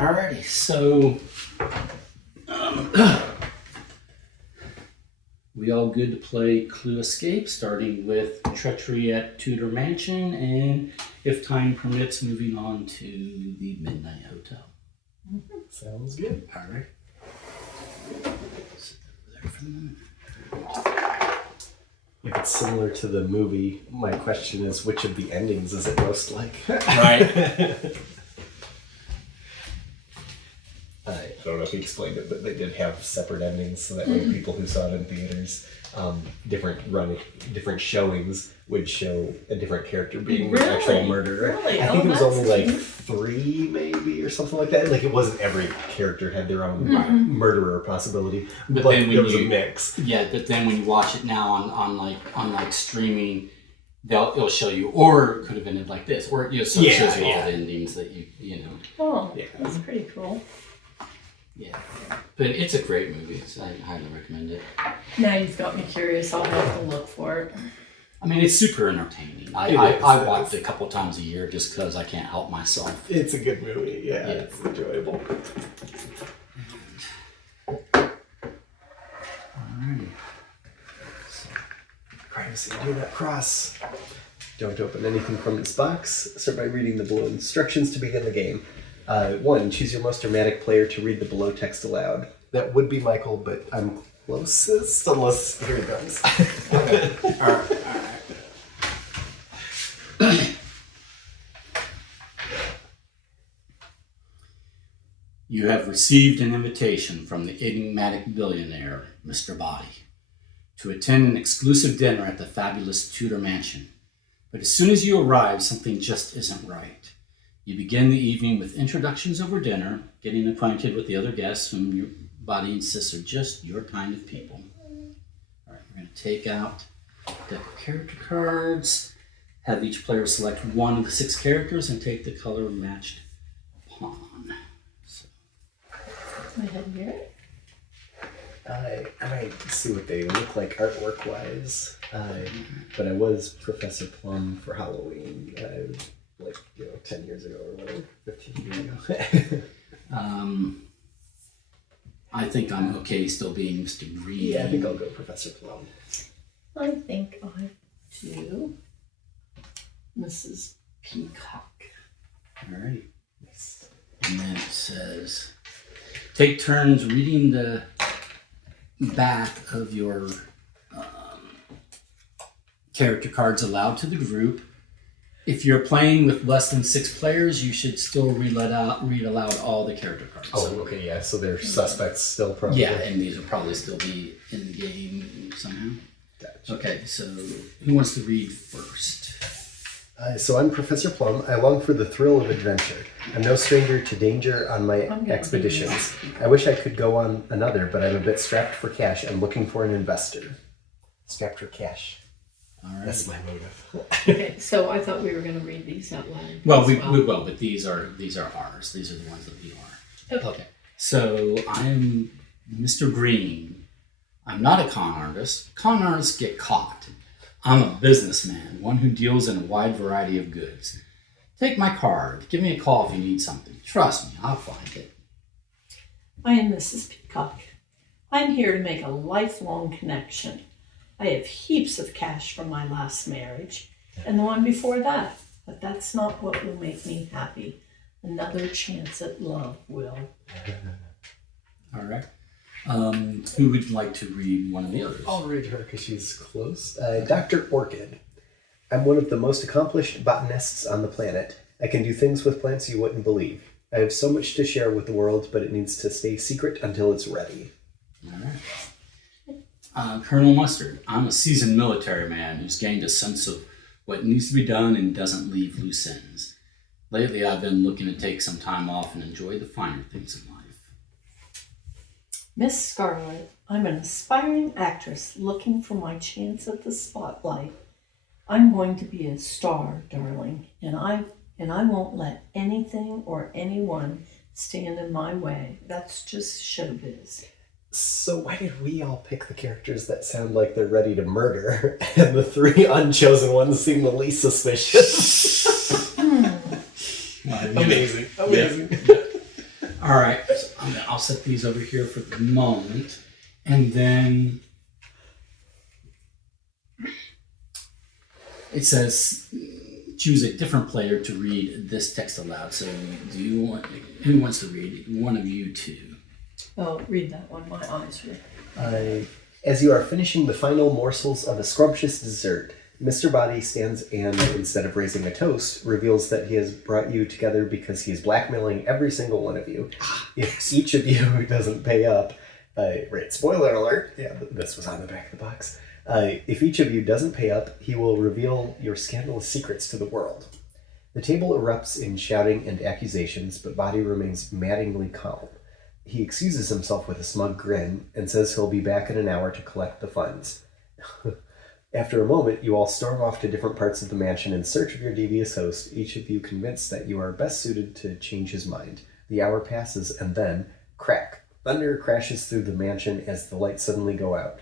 Alrighty, so we all good to play Clue Escape, starting with Treachery at Tudor Mansion, and if time permits, moving on to the Midnight Hotel. Sounds good. Alright. Sit over there for the moment. If it's similar to the movie, my question is, which of the endings is it most like? Right. I don't know if he explained it, but they did have separate endings, so that way people who saw it in theaters, different showings would show a different character being the actual murderer. Really? I think it was only like 3 maybe or something like that. Like it wasn't every character had their own murderer possibility, But but then when there was you- a mix. Yeah, but then when you watch it now on streaming, it'll show you, or it could have ended like this, or it shows you all the endings that you know. Oh, Yeah. that's pretty cool. Yeah, but it's a great movie. So I highly recommend it. Now you've got me curious. I'll have to look for it. I mean, it's super entertaining. I It watch is. it a couple times a year just because I can't help myself. It's a good movie, yeah. It's enjoyable. Alright. Privacy, do not cross. Don't open anything from its box. Start by reading the below instructions to begin the game. 1, choose your most dramatic player to read the below text aloud. That would be Michael, but I'm closest, unless here he comes. Okay. Alright. You have received an invitation from the enigmatic billionaire, Mr. Body, to attend an exclusive dinner at the fabulous Tudor Mansion. But as soon as you arrive, something just isn't right. You begin the evening with introductions over dinner, getting acquainted with the other guests whom your body insists are just your kind of people. All right, we're going to take out a deck of character cards, have each player select one of the 6 characters, and take the color matched pawn. So, My head here. I might see what they look like artwork-wise. But I was Professor Plum for Halloween, 10 years ago or whatever, 15 years ago. I think I'm okay still being Mr. Green. Yeah, I think I'll go Professor Plum. I think I do. Mrs. Peacock. All right. Nice. And then it says, take turns reading the back of your character cards aloud to the group. If you're playing with less than 6 players, you should still read aloud all the character cards. Oh, okay, yeah, so they're suspects still probably. Yeah, and these will probably still be in the game somehow. Gotcha. Okay, so who wants to read first? So I'm Professor Plum. I long for the thrill of adventure. I'm no stranger to danger on my expeditions. I wish I could go on another, but I'm a bit strapped for cash and looking for an investor. Strapped for cash. All right. That's my motive. Okay, so I thought we were going to read these out loud. Well, as we will, but these are ours. These are the ones that we are. Okay. So I'm Mr. Green. I'm not a con artist. Con artists get caught. I'm a businessman, one who deals in a wide variety of goods. Take my card. Give me a call if you need something. Trust me, I'll find it. I am Mrs. Peacock. I'm here to make a lifelong connection. I have heaps of cash from my last marriage and the one before that, but that's not what will make me happy. Another chance at love will. All right. Who would like to read one of the others? I'll read her because she's close. Dr. Orchid. I'm one of the most accomplished botanists on the planet. I can do things with plants you wouldn't believe. I have so much to share with the world, but it needs to stay secret until it's ready. All right. Colonel Mustard. I'm a seasoned military man who's gained a sense of what needs to be done and doesn't leave loose ends. Lately, I've been looking to take some time off and enjoy the finer things in life. Miss Scarlet, I'm an aspiring actress looking for my chance at the spotlight. I'm going to be a star, darling, and I won't let anything or anyone stand in my way. That's just showbiz. So why did we all pick the characters that sound like they're ready to murder, and the 3 unchosen ones seem the least suspicious? Amazing. Yeah. All right, so I'll set these over here for the moment, and then it says choose a different player to read this text aloud. So, who wants to read? One of you two. Oh, read that one. My eyes were. As you are finishing the final morsels of a scrumptious dessert, Mr. Body stands and, instead of raising a toast, reveals that he has brought you together because he is blackmailing every single one of you. If each of you doesn't pay up, right, spoiler alert, yeah, this was on the back of the box. If each of you doesn't pay up, he will reveal your scandalous secrets to the world. The table erupts in shouting and accusations, but Body remains maddeningly calm. He excuses himself with a smug grin and says he'll be back in an hour to collect the funds. After a moment, you all storm off to different parts of the mansion in search of your devious host, each of you convinced that you are best suited to change his mind. The hour passes, and then, crack! Thunder crashes through the mansion as the lights suddenly go out.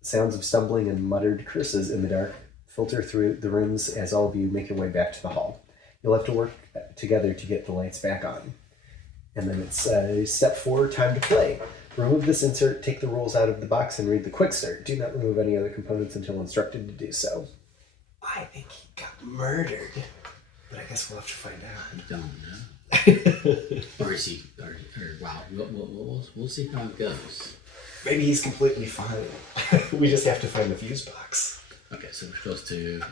Sounds of stumbling and muttered curses in the dark filter through the rooms as all of you make your way back to the hall. You'll have to work together to get the lights back on. And then it's step 4, time to play. Remove this insert, take the rules out of the box, and read the quick start. Do not remove any other components until instructed to do so. I think he got murdered, but I guess we'll have to find out. I don't know. Or is he? Or wow, we'll see how it goes. Maybe he's completely fine. We just have to find the fuse box. Okay, so we're supposed to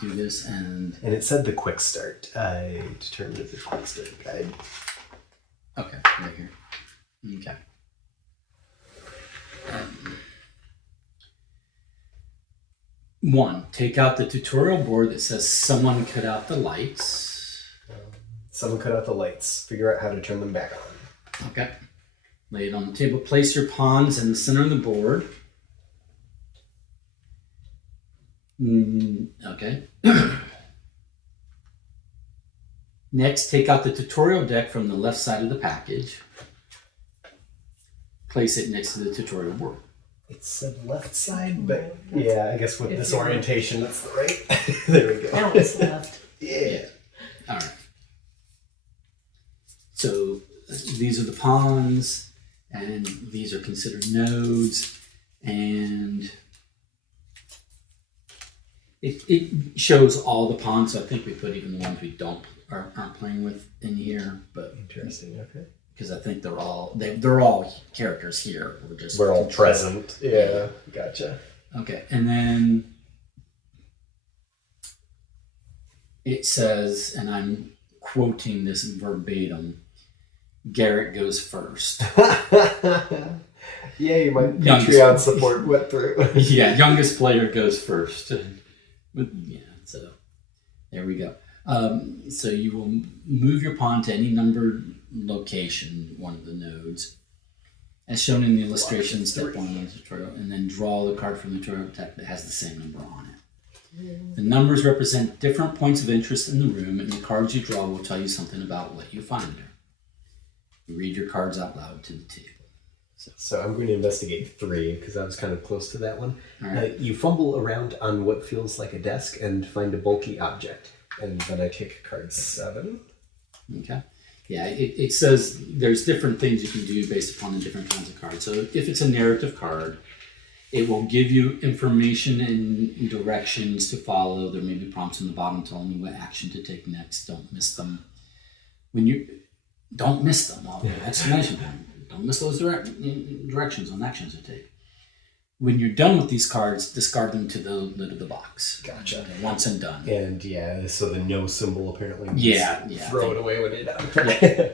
do this and it said the quick start. I determined the quick start guide. Okay, right here. Okay. 1, take out the tutorial board that says someone cut out the lights. Someone cut out the lights. Figure out how to turn them back on. Okay. Lay it on the table. Place your pawns in the center of the board. Okay. Next, take out the tutorial deck from the left side of the package. Place it next to the tutorial board. It said left side, but yeah, I guess with this orientation, that's the right. There we go. Now it's left. Yeah. All right. So these are the pawns, and these are considered nodes, and it shows all the pawns. So I think we put even the ones we aren't playing with in here, but Interesting. Okay. because I think they're all characters here. We're all present. Yeah. Gotcha. Okay, and then it says, and I'm quoting this verbatim, Garrett goes first. Yay, my Patreon support went through. Yeah, youngest player goes first. Yeah, so there we go. So you will move your pawn to any numbered location, one of the nodes, as shown in the illustration step 1 of the tutorial, and then draw the card from the tutorial deck that has the same number on it. The numbers represent different points of interest in the room, and the cards you draw will tell you something about what you find there. You read your cards out loud to the table. So I'm going to investigate 3 because I was kind of close to that one. Right. You fumble around on what feels like a desk and find a bulky object. And then I take card 7. Okay. Yeah, it says there's different things you can do based upon the different kinds of cards. So if it's a narrative card, it will give you information and directions to follow. There may be prompts on the bottom telling you what action to take next. Don't miss them. Don't miss them. Exclamation point. Don't miss those directions on actions to take. When you're done with these cards, discard them to the lid of the box. Gotcha. Once and done. And yeah, so the no symbol apparently means Yeah. throw it away when you're done. Yeah.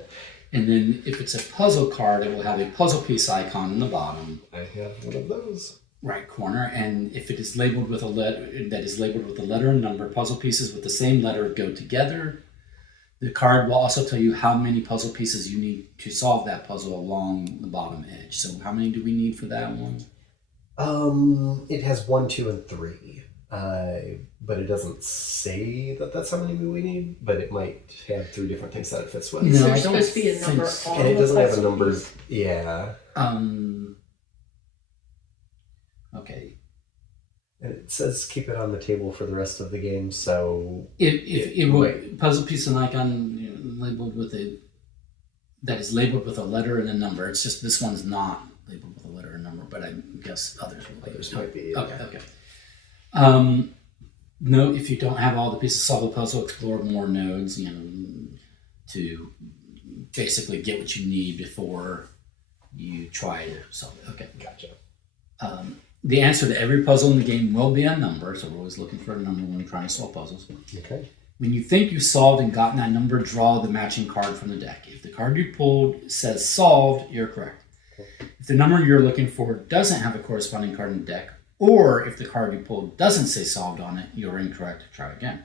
And then if it's a puzzle card, it will have a puzzle piece icon in the bottom I have one of those. right corner. And if it is labeled with a letter and number, puzzle pieces with the same letter go together. The card will also tell you how many puzzle pieces you need to solve that puzzle along the bottom edge. So how many do we need for that one? It has 1, 2, and 3. But it doesn't say that that's how many we need, but it might have 3 different things that it fits with. No, Is I there don't supposed to be a number think so. on And it the doesn't have a puzzle number. piece? Yeah. Okay. And it says keep it on the table for the rest of the game, so... It will puzzle piece and icon labeled with that is labeled with a letter and a number. It's just this one's not labeled with a letter and number, but I guess others will. Others might be. Okay. Note, if you don't have all the pieces, solve the puzzle, explore more nodes, to basically get what you need before you try to solve it. Okay. Gotcha. The answer to every puzzle in the game will be a number, so we're always looking for a number when we're trying to solve puzzles. Okay. When you think you solved and gotten that number, draw the matching card from the deck. If the card you pulled says solved, you're correct. Cool. If the number you're looking for doesn't have a corresponding card in the deck, or if the card you pulled doesn't say solved on it, you're incorrect. Try again.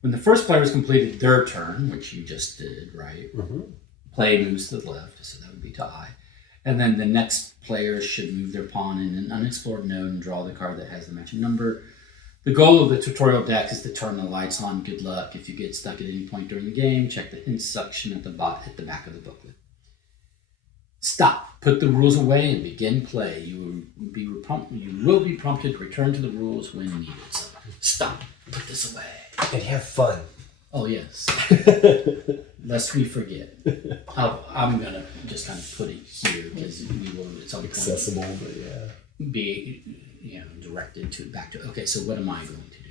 When the first player has completed their turn, which you just did, right? Mm-hmm. Play moves to the left, so that would be to I. And then the next player should move their pawn in an unexplored node and draw the card that has the matching number. The goal of the tutorial deck is to turn the lights on. Good luck. If you get stuck at any point during the game, check the hints section at the back of the booklet. Stop. Put the rules away and begin play. You will be prompted to return to the rules when needed. So stop. Put this away. And have fun. Oh, yes. Lest we forget. I'm going to just kind of put it here because we will at some point Accessible, but yeah. be directed back to. Okay, so what am I going to do?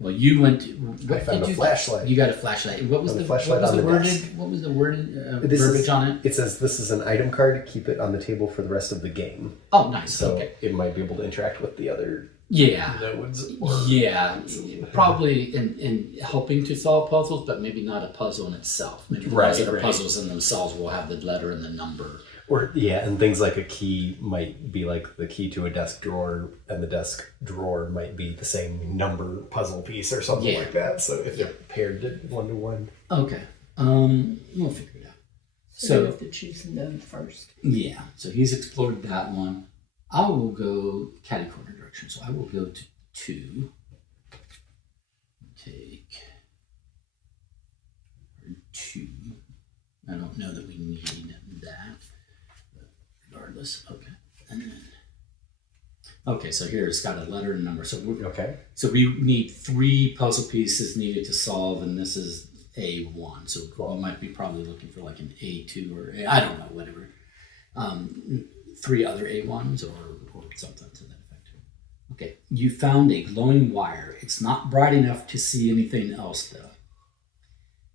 Well, you went to. I found a flashlight. You got a flashlight. What was the flashlight on the desk? What was the worded verbiage on it? It says this is an item card. Keep it on the table for the rest of the game. Oh, nice. So okay. it might be able to interact with the other nodes. Probably in helping to solve puzzles, but maybe not a puzzle in itself. Maybe the ones that are puzzles in themselves will have the letter and the number. And things like a key might be like the key to a desk drawer, and the desk drawer might be the same number puzzle piece or something like that. So if they're paired to 1-to-1. Okay. We'll figure it out. So you have to choose the node first. Yeah. So he's explored that one. I will go catty corner direction. So I will go to 2. Take 2. I don't know that we need that. Regardless, okay. And then, so here it's got a letter and number. So we need 3 puzzle pieces needed to solve, and this is A1. So we might be probably looking for like an A2 or I don't know, whatever. 3 other A1s or something to that effect. Okay, you found a glowing wire. It's not bright enough to see anything else though.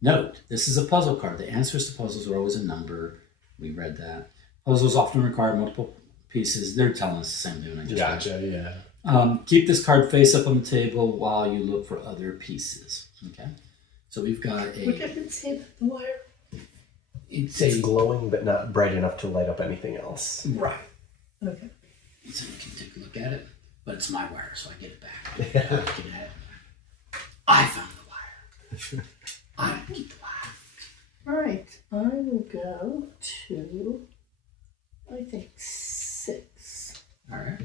Note, this is a puzzle card. The answers to puzzles are always a number. We read that. Puzzles often require multiple pieces. They're telling us the same thing. I just Gotcha, yeah. Keep this card face up on the table while you look for other pieces. Okay. So we've got a. What did it say about the wire? It's glowing, but not bright enough to light up anything else. Right. Okay. So you can take a look at it, but it's my wire, so I get it back. Yeah. I found the wire. I keep the wire. All right. I will go to. I think 6. All right.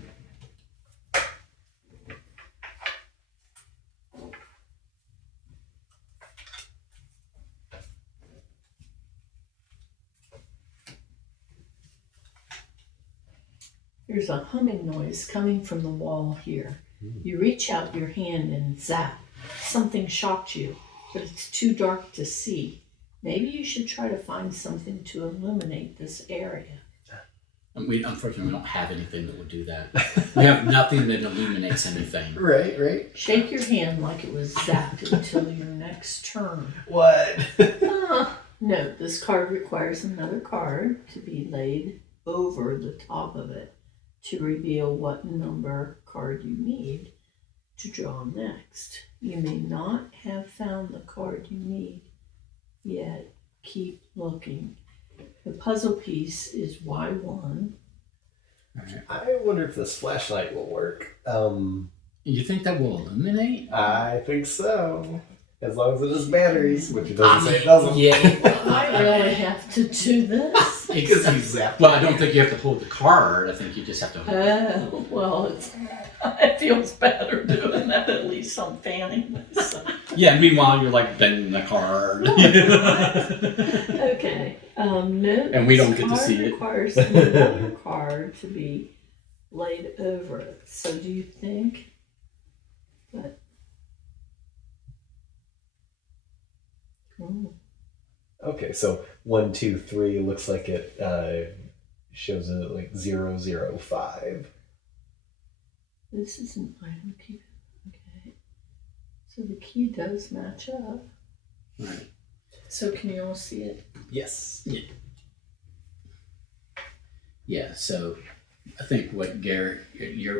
There's a humming noise coming from the wall here. You reach out your hand and zap. Something shocked you, but it's too dark to see. Maybe you should try to find something to illuminate this area. Unfortunately, we don't have anything that will do that. We have nothing that illuminates anything. Right. Shake your hand like it was zapped until your next turn. What? Note, this card requires another card to be laid over the top of it to reveal what number card you need to draw next. You may not have found the card you need yet. Keep looking. The puzzle piece is Y1. Right. I wonder if this flashlight will work. You think that will illuminate? I think so. As long as it has batteries, which it doesn't say it doesn't. Yeah. I really have to do this. Because he's zapped. Well, I don't think you have to hold the card. I think you just have to hold Oh, well, it feels better doing that. At least I'm fanning myself. Yeah, meanwhile, you're like bending the card. Okay. No, And we don't get to see it. requires another card to be laid over it. So do you think that... Okay, so 1, 2, 3 looks like it shows a like 0, 0, 5. This is an item key. Okay. So the key does match up. Right. So can you all see it? Yes. Yeah. Yeah. So I think what Garrett,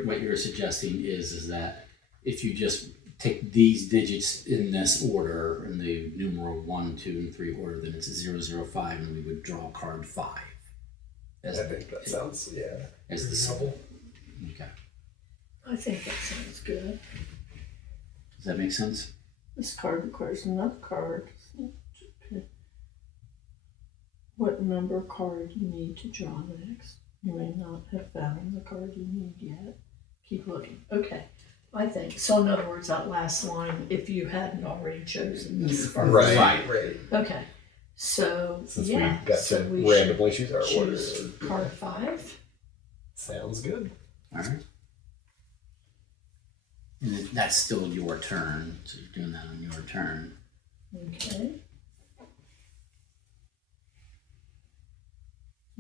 what you're suggesting is that if you just take these digits in this order, in the numeral 1, 2, and 3 order, then it's 0, 0, 5, and we would draw card 5. I think that sounds, as the symbol. Okay. I think that sounds good. Does that make sense? This card requires another card. What number card you need to draw next? You may not have found the card you need yet. Keep looking. Okay. I think. So in other words, that last line, if you hadn't already chosen this first. Right. Okay. So, Since yeah. we got so to we randomly choose our order. choose card 5. Sounds good. All right. And that's still your turn, so you're doing that on your turn. Okay.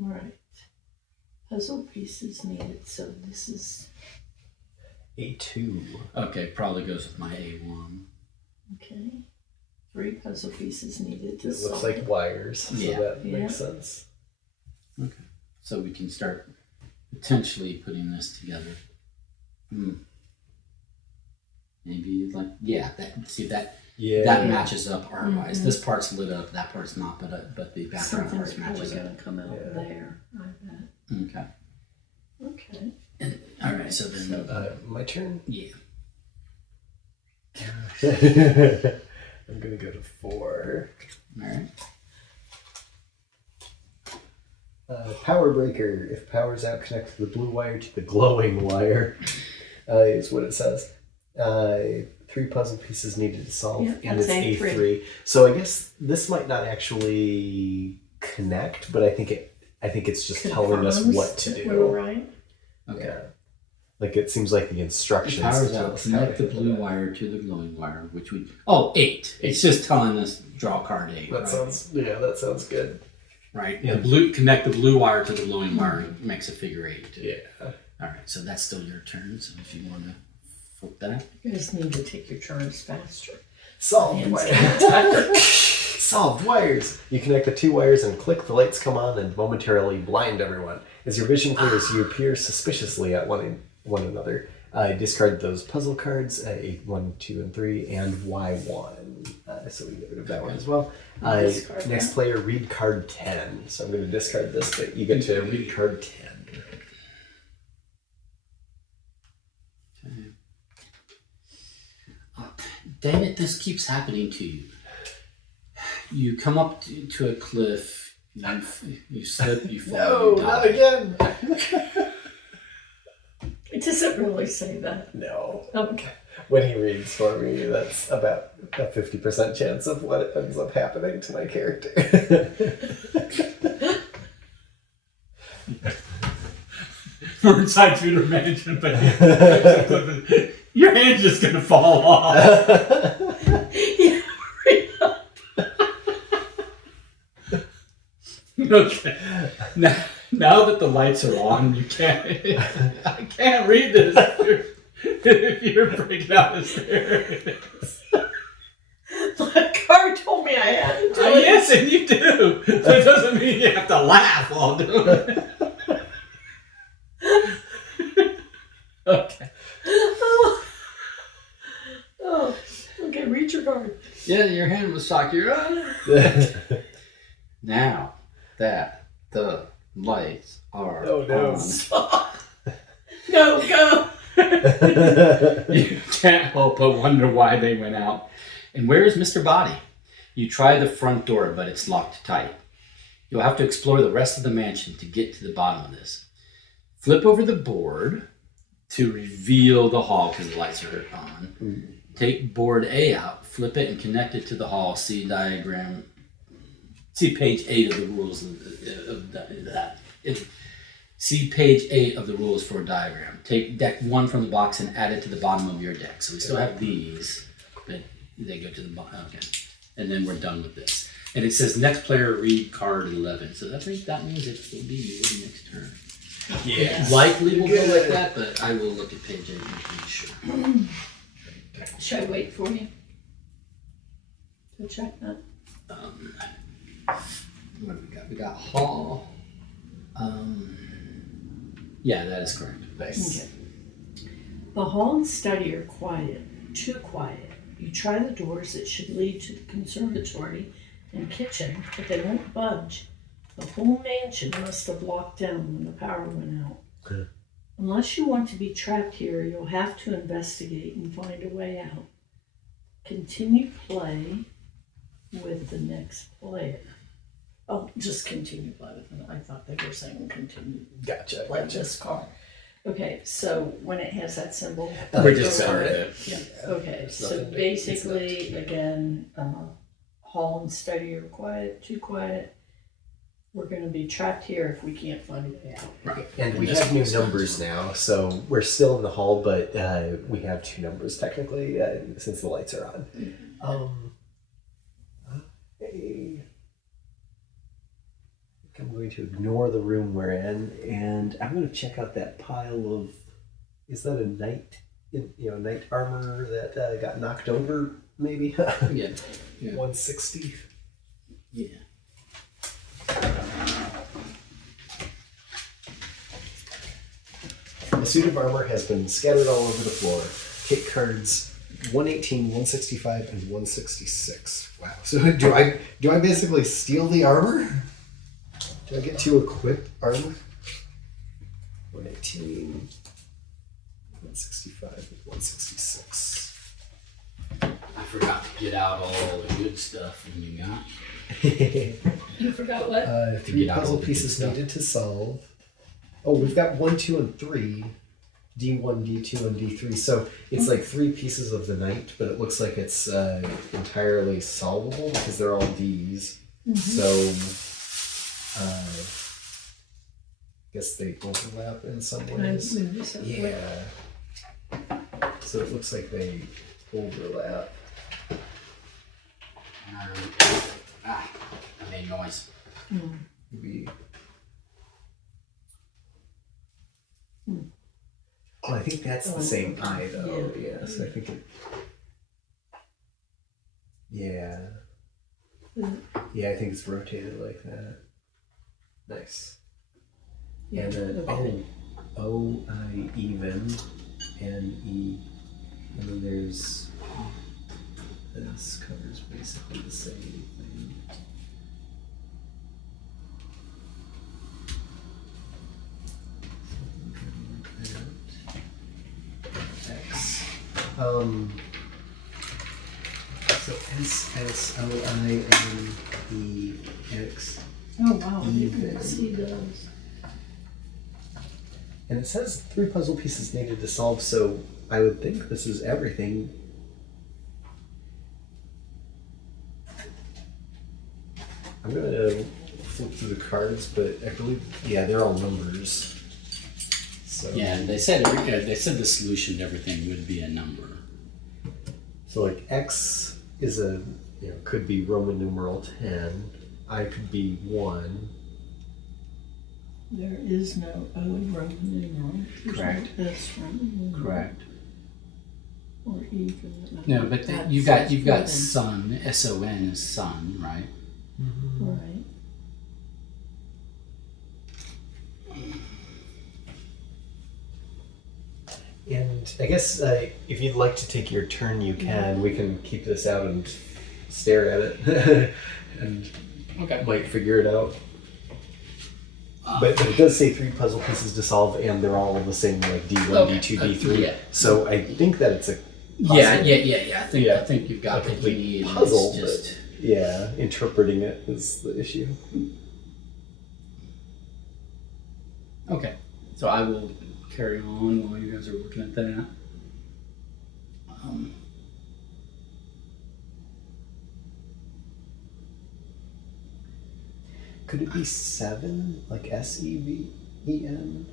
All right. Puzzle pieces needed. So this is A2. Okay, probably goes with my A1. okay. 3 puzzle pieces needed to It looks solve. like wires, so Yeah. that Yeah. makes sense. Okay. So we can start potentially putting this together. Maybe like that matches up art wise. Mhm. This part's lit up, that part's not, but the background Something's art probably matches going up. to come out Yeah. there. I bet. Okay. Okay. All right. So then, My turn. yeah. I'm gonna go to 4. All right. Power breaker. If power's out, connect the blue wire to the glowing wire. Is what it says. 3 puzzle pieces needed to solve, Yeah, and that's it's A3. A3. So I guess this might not actually connect, but I think it's just telling us Confirms what to that do. We're right. Okay. Yeah. Like it seems like the If instructions power's tell out, us how connect to the handle blue that. wire to the glowing wire, which we 8. It's just telling us draw card 8. That sounds good. right. Yeah. Connect the blue wire to the glowing wire makes a figure 8. Yeah. All right. So that's still your turn. So if you want to flip that. You guys need to take your turns faster. Solved Hands wires. Solved wires. You connect the 2 wires and click. The lights come on and momentarily blind everyone. As your vision clears, you appear suspiciously at one another. Discard those puzzle cards, 1, 2, and 3, and Y1. So we get rid of that one as well. Discard Next that. player, read card 10. So I'm going to discard this, but you get to read card 10. Dang it, this keeps happening to you. You come up to a cliff, you slip, you fall, No, you die. not again. It doesn't really say that. No. Okay. When he reads for me, that's about a 50% chance of what ends up happening to my character. We're inside Tudor Mansion, but your hand's just gonna fall off. Yeah, hurry up. Okay. Now that the lights are on, you can't. I can't read this if you're breaking out the stairs. My card told me I had to do it. Yes, and you do. But it doesn't mean you have to laugh while doing it. Okay. Oh, okay, read your card. Yeah, your hand was socked. Now that the lights are Oh, no. on, No, go. you can't help but wonder why they went out. And where is Mr. Body? You try the front door, but it's locked tight. You'll have to explore the rest of the mansion to get to the bottom of this. Flip over the board to reveal the hall because the lights are on. Take board A out, flip it, and connect it to the hall. See diagram. See page 8 of the rules of that. See page 8 of the rules for a diagram. Take deck 1 from the box and add it to the bottom of your deck. So we still have these, but they go to the bottom. Okay. And then we're done with this. And it says next player read card 11. So I think that means it will be your next turn. Yeah. Likely will go like that, but I will look at page 8 and make sure. Should I wait for you to check that? What do we got? We got hall. Yeah, that is correct. Nice. Okay. The hall and study are quiet, too quiet. You try the doors that should lead to the conservatory and kitchen, but they won't budge. The whole mansion must have locked down when the power went out. Okay. Unless you want to be trapped here, you'll have to investigate and find a way out. Continue play with the next player. Oh, just continue play with them. I thought they were saying continue Gotcha. play this card. Okay, so when it has that symbol, We're just go saying on it. Yeah. Okay, It's so nothing big. basically, again, hall and study are quiet, too quiet. We're going to be trapped here if we can't find a way out. Right. And we this have new makes numbers sense. now, so we're still in the hall, but we have 2 numbers technically since the lights are on. Hey. I think I'm going to ignore the room we're in, and I'm going to check out that pile of. Is that a knight? Knight armor that got knocked over? Maybe. Yeah. 160. Yeah. A suit of armor has been scattered all over the floor. Take cards 118, 165, and 166. Wow. So do I basically steal the armor? Do I get to equip armor? 118, 165, and 166. I forgot to get out all the good stuff when you got. You forgot what? 3 get out puzzle all the pieces good stuff. needed to solve. Oh, we've got 1, 2, and 3. D1, D2, and D3. So it's like 3 pieces of the knight, but it looks like it's entirely solvable because they're all Ds. So I guess they overlap in some ways. Yeah. So it looks like they overlap. I made noise. We. Oh, I think that's the same eye, though. Yeah. Yes, I think it. Yeah. Yeah, I think it's rotated like that. Nice. Yeah, And then okay. O, I, even, N, E, and then there's this covers basically the same thing. X. So S, S, O, I, N, E, X. Oh, wow. I Even. didn't see those. And it says 3 puzzle pieces needed to solve, so I would think this is everything. I'm gonna flip through the cards, but I believe, yeah, they're all numbers. So, Yeah, they said the solution to everything would be a number. So like X is could be Roman numeral 10. I could be 1. There is no O Roman numeral. There's Correct. no S Roman numeral. Correct. Or even. No, but you've got sun. SON is sun, right? Right. And I guess if you'd like to take your turn, you can. We can keep this out and stare at it, and Okay. might figure it out. But it does say 3 puzzle pieces to solve, and they're all the same, like D1, Okay. D2, D3. Yeah. So I think that it's a Yeah. puzzle. I think you've got A what you complete need. puzzle, It's just yeah, interpreting it is the issue. okay. So I will carry on while you guys are looking at that. Could it be 7, like SEVEN?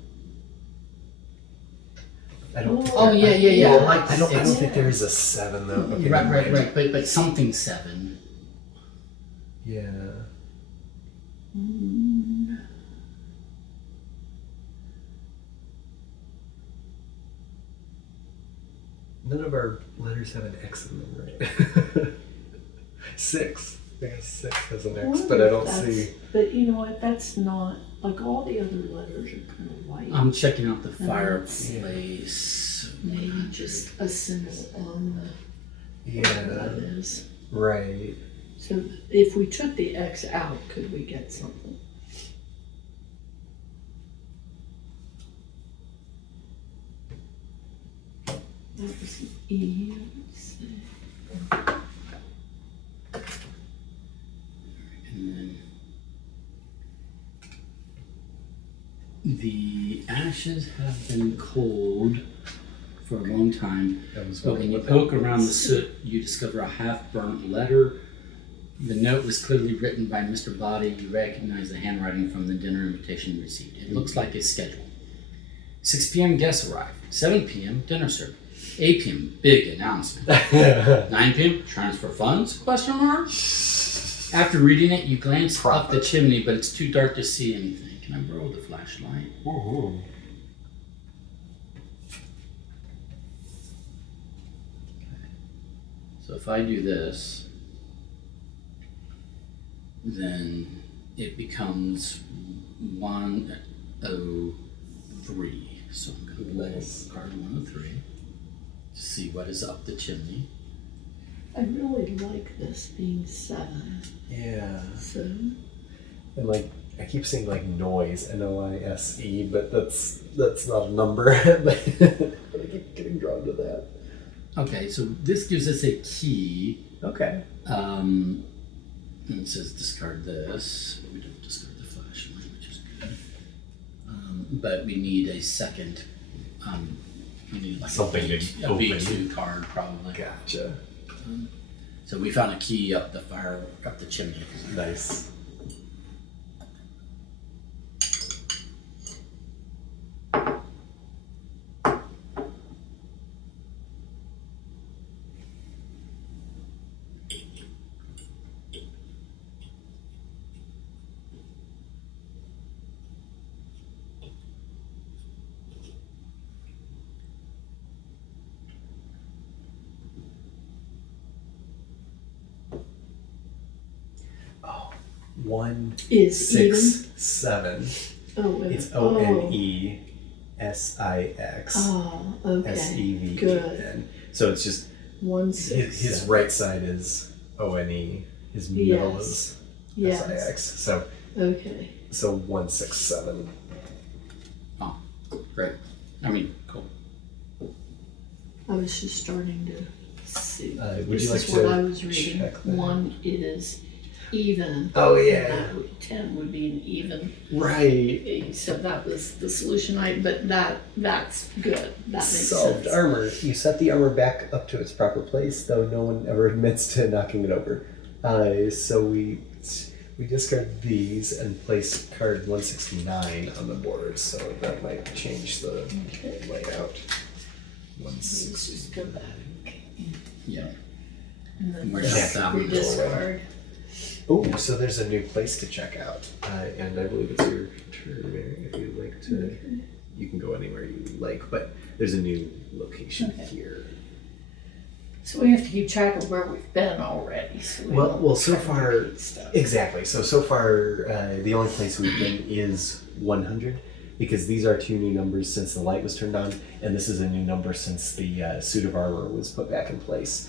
I don't. think Oh, there- yeah. Well, I don't think there is a 7 though. Okay, never mind. Right. But something 7. Yeah. None of our letters have an X in them, right? 6. I guess 6 has an X, but I don't see. But you know what? That's not like all the other letters are kind of white. I'm checking out the fireplace. Maybe just a symbol on the whatever that is. Right. So if we took the X out, could we get something? That was an E. Let's see. And then the ashes have been cold for a long time, but when you poke around the soot, you discover a half-burnt letter. The note was clearly written by Mr. Body. You recognize the handwriting from the dinner invitation you received. It looks like a schedule. 6 p.m. guests arrive. 7 p.m. dinner served. 8 p.m. big announcement. 9 p.m. transfer funds? Question mark. After reading it, you glance up the chimney, but it's too dark to see anything. Can I borrow the flashlight? Ooh. So if I do this, then it becomes 103. So I'm going to pull card 103 to see what is up the chimney. I really like this being 7. Yeah. So And like, I keep saying like noise, N-O-I-S-E, but that's not a number. But I keep getting drawn to that. Okay, so this gives us a key. Okay. And it says discard this. We don't discard the flashlight, which is good. But we need a second. We need like Something a to B2 open. card, probably. Gotcha. So we found a key up the chimney. Nice. Oh, 1 is 6 even. 7. Oh, wait. It's O-N-E-S-I-X Oh, okay. S-E-V-E-N. Good. So it's just 1 6. his right side is O-N-E. His middle Yes. is Yes. S-I-X. So Okay. 1 6 7. Oh, great. I mean, cool. I was just starting to see. Would This you like is to what I was reading. check that? 1 is even. Oh And yeah. that 10 would be an even. Right. So that was the solution. But that's good. That makes Solved sense. armor. You set the armor back up to its proper place, though no one ever admits to knocking it over. So we discard these and place card 169 on the board, so that might change the layout. Let's just go back. Yeah. And then Where's that one? rediscard. Oh, so there's a new place to check out, and I believe it's your turn, Mary. If you'd like to, you can go anywhere you like, but there's a new location here. So we have to keep track of where we've been already. So we don't Well, so try to far, repeat stuff. exactly. So far, the only place we've been is 100, because these are 2 new numbers since the light was turned on, and this is a new number since the suit of armor was put back in place.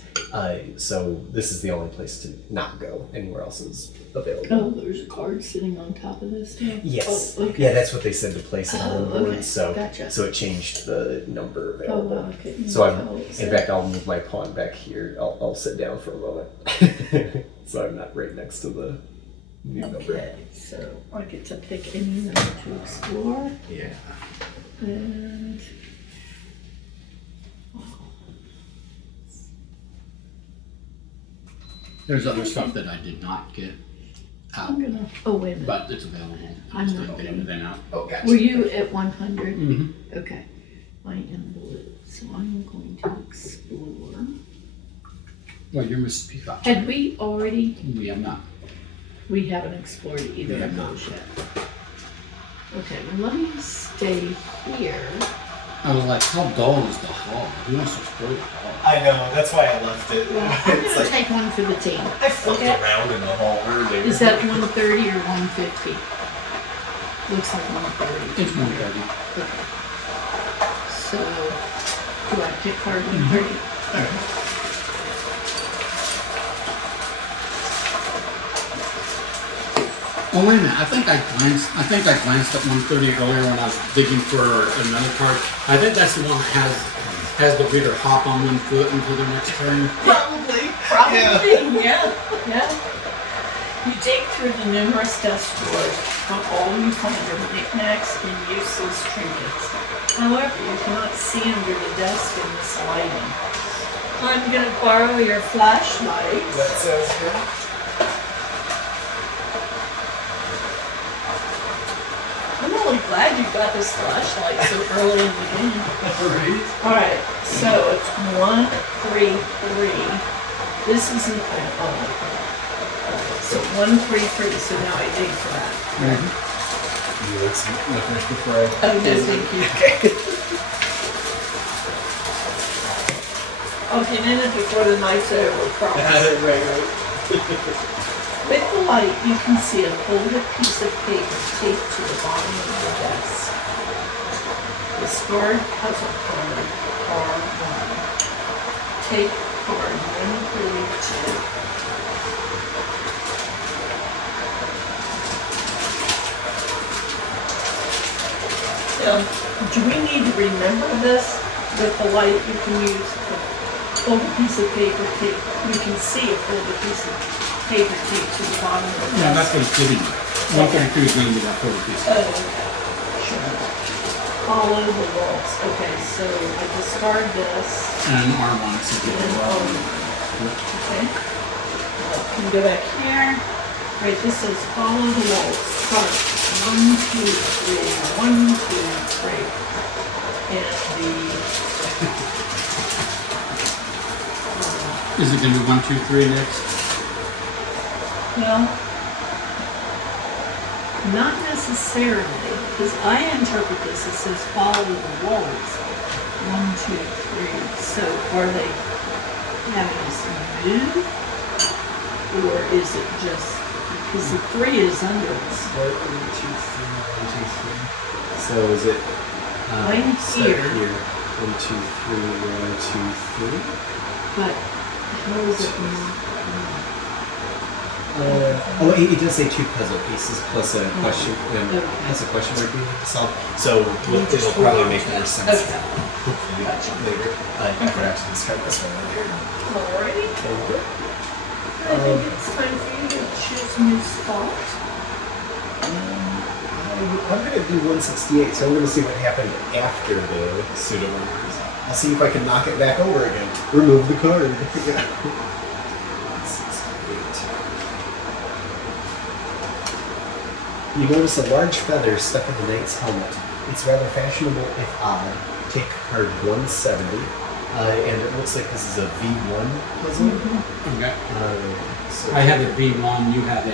So this is the only place to not go. Anywhere else is available. Oh, there's a card sitting on top of this now? Yes. Oh, okay. Yeah, that's what they said to place it on the board. okay. So Gotcha. so it changed the number Oh, available. wow. Okay. So So in fact, I'll move my pawn back here. I'll sit down for a moment, so I'm not right next to the new number. okay. So I get to pick any number to explore. Yeah. And There's other stuff that I did not get out, I'm gonna. Oh, wait a minute. but it's available. I'm Just not didn't get getting- anything out. Oh, gotcha. Were you at 100? Mm-hmm. Okay. I am blue, so I'm going to explore. Well, you're Mrs. Peacock. Had we already? We have not. We haven't explored either We of have not. those yet. Okay, well, let me stay here. I was like, how dull is the hall? Who wants to explore the hall? I know, that's why I left it. Well, I'm going to take one for the team. I flipped Okay. around in the hall earlier. Is that 130 or 150? Looks like 130. It's 130. Okay. So, do I pick card 130? Oh wait a minute! I think I glanced at 130 earlier when I was digging for another card. I think that's the one that has the reader hop on 1 foot until the next turn. Probably. Probably, yeah. You dig through the numerous desk drawers, but all you find are knickknacks and useless trinkets. However, you cannot see under the desk in this lighting. I'm going to borrow your flashlight. That sounds good. I'm really glad you got this flashlight so early in the game. Right. Alright, so it's 1, 3, 3. This isn't. So 1, 3, 3. So now I dig for that. You want some liquors before I... Oh, no, thank you. I'll get in it before the night's over, promise. right. With the light, you can see a folded piece of paper taped to the bottom of the desk. Discard puzzle card R1. Take card 132. Do we need to remember this? With the light, you can use a folded piece of paper tape. You can see a folded piece of paper tape to the bottom of the desk. Yeah, that's what it's giving me. 132 is going to be that 40 piece. Oh, okay. Sure. Follow the walls. Okay, so I discard this. And R1, so And get then the I'll- Okay. Can go back here. Right, this says follow the walls. Start. 1, 2, 3. 1, 2, 3. And Is it going to be 1, 2, 3 next? well, not necessarily, because I interpret this, it says follow the walls. 1, 2, 3. So are they having us move? Or is it just, because the 3 is under us. Start 1, 2, 3, 1, 2, 3. So is it... I'm start here. here. 1, 2, 3, 1, 2, 3. But how is it not? It does say 2 puzzle pieces plus a question. Has a question mark we need to solve. So it'll probably make more sense. Okay. Hopefully Gotcha. later. I forgot to discard this one earlier. Alrighty. Okay. I think it's time for you to choose a new spot. I'm going to do 168, so I'm going to see what happened after the pseudo one. I'll see if I can knock it back over again. Remove the card. 168. You notice a large feather stuck in the knight's helmet. It's rather fashionable if odd. Take card 170. And it looks like this is a V1 puzzle. Okay. So I have a B1, you have a...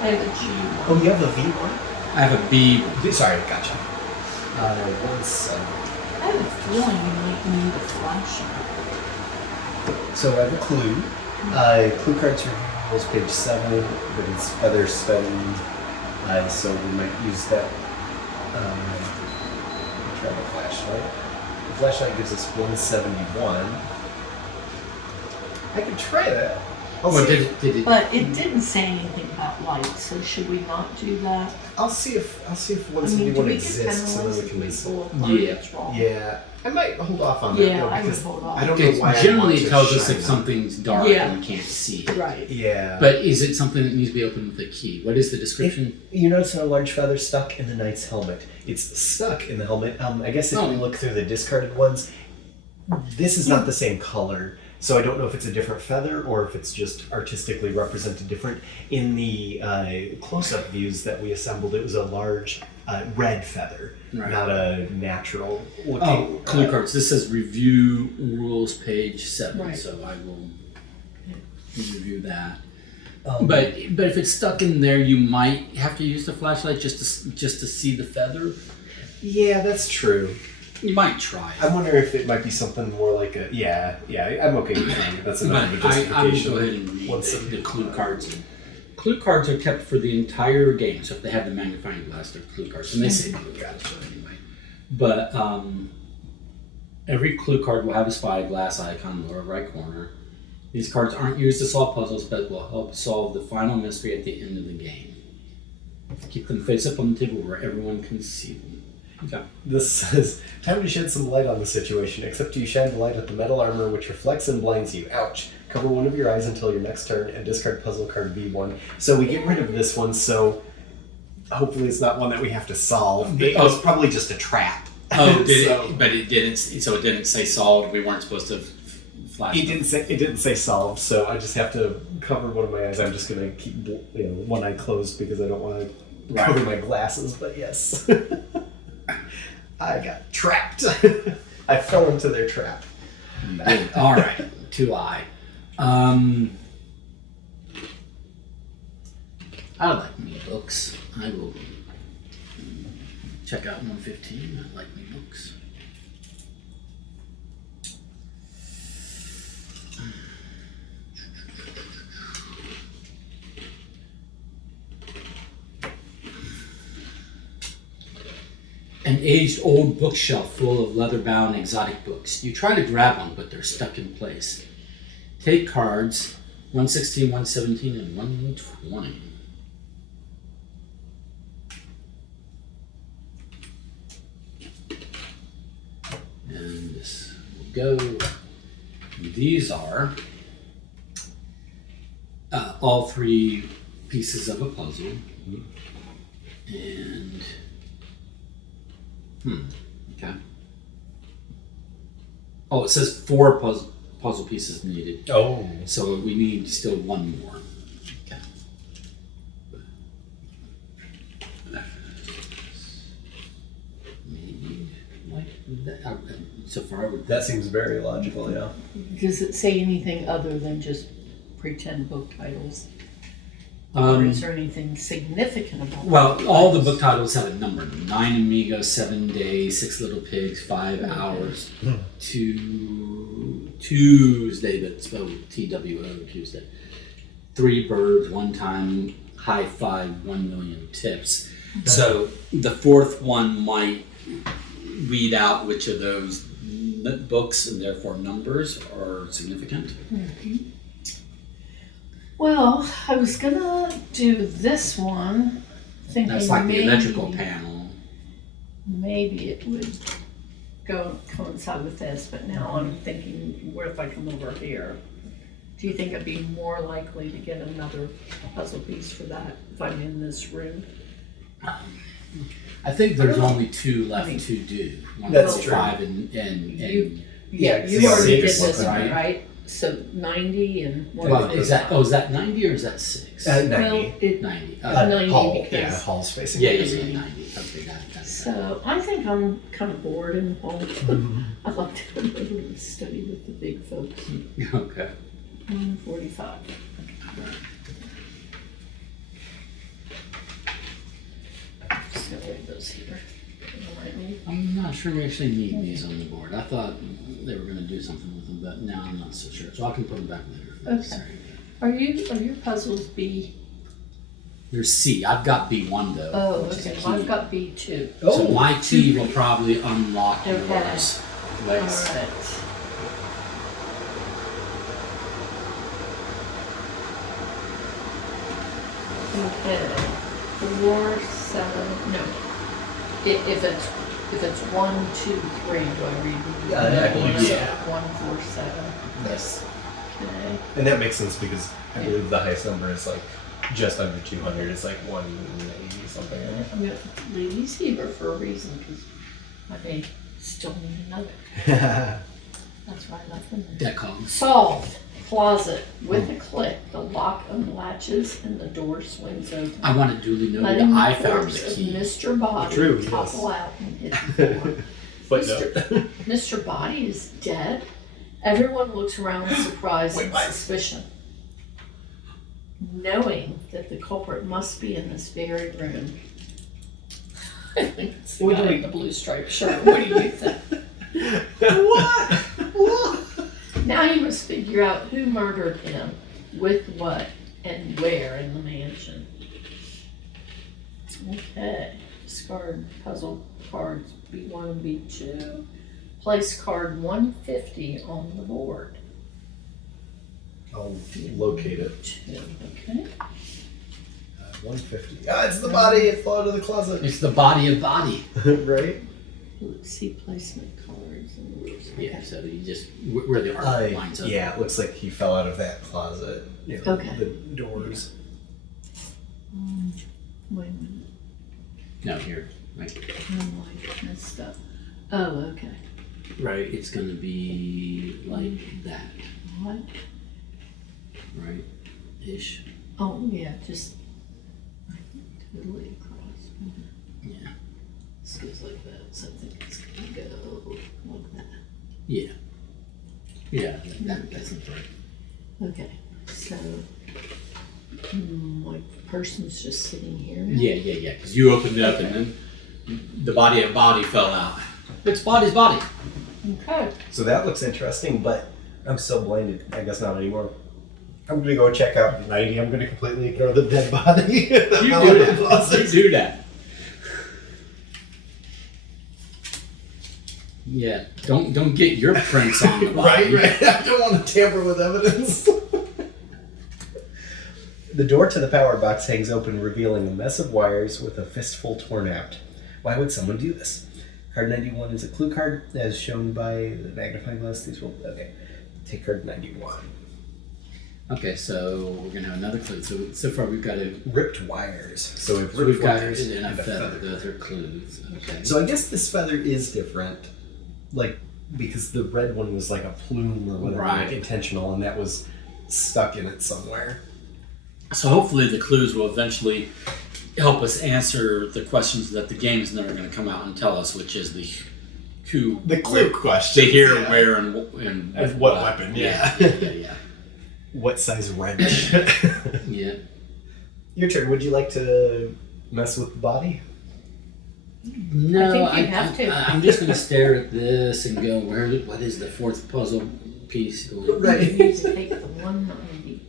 I have a G. Oh, you have a V1? I have a B. Sorry, gotcha. 170. I have a feeling you might need a flashlight. So I have a clue. Clue cards reveals page 7, but it's feather studding. So we might use that. Try the flashlight. The flashlight gives us 171. I could try that. Oh, did it? But it didn't say anything about light, so should we not do that? I'll see if I mean, do 171 we get exists, and then penalized we if can we use it. pull a card Yeah. that's wrong? Yeah, I might hold off on that. Yeah, though, I would because hold off. I don't know why. Generally, I it want tells to us if shine something's dark Yeah. and we can't see it. Right. Yeah. But is it something that needs to be opened with a key? What is the description? You notice a large feather stuck in the knight's helmet. It's stuck in the helmet. I guess if we look through the discarded ones, this is not the same color. So I don't know if it's a different feather or if it's just artistically represented different. In the close-up views that we assembled, it was a large red feather, Right. not a natural looking. Oh, clue cards. This says review rules page 7, Right. so I will review that. But if it's stuck in there, you might have to use the flashlight just to see the feather. Yeah, that's true. You might try it. I'm wondering if it might be something more like a I'm okay with trying it. That's enough of a justification. I will go ahead and read the clue cards. Clue cards are kept for the entire game, so if they have the magnifying glass, they're clue cards. And they say clue cards anyway. But every clue card will have a spyglass icon in the lower right corner. These cards aren't used to solve puzzles, but will help solve the final mystery at the end of the game. Keep them face up on the table where everyone can see them. Okay. This says, time to shed some light on the situation, except you shine the light at the metal armor which reflects and blinds you. Ouch. Cover one of your eyes until your next turn and discard puzzle card B1. So we get rid of this one, so hopefully it's not one that we have to solve. It was probably just a trap. Oh, but it didn't. So it didn't say solved. We weren't supposed to flash. It didn't say solved, so I just have to cover one of my eyes. I'm just gonna keep one eye closed because I don't want to cover my glasses. But yes, I got trapped. I fell into their trap. All right, 2i. I like me books. I will check out 115. I like me books. An aged old bookshelf full of leather-bound exotic books. You try to grab one, but they're stuck in place. Take cards 116, 117, and 120. And this will go. These are all three pieces of a puzzle. And okay. Oh, it says 4 puzzle pieces needed. Oh. So we need still one more. Okay. Maybe like that. So far, That seems very logical, yeah. Does it say anything other than just pretend book titles? Or is there anything significant about well, all the book titles have a number. 9 Amigos, 7 Days, 6 Little Pigs, 5 Hours, Tuesday, that's spelled TWO, Tuesday. 3 Birds, 1 Time, High Five, 1 Million Tips. So the fourth one might weed out which of those books and therefore numbers are significant. Mm-hmm. Well, I was gonna do this one, thinking That's like maybe, the electrical panel. maybe it would coincide with this, but now I'm thinking, what if I come over here? Do you think I'd be more likely to get another puzzle piece for that if I'm in this room? I think there's only 2 left to do. That's true. 5 and You Yeah, already did 6, this one, right? right? So 90 and one. Well, is that 90 or is that 6? 90. Well, it, 90. 90 Hall, because- Hall's facing. Yeah, 90. Okay, got it. So I think I'm kind of bored and I'd like to go over to study with the big folks. Okay. 145. Just gonna leave those here. I'm not sure we actually need these on the board. I thought they were going to do something with them, but now I'm not so sure. So I can put them back later. Okay. Are your puzzles B? There's C. I've got B1 though. Oh, which is a okay. key. Well, I've got B2. So my key will probably unlock Okay. yours. All Legs. right. Okay. 4, 7. No. If it's 1, 2, 3, do I read? I believe so. 1, 4, 7. Yes. Okay. And that makes sense because I believe the highest number is like just under 200. It's like 180 something. I'm gonna leave these here for a reason because I may still need another. That's why I left them there. Deck hog. Solved. Closet. With a click, the lock unlatches and the door swings open. I want to duly note Letting that I the found corpse the of key. Mr. Body True, yes. topple out and hit the floor. Footnote. Mr. Body is dead. Everyone looks around in surprise and what? suspicion. knowing that the culprit must be in this very room. I think it's the What guy do we- in the blue striped shirt. What do you think? What? Now you must figure out who murdered him, with what, and where in the mansion. Okay. Discard puzzle cards B1 and B2. Place card 150 on the board. I'll locate it. 2. Okay. 150. Ah, it's the body. It fell out of the closet. It's the body of body. Right? Let's see placement cards and rules. Yeah, so you just, where the art lines up. Yeah, it looks like he fell out of that closet. You know, Okay. The doors. Wait a minute. No, here. Right. I'm like messed up. Oh, okay. Right, it's going to be like that, What? right? Ish. Oh, yeah, just totally across. Yeah. This goes like that, so I think it's gonna go like that. Yeah. Yeah, that's right. Okay, so like the person's just sitting here now? Yeah, because you opened it up and then the body of body fell out. It's body's body. Okay. So that looks interesting, but I'm still blinded. I guess not anymore. I'm gonna go check out 90. I'm gonna completely ignore the dead body. You do that. You do that. Yeah, don't get your prints on the body. Right. I don't want to tamper with evidence. The door to the power box hangs open, revealing a mess of wires with a fistful torn out. Why would someone do this? Card 91 is a clue card, as shown by the magnifying glass. These will... Okay. Take card 91. Okay, so we're gonna have another clue. So far we've got a Ripped wires. So we've so ripped we've got wires and a and a feather. feather. Those are clues. Okay. So I guess this feather is different. Like, because the red one was like a plume or whatever, Right. like intentional, and that was stuck in it somewhere. So hopefully the clues will eventually help us answer the questions that the game is never going to come out and tell us, which is the who, The clue where, question. the here, where, and And what weapon, yeah. What size wrench? Yeah. Your turn. Would you like to mess with the body? No, I think you have to. I'm just going to stare at this and go, what is the fourth puzzle piece going? Right. You need to take the 190.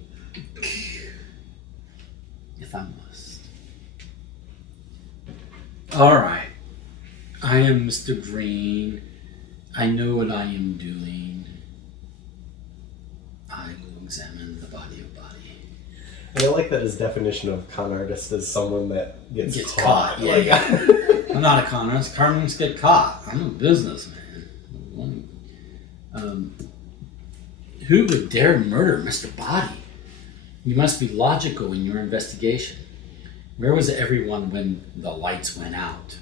If I must. All right. I am Mr. Green. I know what I am doing. I will examine the body of body. And I like that his definition of con artist is someone that gets caught. Yeah, Like, yeah. I'm not a con artist. Carmens get caught. I'm a businessman. Who would dare murder Mr. Body? You must be logical in your investigation. Where was everyone when the lights went out?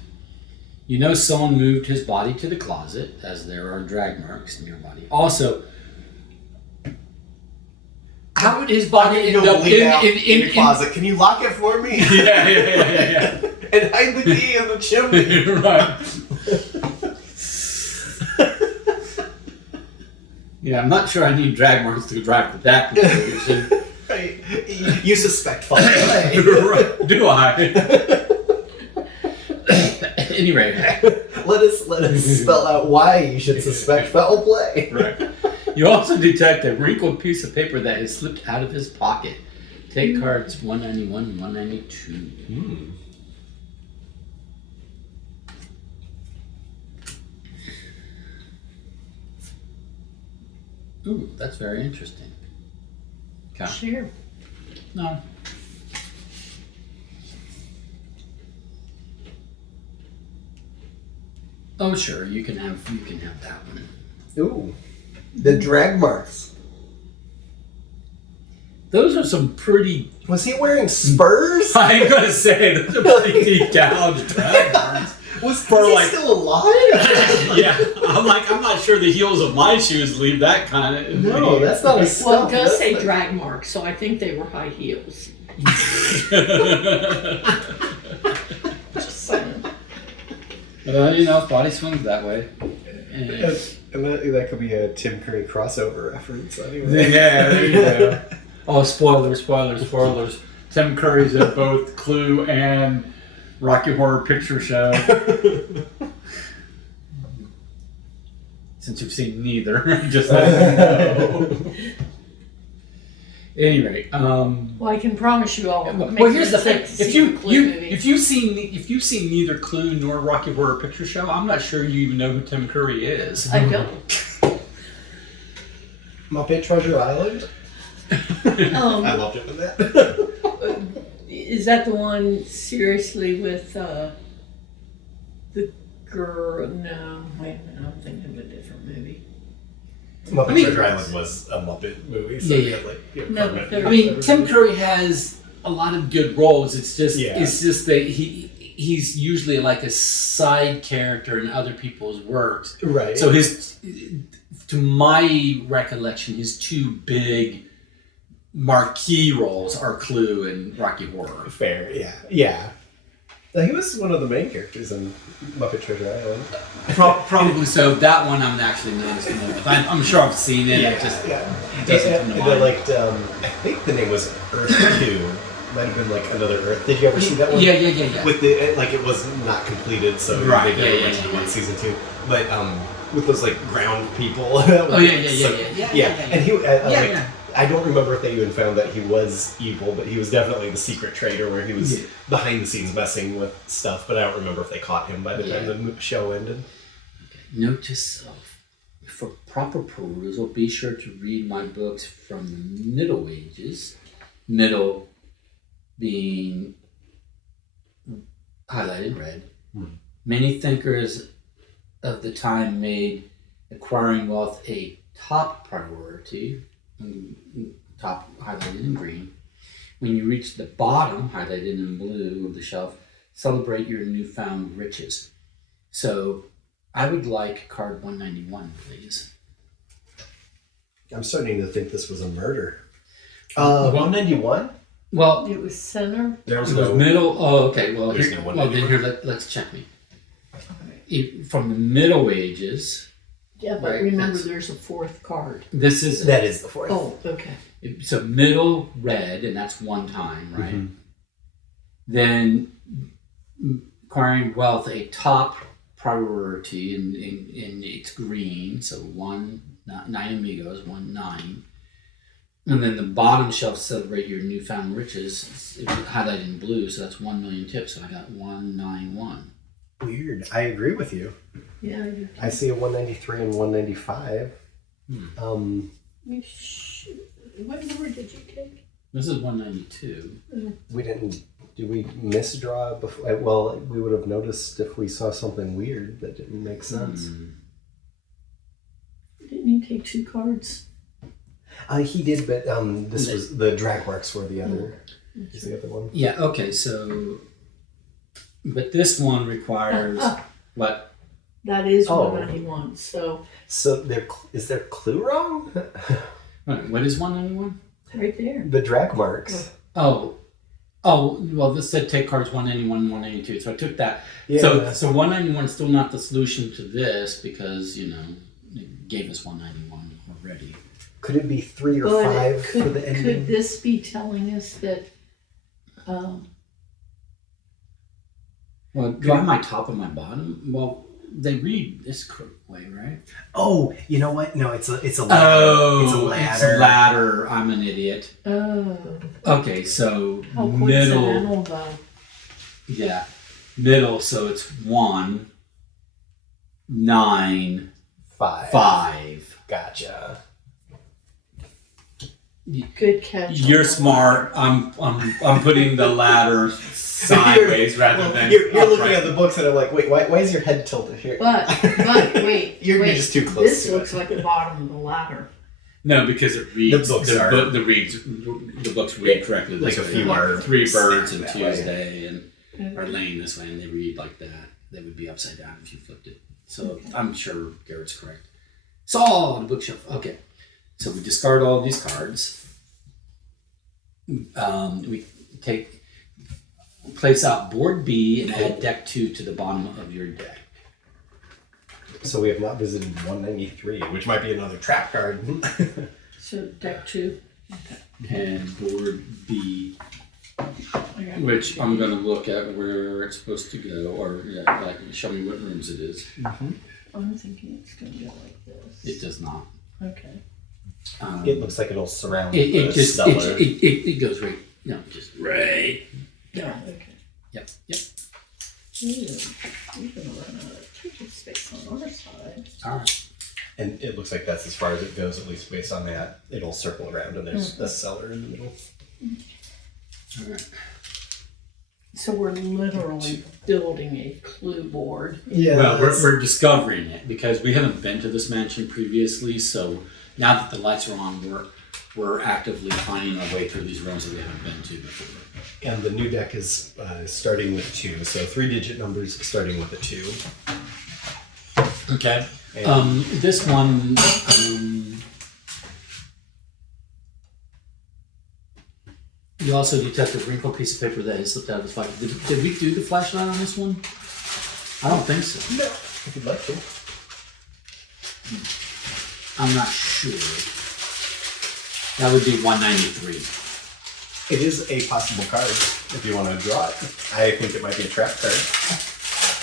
You know someone moved his body to the closet, as there are drag marks in your body. Also, how would his body end up in the closet? Can you lock it for me? Yeah. And hide the key in the chimney. Right. Yeah, I'm not sure I need drag marks to drive to that conclusion. Right. You suspect foul play. Right. Do I? Anyway. Let us spell out why you should suspect foul play. Right. You also detect a wrinkled piece of paper that has slipped out of his pocket. Take cards 191 and 192. Ooh, that's very interesting. Okay. Sure. No. Oh, sure. You can have that one. Ooh. The drag marks. Those are some pretty. Was he wearing spurs? I ain't gonna say those are pretty deep gouged drag marks. Was For he like- still alive? Yeah, I'm not sure the heels of my shoes leave that kind of. No, that's not a Well, scuff. it does That's say like- drag marks, so I think they were high heels. Just saying. Body swings that way. And that could be a Tim Curry crossover reference anyway. Yeah, there you go. Oh, spoilers. Tim Curry's at both Clue and Rocky Horror Picture Show. Since you've seen neither, just let me know. Anyway, Well, I can promise you all. well, here's the thing: if you've seen neither Clue nor Rocky Horror Picture Show, I'm not sure you even know who Tim Curry is. I don't. Muppet Treasure Island. I loved it in that. Is that the one seriously with the girl? No, wait a minute. I'm thinking of a different movie. Muppet Treasure Island was a Muppet movie. So Tim Curry has a lot of good roles. It's just that he's usually like a side character in other people's works. Right. So to my recollection, his two big marquee roles are Clue and Rocky Horror. Fair, yeah. He was one of the main characters in Muppet Treasure Island. Probably so. That one I'm actually not as familiar with. I'm sure I've seen it. It just doesn't come to mind. They liked, I think the name was Earth 2. Might have been like Another Earth. Did you ever see that one? Yeah. With the it was not completed, so they did eventually season 2. But with those like ground people. Yeah. And he I don't remember if they even found that he was evil, but he was definitely the secret traitor where he was behind the scenes messing with stuff, but I don't remember if they caught him by the time the show ended. Note to self: for proper perusal, be sure to read my books from the Middle Ages, middle being highlighted red. Many thinkers of the time made acquiring wealth a top priority, top highlighted in green. When you reach the bottom, highlighted in blue of the shelf, celebrate your newfound riches. So I would like card 191, please. I'm starting to think this was a murder. 191? Well, It was center. There was it was middle. Oh, okay. Well, There's here, no well then 191. let's check me. From the Middle Ages. Yeah, but Right, remember that's- there's a fourth card. This is That is the fourth. Oh, okay. so middle red, and that's one time, right? Then acquiring wealth, a top priority, in it's green, so 9 amigos, 1-9. And then the bottom shelf, celebrate your newfound riches, it was highlighted in blue, so that's 1 million tips. So I got 191. Weird. I agree with you. Yeah. I see a 193 and 195. What number did you take? This is 192. We didn't. Did we misdraw before? Well, we would have noticed if we saw something weird that didn't make sense. Didn't you take 2 cards? He did, but this was the drag marks were the other. Is the other one? Yeah. Okay. So, but this one requires what? That is 191. So is their clue wrong? Wait, what is 191? right there. The drag marks. Oh, well, this said take cards 191 and 192, so I took that. Yeah. So 191 is still not the solution to this because, it gave us 191 already. Could it be 3 or 5 for the ending? Could this be telling us that? Well, do I have my top and my bottom? Well, they read this way, right? Oh, you know what? No, it's a ladder. Oh, it's a ladder. ladder. I'm an idiot. Oh. Okay, so How middle. coincidental, though. Yeah, middle. So it's 1, 9, 5. Gotcha. Good catch. You're smart. I'm putting the ladder sideways rather than You're looking upright. at the books and I'm like, wait, why is your head tilted here? But wait. You're wait. just too close This to it. looks like the bottom of the ladder. No, because it reads The books the books read correctly. Like this a way. few are 3 birds and that way. Tuesday and are laying this way, and they read like that. They would be upside down if you flipped it. So I'm sure Garrett's correct. So the bookshelf. Okay, so we discard all these cards. We place out board B and add deck 2 to the bottom of your deck. So we have not visited 193, which might be another trap card. So deck 2. Okay. and board B, I got which I'm going to look at where it's supposed to go, or like show me what rooms it is. I'm thinking it's going to go like this. It does not. Okay. It looks like it'll surround It the just cellar. it goes right. No, just right. Yeah, okay. Yep. Ooh, we're going to run out of ticket space on our side. All right. And it looks like that's as far as it goes, at least based on that. It'll circle around and there's a cellar in the middle. All right. So we're literally building a clue board. Yeah. Well, we're discovering it because we haven't been to this mansion previously. So now that the lights are on, we're actively finding our way through these rooms that we haven't been to before. And the new deck is starting with 2, so 3-digit numbers starting with a 2. Okay. And This one. You also detect a wrinkled piece of paper that has slipped out of his pocket. Did we do the flashlight on this one? I don't think so. no, if you'd like to. I'm not sure. That would be 193. It is a possible card if you want to draw it. I think it might be a trap card.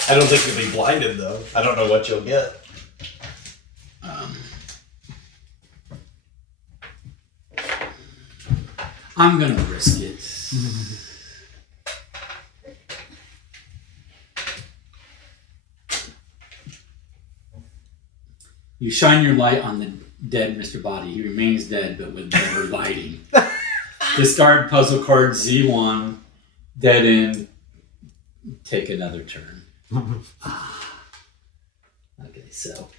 I don't think you'll be blinded though. I don't know what you'll get. I'm gonna risk it. You shine your light on the dead Mr. Body. He remains dead, but with better lighting. Discard puzzle card Z1. Dead end. Take another turn. Okay, so.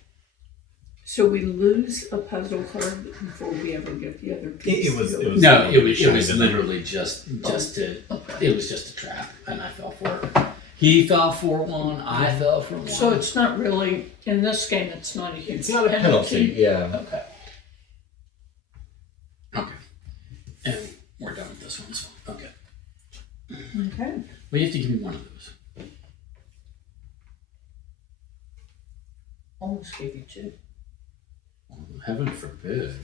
So we lose a puzzle card before we ever get the other piece. It was No, it was literally just to. Okay. It was just a trap, and I fell for it. He fell for one. I fell for one. So it's not really, in this game, it's not a huge It's not a penalty, yeah. Okay. Okay. And we're done with this one as well. Okay. Okay. Well, you have to give me one of those. Almost gave you 2. Well, heaven forbid.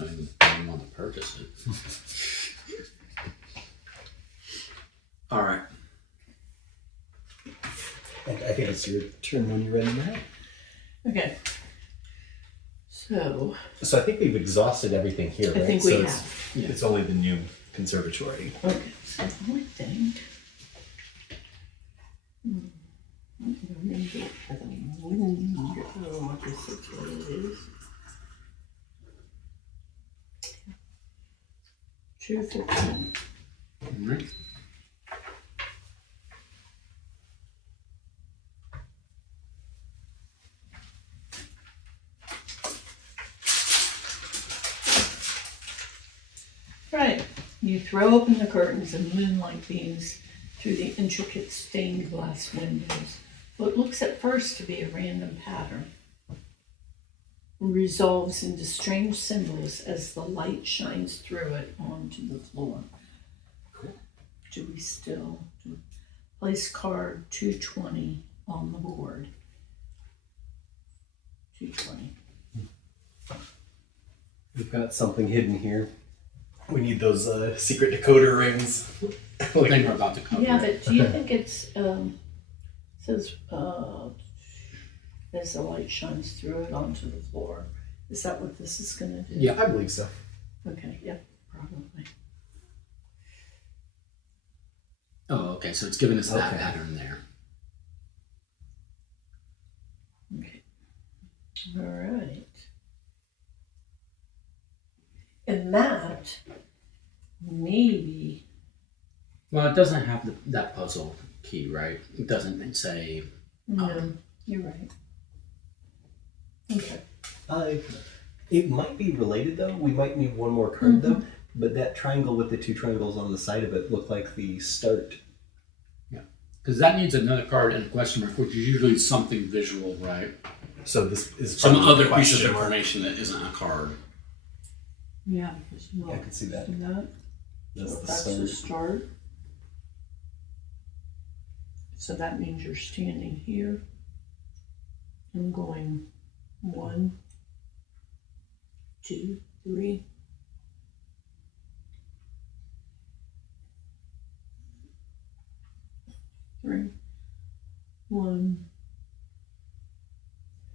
I didn't want to purchase it. All right. And I think it's your turn when you're ready now. Okay. So So I think we've exhausted everything here, right? I think so we it's, have. it's only the new conservatory. Okay. So I think. Oh, I guess that's what it is. 215. All right. Right. You throw open the curtains and moonlight beams through the intricate stained glass windows. What looks at first to be a random pattern resolves into strange symbols as the light shines through it onto the floor. Cool. Do we still place card 220 on the board? 220. We've got something hidden here. We need those secret decoder rings. I think we're about to cover Yeah, it. but do you think it's says as the light shines through it onto the floor? Is that what this is going to do? Yeah. I believe so. Okay. Yeah. Probably. Oh, okay. So it's giving us that Okay. pattern there. Okay. All right. And that maybe. Well, it doesn't have that puzzle key, right? It doesn't say. No, you're right. Okay. It might be related though. We might need one more card though. But that triangle with the 2 triangles on the side of it look like the start. Yeah. Because that needs another card and a question mark, which is usually something visual, right? So this is Some probably other the piece of question mark. information that isn't a card. Yeah. Because Yeah, I can see that. that. That's So the that's start. the start. So that means you're standing here and going 1, 2, 3,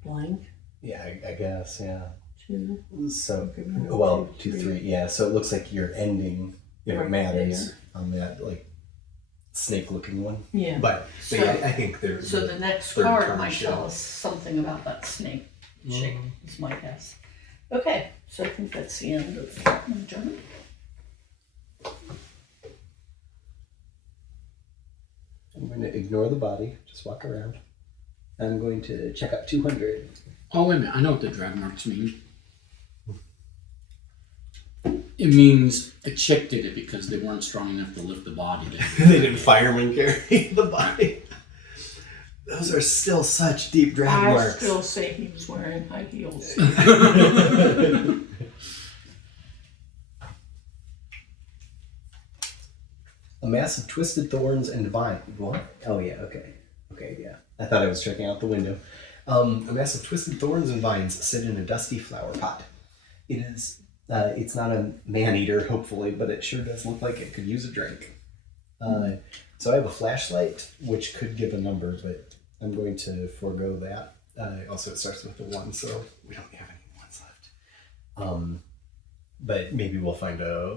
blank. Yeah, I guess, yeah. 2. So, Okay, 1, well, 2, 2, 3. 3, yeah. So it looks like you're ending, if it Right matters, there. on that, like, snake-looking one. Yeah. But So- yeah, I think there's... So the next third card card might show. tell us something about that snake shape, is my guess. Okay, so I think that's the end of my journey. I'm going to ignore the body, just walk around. I'm going to check out 200. Oh, wait a minute. I know what the drag marks mean. It means a chick did it because they weren't strong enough to lift the body. They didn't fireman carry the body. Those are still such deep drag I marks. still say he was wearing high heels. A mass of twisted thorns and vines. What? Oh, yeah, okay. Okay, yeah. I thought I was checking out the window. A mass of twisted thorns and vines sit in a dusty flower pot. It is, it's not a man-eater, hopefully, but it sure does look like it could use a drink. So I have a flashlight, which could give a number, but I'm going to forego that. Also, it starts with a 1, so we don't have any 1s left. But maybe we'll find a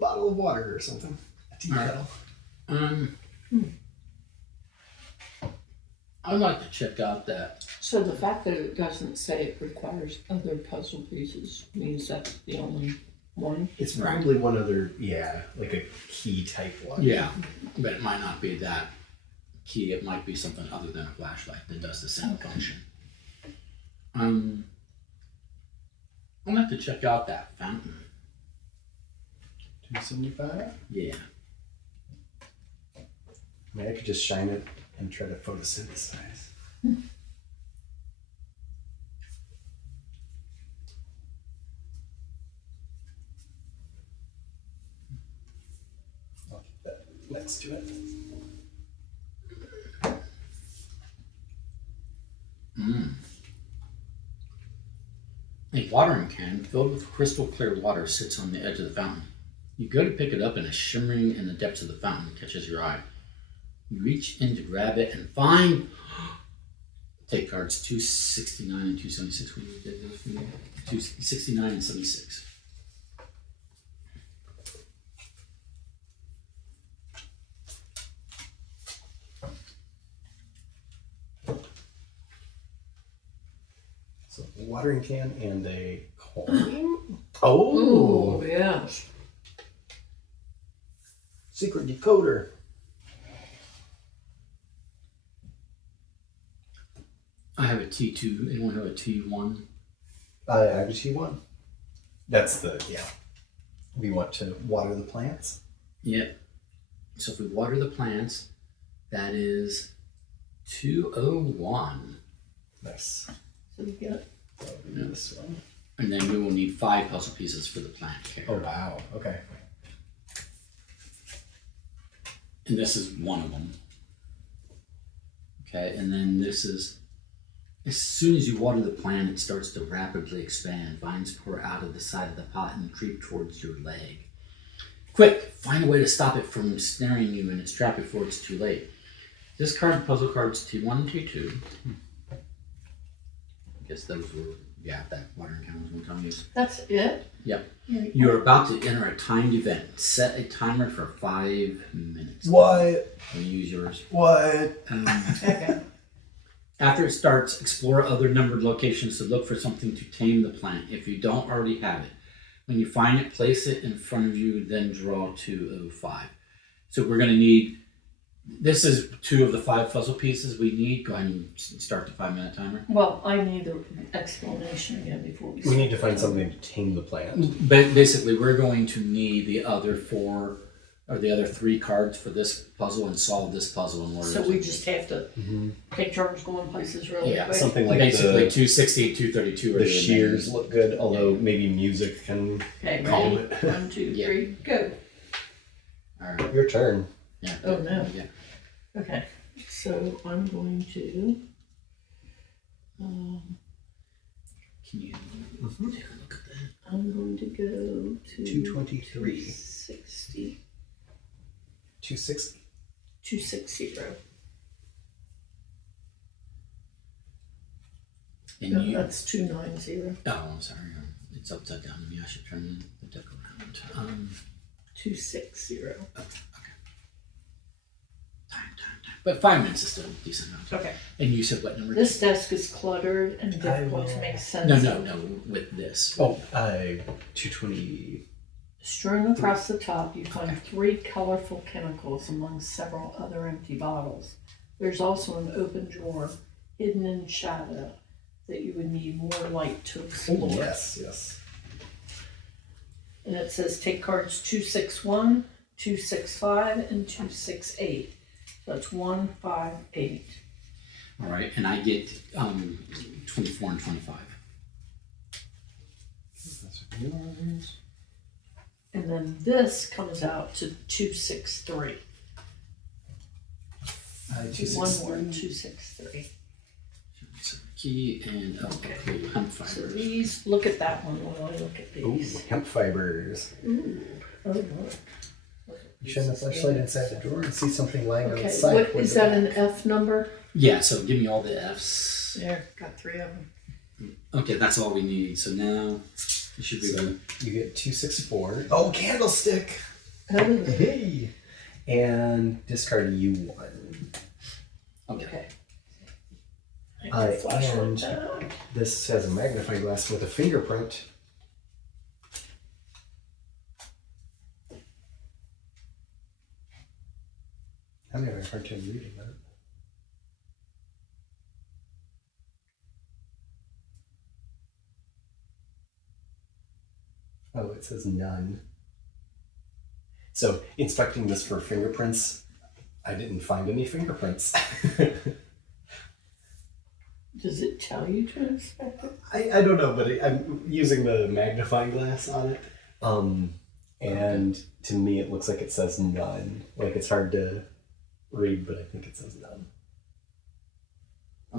bottle of water or something. A tea kettle. I'd like to check out that. So the fact that it doesn't say it requires other puzzle pieces means that's the only one? It's probably one other, yeah, like a key type one. Yeah, but it might not be that key. It might be something other than a flashlight that does the same function. I'd like to check out that fountain. 275? Yeah. I mean, I could just shine it and try to photosynthesize. I'll keep that next to it. A watering can filled with crystal clear water sits on the edge of the fountain. You go to pick it up and a shimmering in the depths of the fountain catches your eye. You reach in to grab it and find... Take cards 269 and 276. When you did those for me? 269 and 76. So a watering can and a coin. Oh! Yes. Secret decoder. I have a T2. Anyone have a T1? I have a T1. That's the, yeah. We want to water the plants. Yep. So if we water the plants, that is 201. Nice. So we got So we do this one. And then we will need 5 puzzle pieces for the plant care. Oh, wow. Okay. And this is one of them. Okay, and then this is, as soon as you water the plant, it starts to rapidly expand. Vines pour out of the side of the pot and creep towards your leg. Quick, find a way to stop it from snaring you in its trap before it's too late. Discard puzzle cards T1 and T2. I guess those were, yeah, that watering can was one time used. that's it? Yep. You are about to enter a timed event. Set a timer for 5 minutes. What? Can you use yours? What? Okay. After it starts, explore other numbered locations to look for something to tame the plant if you don't already have it. When you find it, place it in front of you, then draw 205. So we're going to need, this is 2 of the 5 puzzle pieces we need. Go ahead and start the 5-minute timer. Well, I need the explanation again before we We need to find something to tame the plant. But basically, we're going to need the other 4 or the other 3 cards for this puzzle and solve this puzzle in order So to... we just have to take turns going places really Yeah, quick. Something like basically, the 260 and 232 are the the shears look good, although maybe music can Okay, calm ready? it. 1, 2, Yeah. 3, go. All right. Your turn. Yeah. Oh, no. Yeah. Okay, so I'm going to, Can you take a look at that? I'm going to go to 223. 260. 260. 260. And No, you, that's 290. oh, I'm sorry. It's upside down to me. I should turn the deck around. 260. Time. But 5 minutes is still a decent amount. Okay. And you said what number? This desk is cluttered and difficult to make sense. No, with this. Oh, 220. Strewn across the top, you find 3 colorful chemicals among several other empty bottles. There's also an open drawer hidden in shadow that you would need more light to explore. Oh, yes. And it says take cards 261, 265, and 268. So it's 158. All right, and I get 24 and 25. And then this comes out to 263. One more, 263. Key and hemp So fibers. these, look at that one while I look at Ooh, these. hemp fibers. Ooh. Oh, look. You shine the flashlight inside the drawer and see something lying on the Okay, side. what, toward is the that back. an F number? Yeah, so give me all the F's. There, got 3 of them. Okay, that's all we need. So now you should be So ready. you get 264. Oh, candlestick! Oh, Hey! And discard U1. Okay. And this has a magnifying glass with a fingerprint. I'm having a hard time reading that. Oh, it says none. So, inspecting this for fingerprints, I didn't find any fingerprints. Does it tell you to inspect it? I don't know, but I'm using the magnifying glass on it. And to me, it looks like it says none. Like it's hard to read, but I think it says none.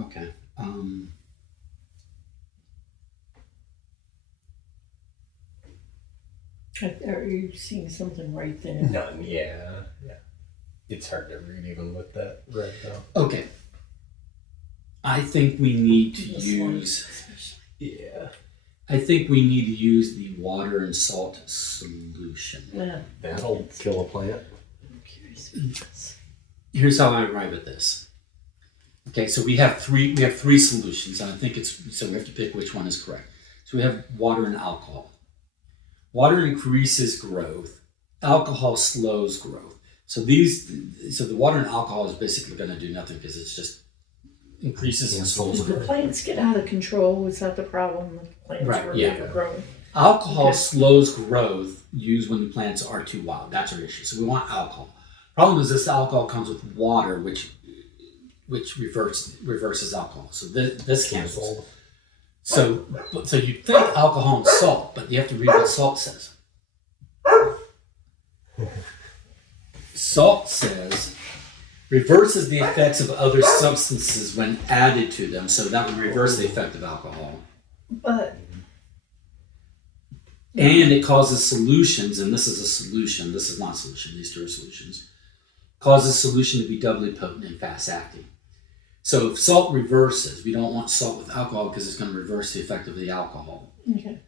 Okay. Are you seeing something right there? None, yeah. It's hard to read even with that red though. Okay. I think we need to This one. use. Yeah. I think we need to use the water and salt solution. Yeah. That'll kill a plant. I'm curious about this. Here's how I arrive at this. Okay, so we have three solutions, and I think so we have to pick which one is correct. So we have water and alcohol. Water increases growth. Alcohol slows growth. So the water and alcohol is basically going to do nothing because it's just increases and slows Did the growth. plants get out of control? Was that the problem? The plants Right, were yeah. overgrowing? Alcohol Okay. slows growth used when the plants are too wild. That's our issue. So we want alcohol. Problem is this alcohol comes with water, which reverses alcohol. So this cancels. So you think alcohol and salt, but you have to read what salt says. Salt says reverses the effects of other substances when added to them. So that would reverse the effect of alcohol. But And it causes solutions, and this is a solution. This is not a solution. These two are solutions. Causes solution to be doubly potent and fast acting. So if salt reverses, we don't want salt with alcohol because it's going to reverse the effect of the alcohol. okay.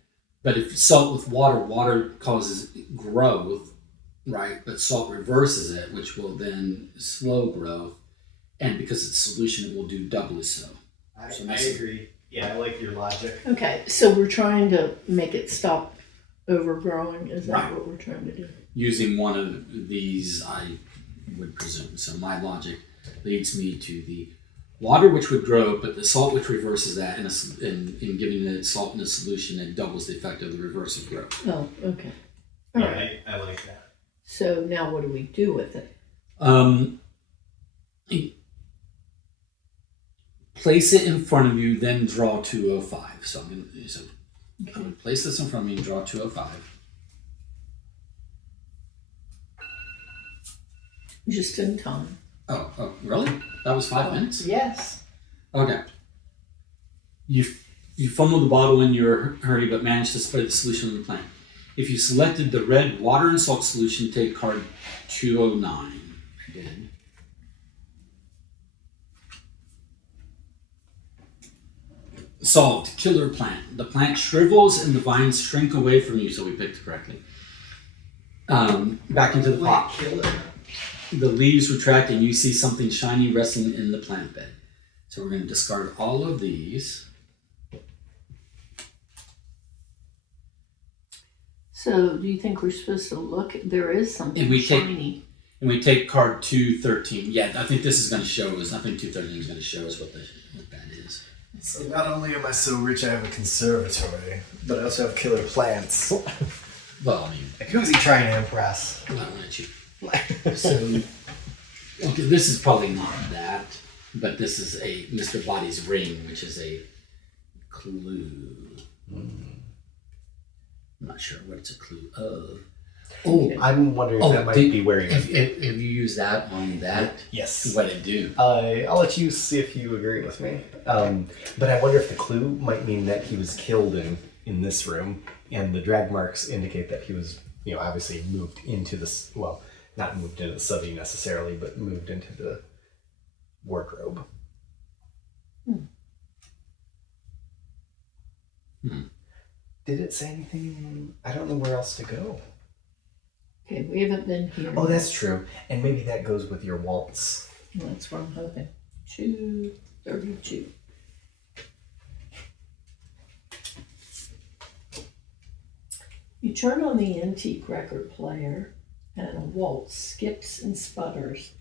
But if salt with water causes growth, right? But salt reverses it, which will then slow growth. And because it's a solution, it will do doubly so. I this- agree. Yeah, I like your logic. Okay, so we're trying to make it stop overgrowing. Is that Right. what we're trying to do? Using one of these, I would presume. So my logic leads me to the water, which would grow, but the salt, which reverses that, and in giving the salt in a solution, it doubles the effect of the reverse of growth. Oh, okay. All right. I like that. So now what do we do with it? Place it in front of you, then draw 205. So I'm going to place this in front of me and draw 205. Just in time. Oh, really? That was 5 minutes? Yes. Okay. You fumbled the bottle in your hurry, but managed to spread the solution on the plant. If you selected the red water and salt solution, take card 209. Did. Solved. Killer plant. The plant shrivels and the vines shrink away from you, so we picked correctly. Back into the pot. The leaves retract and you see something shiny resting in the plant bed. So we're going to discard all of these. So, do you think we're supposed to look? There is something And we shiny. And we take card 213. Yeah, I think this is going to show us. I think 213 is going to show us what that is. So not only am I so rich, I have a conservatory, but I also have killer plants. Well, I mean, Who's he trying to impress? not at you. So, okay, this is probably not that, but this is a Mr. Body's ring, which is a clue. I'm not sure what it's a clue of. Oh, I'm wondering if that might be wearing Have you used that on that? Yes. What it do? I'll let you see if you agree with me. But I wonder if the clue might mean that he was killed in this room, and the drag marks indicate that he was, obviously moved into this. Well, not moved into the subby necessarily, but moved into the wardrobe. Did it say anything? I don't know where else to go. Okay, we haven't been here. Oh, that's true. And maybe that goes with your waltz. That's what I'm hoping. 232. You turn on the antique record player, and a waltz skips and sputters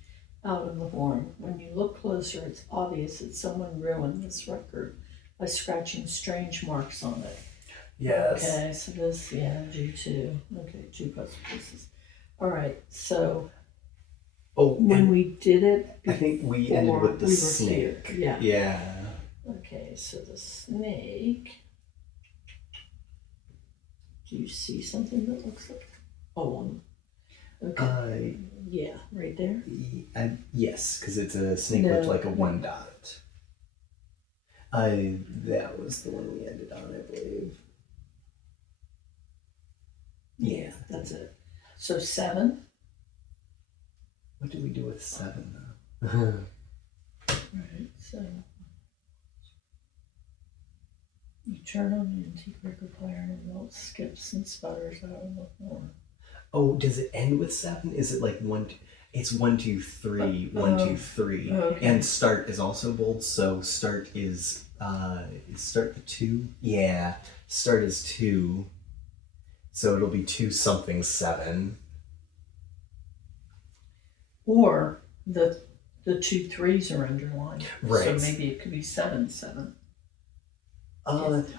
out of the horn. When you look closer, it's obvious that someone ruined this record by scratching strange marks on it. Yes. Okay, so this, G2. Okay, 2 puzzle pieces. All right, so Oh, when and we did it, I think we ended before with the we were snake. here. Yeah. Yeah. Okay, so the snake. Do you see something that looks like? Oh, okay. Yeah, right there. Yes, because it's a snake with like a 1 dot. That was the one we ended on, I believe. Yeah, that's it. So 7. What did we do with 7 though? Right, so you turn on the antique record player and it skips and sputters out of the horn. Oh, does it end with 7? Is it like 1? It's 1, 2, 3, 1, 2, 3, okay. and start is also bold. So start is start the 2. Yeah, start is 2. So it'll be 2 something 7. Or the 2 3s are underlined. Right. So maybe it could be 7 7.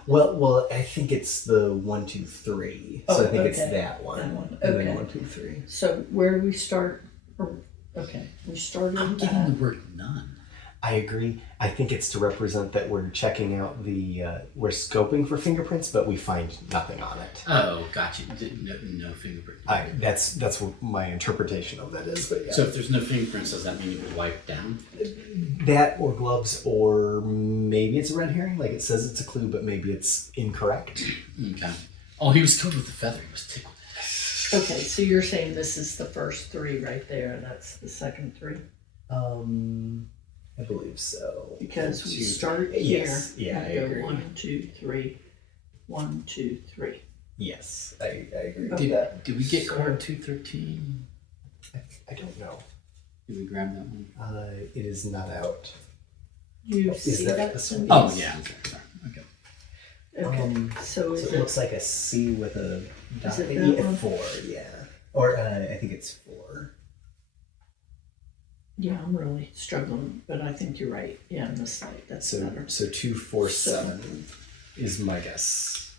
Well, I think it's the 1, 2, 3. So Oh, I think it's okay. that one. That one, And okay. then 1, 2, 3. So where do we start? Okay, we started I'm with getting that. the word none. I agree. I think it's to represent that we're checking out we're scoping for fingerprints, but we find nothing on it. Oh, gotcha. No fingerprint. That's what my interpretation of that is. But yeah. So if there's no fingerprints, does that mean it was wiped down? That or gloves, or maybe it's a red herring. Like it says it's a clue, but maybe it's incorrect. Okay. Oh, he was killed with a feather. He was tickled. Okay, so you're saying this is the first 3 right there, and that's the second 3? I believe so. Because we 2, start here. Yes. Yeah, I and go agree. 1 2 3. 1 2 3. Yes, I agree with Okay. that. Did we get So- card 213? I don't know. Did we grab that one? It is not out. You Is see that that? the symbol? symbol? Oh, yeah. Sorry. Okay. Okay, so is So it it? looks like a C with a dot. Is it Yeah, that one? 4, yeah. Or I think it's 4. Yeah, I'm really struggling, but I think you're right. Yeah, in this light, that's So better. 2, 4, 7 is my guess.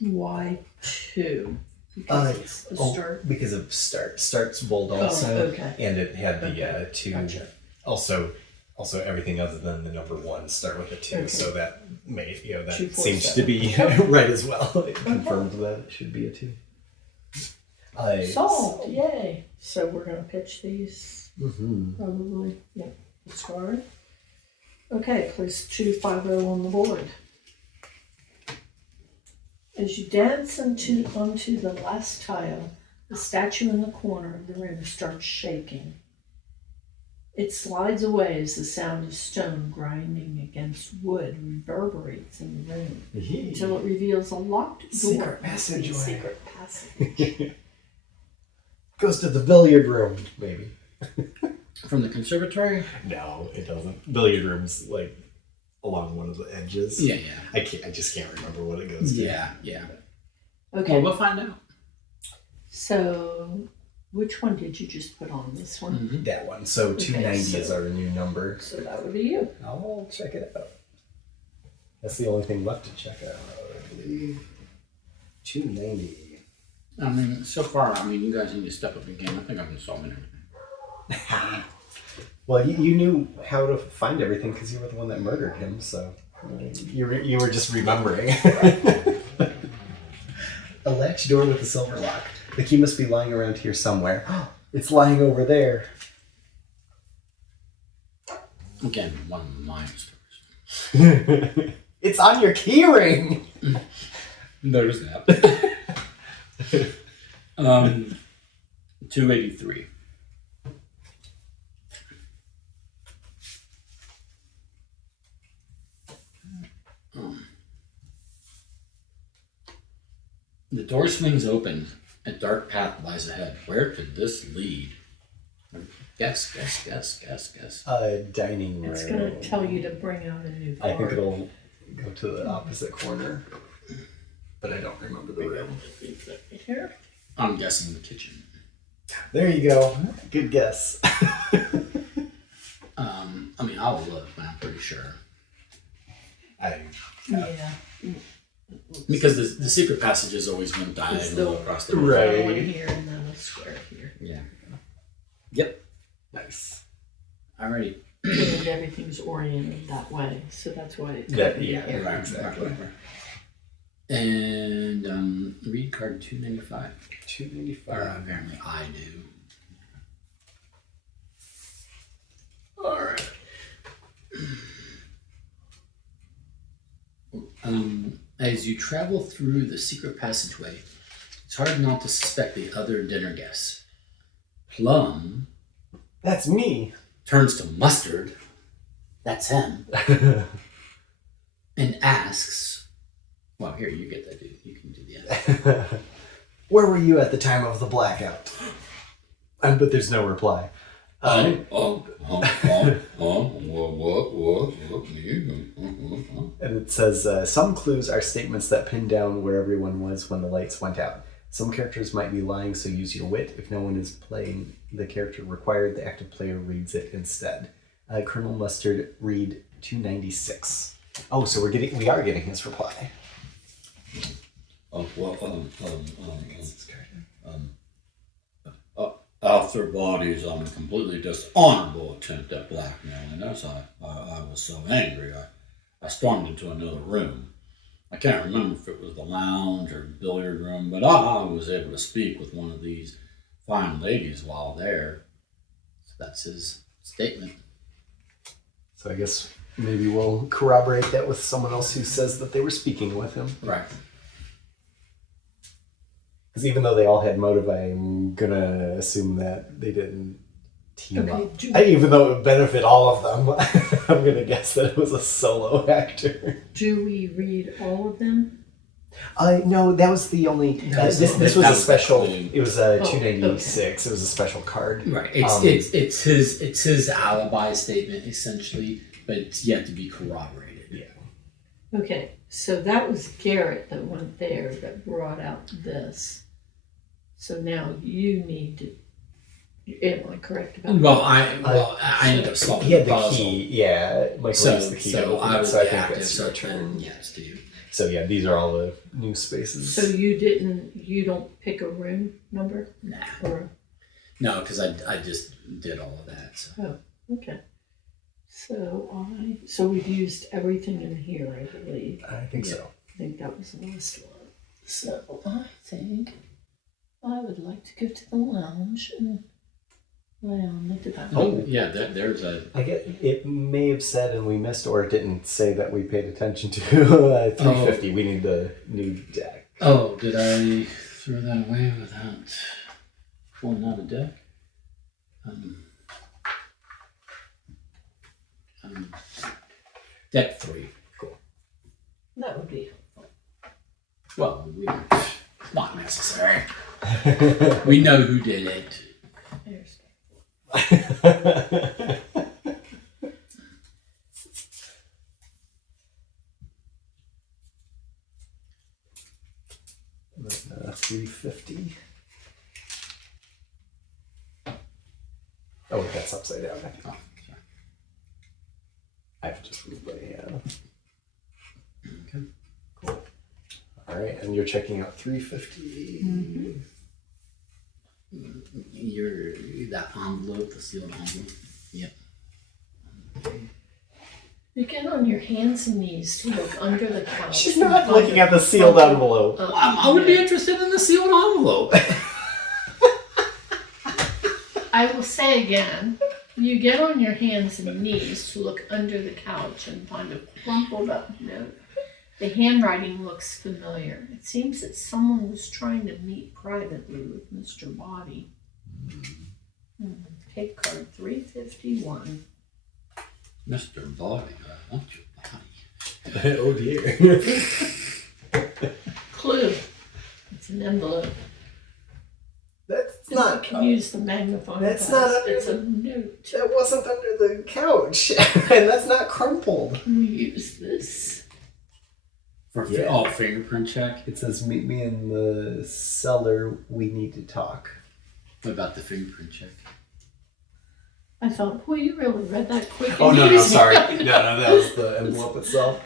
Why 2? Because it's the start. Because of start. Start's bold also. Oh, okay. And it had the Okay. 2. Gotcha. Also everything other than the number 1 start with a 2. Okay. So that may that 2, 4, seems 7. to be right as well. It confirmed that it should be a 2. Solved! Yay! So we're gonna pitch these Mm-hmm. probably. Yep. Discard. Okay, place 250 on the board. As you dance onto the last tile, the statue in the corner of the room starts shaking. It slides away as the sound of stone grinding against wood reverberates in the room until it reveals a locked door. Secret passageway. Secret passage. Goes to the billiard room, maybe. From the conservatory? No, it doesn't. Billiard room's like along one of the edges. Yeah. I just can't remember what it goes to. Yeah. Okay. Well, we'll find out. So, which one did you just put on? This one? Mm-hmm. That one. So 290 so- is our new number. So that would be you. I'll check it out. That's the only thing left to check out, I believe. 290. I mean, so far, you guys need to step up your game. I think I've been solving everything. Well, you knew how to find everything because you were the one that murdered him, so you were just remembering. A latch door with a silver lock. The key must be lying around here somewhere. It's lying over there. Again, one of my stories. It's on your key ring. There's that. 283. The door swings open. A dark path lies ahead. Where could this lead? Guess. Dining room. It's going to tell you to bring out a new card. I think it'll go to the opposite corner, but I don't remember the room. Right here. I'm guessing the kitchen. There you go. Good guess. I'll look, but I'm pretty sure. Yeah. Because the secret passage is always one diagonal across the room. Right. Another one here and then a square here. Yeah. Yep. Nice. Alrighty. And everything's oriented that way, so that's why it's Yeah, here. Right, exactly. right. And read card 295. 295. Or apparently I do. Alright. As you travel through the secret passageway, it's hard not to suspect the other dinner guests. Plum That's me. turns to Mustard, that's him, and asks, well, here, you get that, dude. You can do the end. Where were you at the time of the blackout? But there's no reply. And it says, some clues are statements that pin down where everyone was when the lights went out. Some characters might be lying, so use your wit. If no one is playing the character required, the active player reads it instead. Colonel Mustard, read 296. Oh, so we are getting his reply. After Body's completely dishonorable attempt at blackmailing us, I was so angry, I stormed into another room. I can't remember if it was the lounge or billiard room, but I was able to speak with one of these fine ladies while there. So that's his statement. So I guess maybe we'll corroborate that with someone else who says that they were speaking with him. Right. Because even though they all had motive, I'm going to assume that they didn't team up. Even though it would benefit all of them, I'm going to guess that it was a solo actor. Do we read all of them? No, that was the only... this was a special... It was a 296. Okay. It was a special card. Right. It's his alibi statement, essentially, but it's yet to be corroborated. Yeah. Okay, so that was Garrett that went there that brought out this. So now you need to... Am I correct about that? Well, I ended up solving He had the the puzzle. key. Yeah, Michael used the key to So open I it, was so I the think active, that's so your then turn. yes, to you. So yeah, these are all the new spaces. So you don't pick a room number? Nah. Or, No, because I just did all of that. So. okay. So we've used everything in here, I believe. I think so. I think that was the last one. So I think I would like to go to the lounge and lay on the divan. Oh, yeah, there's a... I get it may have said and we missed, or it didn't say that we paid attention to 350. We need the new deck. Oh, did I throw that away without pulling out a deck? Deck 3. That would be. Well, not necessary. We know who did it. There's. $350. Oh, wait, that's upside down. Oh, sorry. I have to just move my Okay. Cool. All right, and you're checking out 350. Mm-hmm. That envelope, the sealed envelope. Yep. You get on your hands and knees to look under the couch. She's not looking at the sealed envelope. I would be interested in the sealed envelope. I will say again, you get on your hands and knees to look under the couch and find a crumpled up note. The handwriting looks familiar. It seems that someone was trying to meet privately with Mr. Body. Take card 351. Mr. Body, I want your body. Oh dear. Clue. It's an envelope. That's You not. can use the magnifying That's glass. not under It's a note. That wasn't under the couch, and that's not crumpled. Can we use this? For Yeah. fingerprint check? It says, "Meet me in the cellar. We need to talk." What about the fingerprint check? I thought, boy, you really read that quick. Oh and no, easy. sorry. No, that was the envelope itself.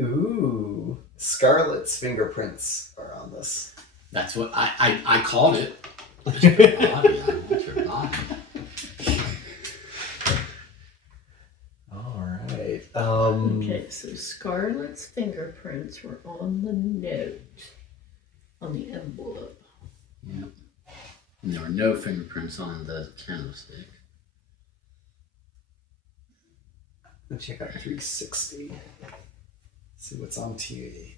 Ooh, Scarlett's fingerprints are on this. That's what I called it. Mr. Body, I want your body. All right. Okay, so Scarlett's fingerprints were on the note, on the envelope. Yep. And there were no fingerprints on the candlestick. Let's check out 360. See what's on TV.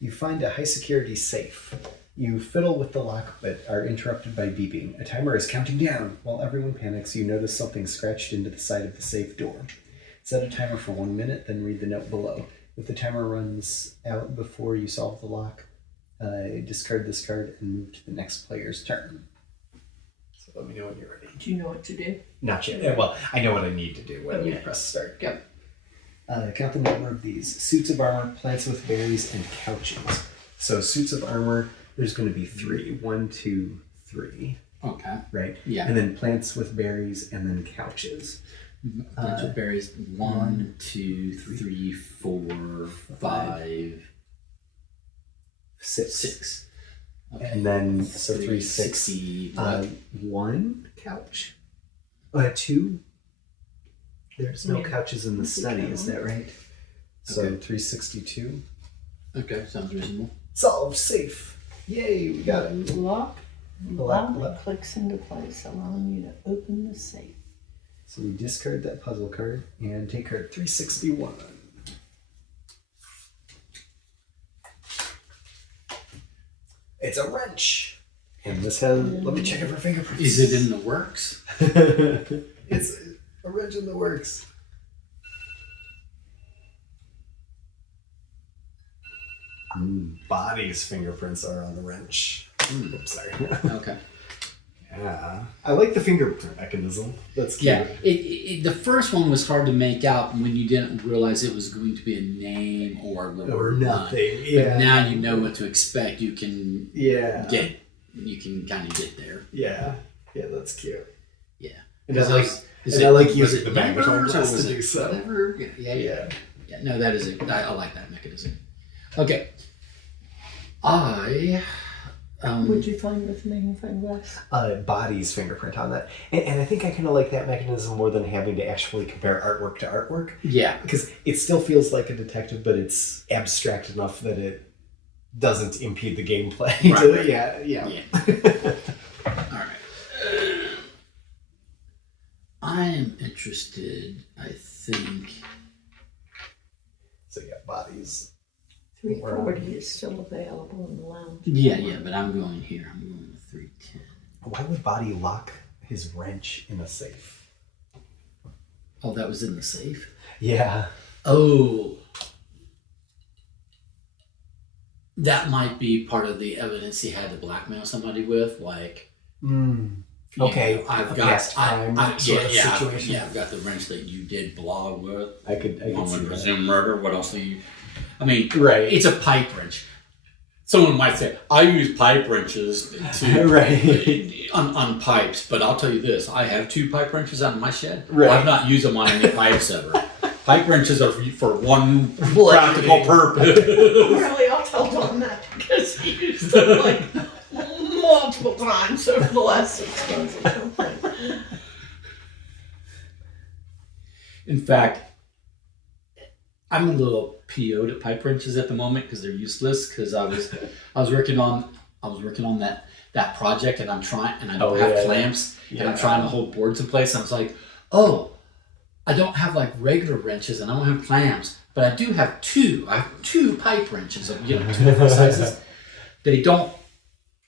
You find a high security safe. You fiddle with the lock but are interrupted by beeping. A timer is counting down. While everyone panics, you notice something scratched into the side of the safe door. Set a timer for 1 minute, then read the note below. If the timer runs out before you solve the lock, discard this card and move to the next player's turn. So let me know when you're ready. Do you know what to do? Not yet. Yeah, well, I know what I need to do when you Okay. press start. Go. Count the number of these. Suits of armor, plants with berries, and couches. So suits of armor, there's going to be 3. 1, 2, 3. Okay. Right? Yeah. And then plants with berries, and then couches. Bunch of berries. 1, 2, 3, 4, 5, 6. Okay. And then, so 3, 6. 60. 1 couch. 2. There's no Yeah. couches in the study, is that right? So Okay. 362. Okay, sounds reasonable. Solved. Safe. Yay, we got it. Lock. Lock. Lock clicks into place, allowing you to open the safe. So we discard that puzzle card and take card 361. It's a wrench. And this has, let me check it for fingerprints. Is it in the works? It's a wrench in the works. Body's fingerprints are on the wrench. Oops, sorry. Okay. Yeah. I like the fingerprint mechanism. That's cute. Yeah, the first one was hard to make out when you didn't realize it was going to be a name or the Or word nothing. But Yeah. now you know what to expect. You can Yeah. you can kind of get there. Yeah. Yeah, that's cute. Yeah. And I like, Is and it- I like was using it the magnifying numbers or glass was to it do so. whatever? Yeah. No, that is it. I like that mechanism. Okay. What'd you find with the magnifying glass? Body's fingerprint on that. And I think I kind of like that mechanism more than having to actually compare artwork to artwork. Yeah. Because it still feels like a detective, but it's abstract enough that it doesn't impede the gameplay. Right. Yeah. Yeah. All right. I am interested, I think. So yeah, Body's. 340 is still available in the lounge. Yeah, but I'm going here. I'm going with 310. Why would Body lock his wrench in a safe? Oh, that was in the safe? Yeah. Oh. That might be part of the evidence he had to blackmail somebody with, like. Okay. I've got situation. I've got the wrench that you did blog with. I could see that. Presumed murder. What else do you? I mean, right. It's a pipe wrench. Someone might say, I use pipe wrenches to right. on pipes, but I'll tell you this: I have 2 pipe wrenches out in my shed. Right. I've not used them on any pipes ever. Pipe wrenches are for one practical purpose. Really, I'll tell Don that because he used them like multiple times over the last 6 months or something. In fact, I'm a little PO'd at pipe wrenches at the moment because they're useless. Because I was working on that project, and I'm trying, and I don't have clamps, and I'm trying to hold boards in place. And I was like, oh, I don't have like regular wrenches, and I don't have clamps, but I do have 2. I have 2 pipe wrenches of 2 different sizes. They don't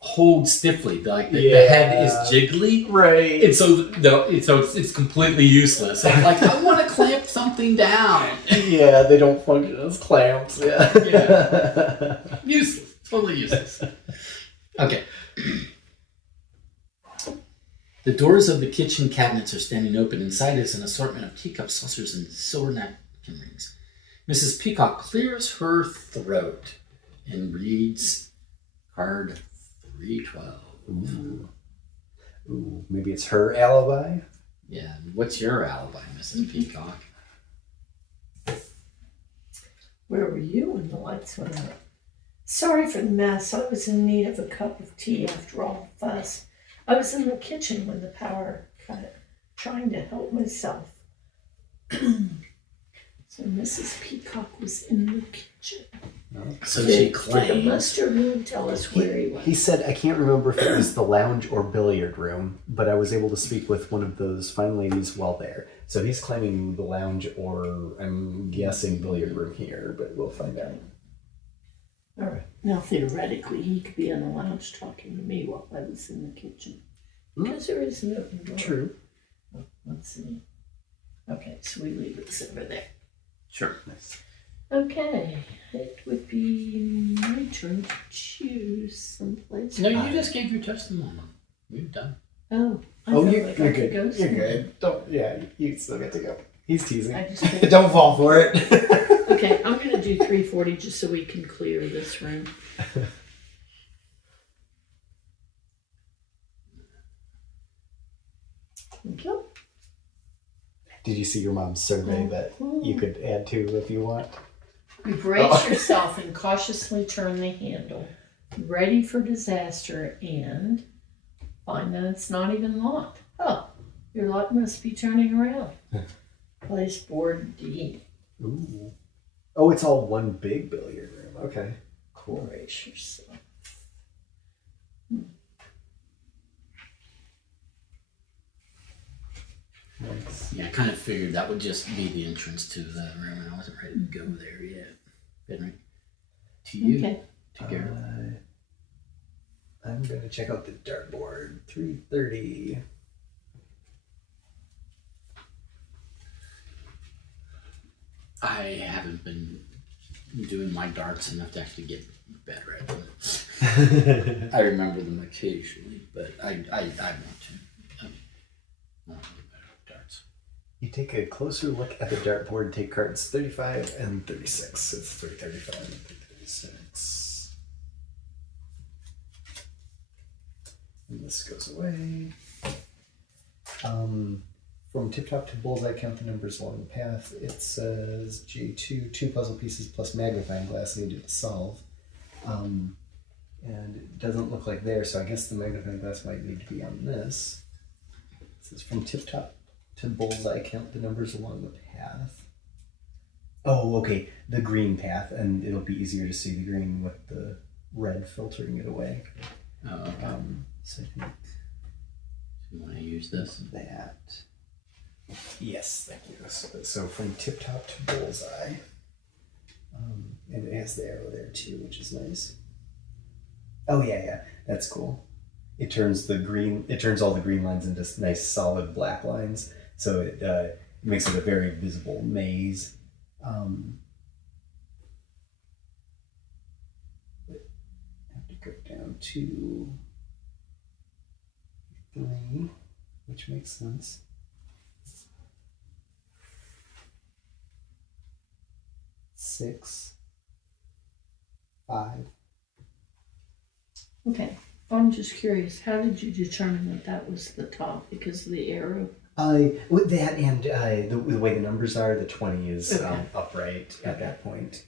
hold stiffly. Like the head is jiggly, Right. and so it's completely useless. I'm like, I want to clamp something down. Yeah, they don't function as clamps. Yeah. Useless. Totally useless. Okay. The doors of the kitchen cabinets are standing open. Inside is an assortment of teacups, saucers, and silver napkin rings. Mrs. Peacock clears her throat and reads card 312. Ooh, maybe it's her alibi? Yeah. What's your alibi, Mrs. Peacock? Where were you when the lights went out? Sorry for the mess. I was in need of a cup of tea after all the fuss. I was in the kitchen when the power cut, trying to help myself. So Mrs. Peacock was in the kitchen. So she Did the claims. mustard man tell us where he was? He said, I can't remember if it was the lounge or billiard room, but I was able to speak with one of those fine ladies while there. So he's claiming the lounge or, I'm guessing, billiard room here, but we'll find out. All right. Now, theoretically, he could be in the lounge talking to me while I was in the kitchen. Because there is no door. True. Oh, let's see. Okay, so we leave this over there. Sure. Nice. Okay, it would be my turn to choose someplace. No, you just gave your testimony. You're done. Oh, I Oh, felt you're like I could good. go You're somewhere. good. Don't, yeah, you still get to go. He's teasing. I just think, Don't fall for it. okay, I'm going to do 340 just so we can clear this room. Thank you. Did you see your mom's survey that you could add to if you want? You brace yourself and cautiously turn the handle, ready for disaster, and find that it's not even locked. Oh, your lock must be turning around. Place board D. Ooh. Oh, it's all one big billiard room. Okay. Cool. Brace yourself. Nice. Yeah, I kind of figured that would just be the entrance to the room, and I wasn't ready to go there yet. Henry, to you, Okay. to Garrett. I'm going to check out the dartboard. 330. I haven't been doing my darts enough to actually get better at them. I remember them occasionally, but I want to. I want to get better at darts. You take a closer look at the dartboard and take cards 35 and 36. It's 335 and 336. And this goes away. From tip top to bullseye, count the numbers along the path. It says J2, 2 puzzle pieces plus magnifying glass needed to solve. And it doesn't look like there, so I guess the magnifying glass might need to be on this. It says from tip top to bullseye, count the numbers along the path. Oh, okay, the green path, and it'll be easier to see the green with the red filtering it away. Oh, okay. So I think You want to use this? that. Yes, thank you. So from tip top to bullseye. And it has the arrow there too, which is nice. Oh yeah, that's cool. It turns all the green lines into nice solid black lines, so it makes it a very visible maze. I have to go down to 3, which makes sense. 6, 5. Okay. I'm just curious, how did you determine that was the top? Because of the arrow? With that and the way the numbers are, the 20 is Okay. upright at that point.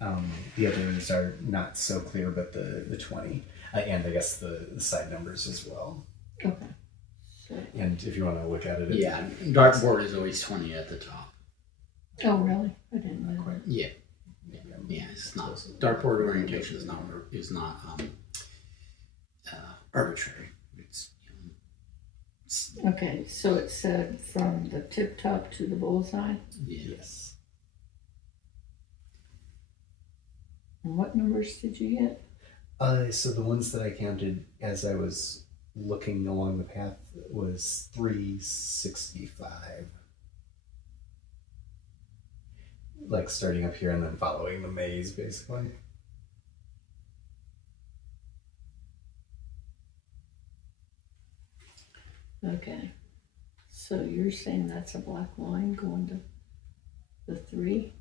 The others are not so clear, but the 20. And I guess the side numbers as well. Okay. So, And if you want to look at it, Yeah, dartboard is always 20 at the top. oh, really? I didn't know. quite. Yeah. Yeah, it's not. Dartboard orientation is not arbitrary. It's, Okay, so it said from the tip top to the bullseye. yeah. Yes. And what numbers did you get? So the ones that I counted as I was looking along the path was 365. Like starting up here and then following the maze, basically. Okay. So you're saying that's a black line going to the 3?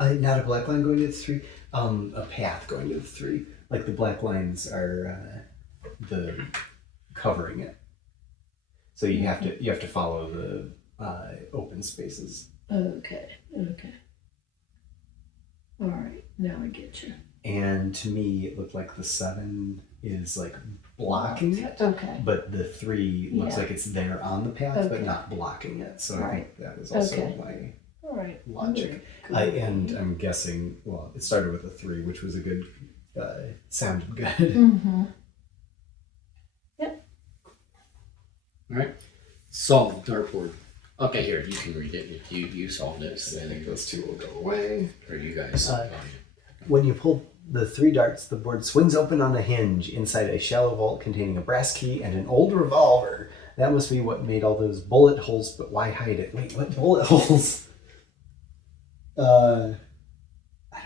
Not a black line going to the 3. A path going to the 3. Like the black lines are the covering it. So you have to follow the open spaces. Okay. All right, now I get you. And to me, it looked like the 7 is like blocking it. Okay. But the 3 looks Yeah. like it's there on the path, but Okay. not blocking it. So I Right. think that was also Okay. my All right. logic. Very good. And I'm guessing, well, it started with a 3, which was a good, sounded good. Mm-hmm. All right. Solve dartboard. Okay, here, you can read it. You solved it. So I think then, those 2 will go away. or you guys. When you pull the 3 darts, the board swings open on a hinge inside a shallow vault containing a brass key and an old revolver. That must be what made all those bullet holes, but why hide it? Wait, what bullet holes? I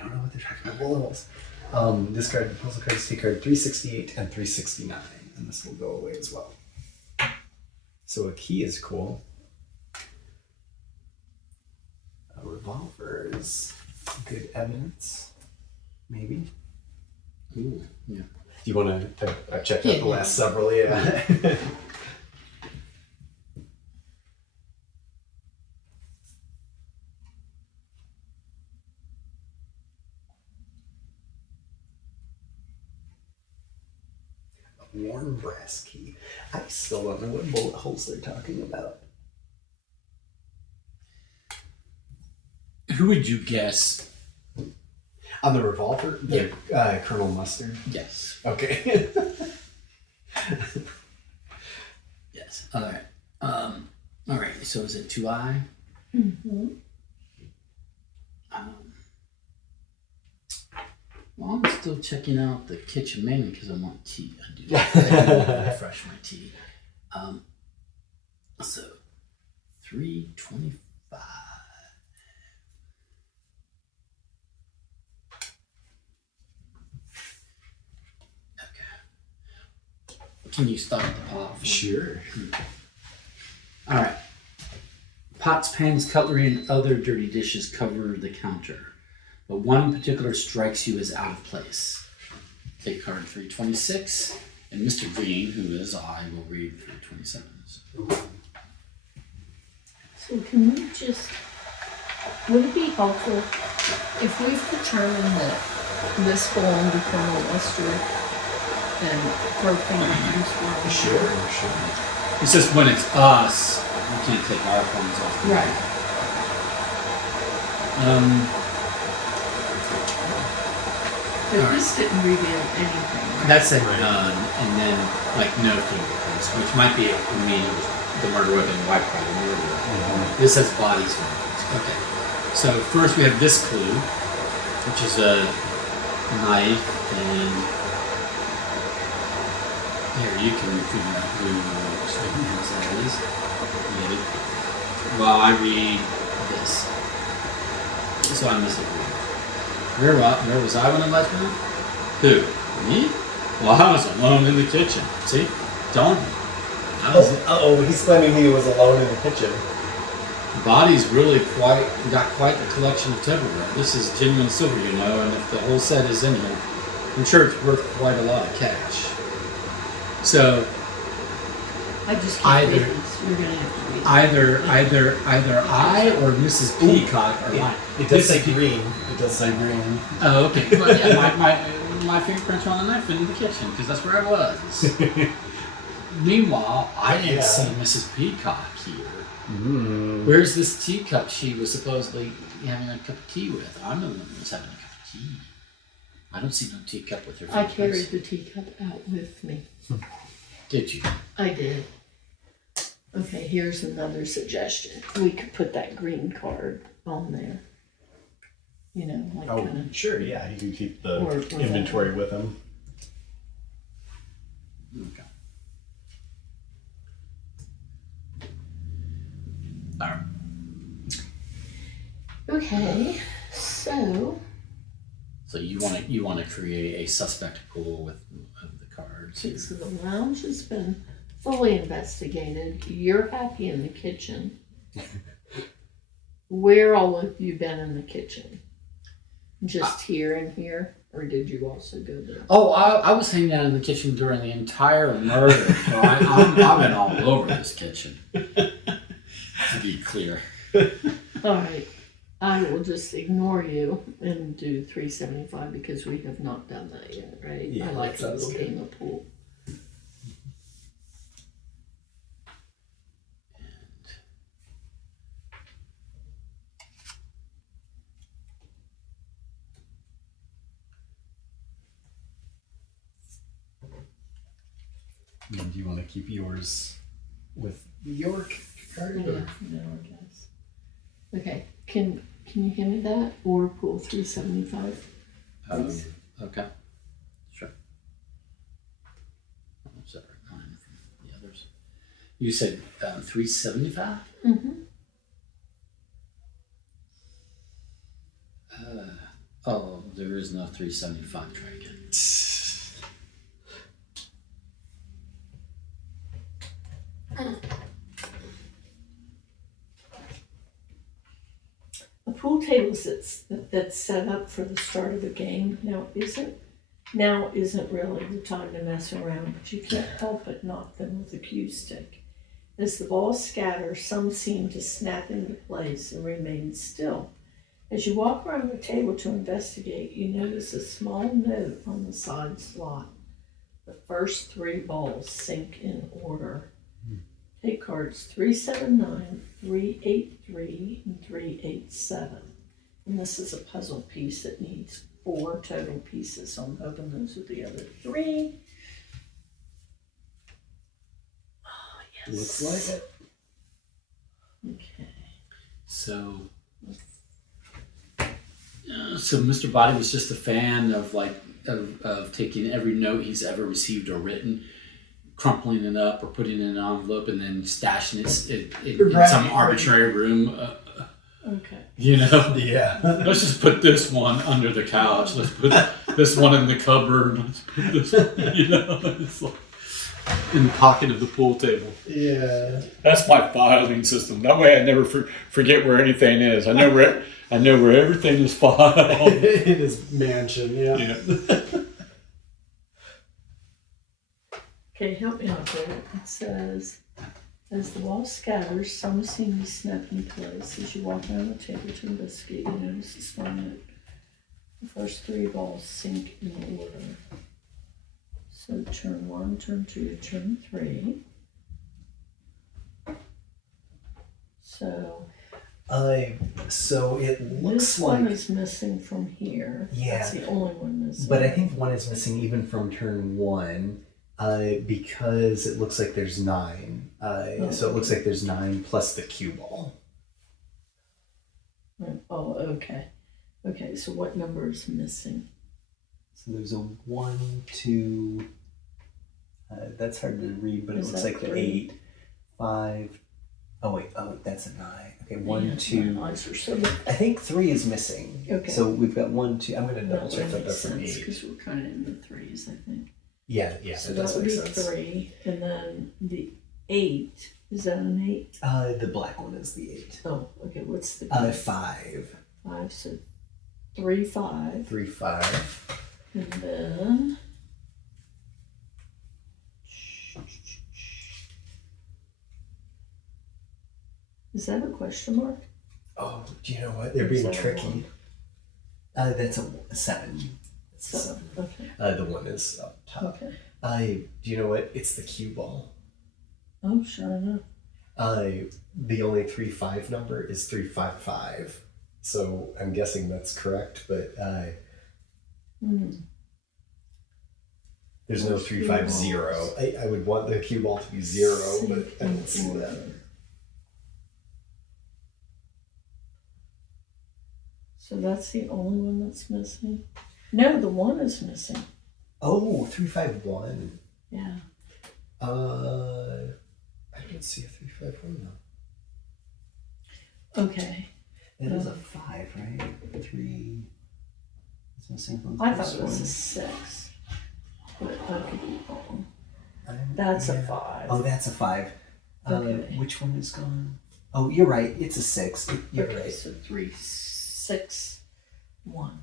don't know what they're talking about. Bullet holes. Discard the puzzle cards, see card 368 and 369, and this will go away as well. So a key is cool. A revolver is good evidence, maybe. Ooh, yeah. Do you want to? I've checked out Yeah. the last several. Yeah. A worn brass key. I still don't know what bullet holes they're talking about. Who would you guess? On the revolver, the Colonel Mustard. Yes. Okay. Yes. All right. All right. So is it 2I? Mm-hmm. Well, I'm still checking out the kitchen menu because I want tea. I do refresh my tea. So 325. Okay. Can you start the pot? for me? Sure. All right. Pots, pans, cutlery, and other dirty dishes cover the counter, but one in particular strikes you as out of place. Take card 326, and Mr. Green, who is I, will read 327. So can we just, would it be helpful if we've determined that this belonged to Colonel Mustard and broken useful? Sure. It's just when it's us, we can't take our phones off. Right. But All this didn't reveal anything. Right? That's a none, and then like no fingerprints, which might be the murder weapon wiped by the murderer. This has bodies fingerprints. Okay. So first we have this clue. which is a knife, and here you can figure out who that is. Maybe. Well, I read this, so I miss it. Where was I when I left home? Who? Me? Well, I was alone in the kitchen. See? Don't. He's claiming he was alone in the kitchen. Body's really got quite the collection of tableware. This is genuine silver, you know, and if the whole set is in here, I'm sure it's worth quite a lot of cash. So I just can't read this. You're gonna have to read it. either I or Mrs. Peacock are mine. It does say green. It does say green. Oh, okay. Well, yeah, my fingerprints were on the knife in the kitchen because that's where I was. Meanwhile, I didn't see Mrs. Peacock here. Mm. Where's this teacup she was supposedly having a cup of tea with? I'm the one who was having a cup of tea. I don't see no teacup with her I fingerprints. carried the teacup out with me. Did you? I did. Okay, here's another suggestion. We could put that green card on there. You know, like kind of. Sure, yeah. You can keep the Or inventory with him. Okay. All right. Okay, so So you want to create a suspect pool with of the cards. so the lounge has been fully investigated. You're happy in the kitchen. Where all have you been in the kitchen? Just here and here, or did you also go there? Oh, I was hanging out in the kitchen during the entire murder, so I've been all over this kitchen. To be clear. All right, I will just ignore you and do 375 because we have not done that yet, right? Yeah, I like that a sounds little good. game of pool. And do you want to keep yours with the York card? Yeah, no, I guess. Okay, can you hand me that or pool 375? Please. Okay. Sure. I'll separate mine from the others. You said 375? Mm-hmm. Oh, there is no 375. Try again. A pool table that's set up for the start of the game isn't really the time to mess around, but you can't help but knock them with a cue stick. As the balls scatter, some seem to snap into place and remain still. As you walk around the table to investigate, you notice a small note on the side slot. The first 3 balls sync in order. Take cards 379, 383, and 387. And this is a puzzle piece that needs 4 total pieces, so I'm hoping those are the other 3. Oh, yes. Looks like it. Okay. So Mr. Body was just a fan of of taking every note he's ever received or written, crumpling it up or putting it in an envelope and then stashing it in some arbitrary room. Okay. You know? Yeah. Let's just put this one under the couch. Let's put this one in the cupboard. Let's put this one, you know, it's like in the pocket of the pool table. Yeah. That's my filing system. That way I never forget where anything is. I know where everything is filed. In his mansion, yeah. Okay, help me out there. It says, as the ball scatters, some seem to snap in place. As you walk around the table to investigate, you notice a small note. The first 3 balls sync in order. So turn 1, turn 2, turn 3. So So it looks this like. one is missing from here. Yeah. That's the only one missing. But I think one is missing even from turn 1, because it looks like there's 9. So it looks like there's 9 plus the cue ball. Oh, okay. Okay, so what number is missing? So there's a 1, 2. That's hard to read, but it Is looks that like 3? 8, 5. Oh wait, that's a 9. Okay, 1, Yeah, 2. my eyes are so big. I think 3 is missing. Okay. So we've got 1, 2. I'm gonna double check that. makes That's an sense 8. because we're kind of in the 3s, I think. Yeah, So it that does would make be sense. 3, and then the 8. Is that an 8? The black one is the 8. Oh, okay. What's the 5. 5? So 3, 5, 3, 5. and then is that a question mark? Oh, do you know what? They're Or is being that a tricky. 1? That's a 7. It's a 7. Okay. The 1 is up top. Okay. Do you know what? It's the cue ball. Oh, sure enough. The only 3, 5 number is 3, 5, 5. So I'm guessing that's correct, but there's no 3, 5, 0. I would want the cue ball to be 0, but I don't see that. So that's the only one that's missing? No, the 1 is missing. Oh, 3, 5, 1. Yeah. I don't see a 3, 5, 1 though. Okay. That is a 5, right? 3 is missing from the I thought first it was one. a 6. But I could be wrong. I'm- That's a yeah. 5. Oh, that's a 5. Okay. Which one is gone? Oh, you're right. It's a 6. You're Okay, right. so 3, 6, 1.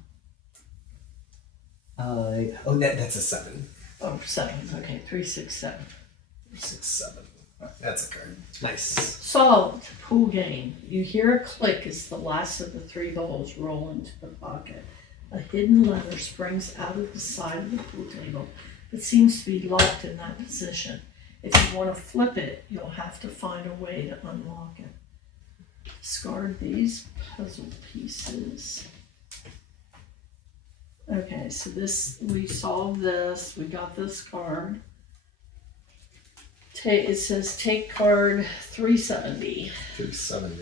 That's a 7. Oh, 7. Okay, 3, 6, 7. 6, 7. That's a card. Nice. Solved. Pool game. You hear a click as the last of the 3 balls roll into the pocket. A hidden lever springs out of the side of the pool table. It seems to be locked in that position. If you want to flip it, you'll have to find a way to unlock it. Discard these puzzle pieces. Okay, so we solved this. We got this card. It says take card 370. 370.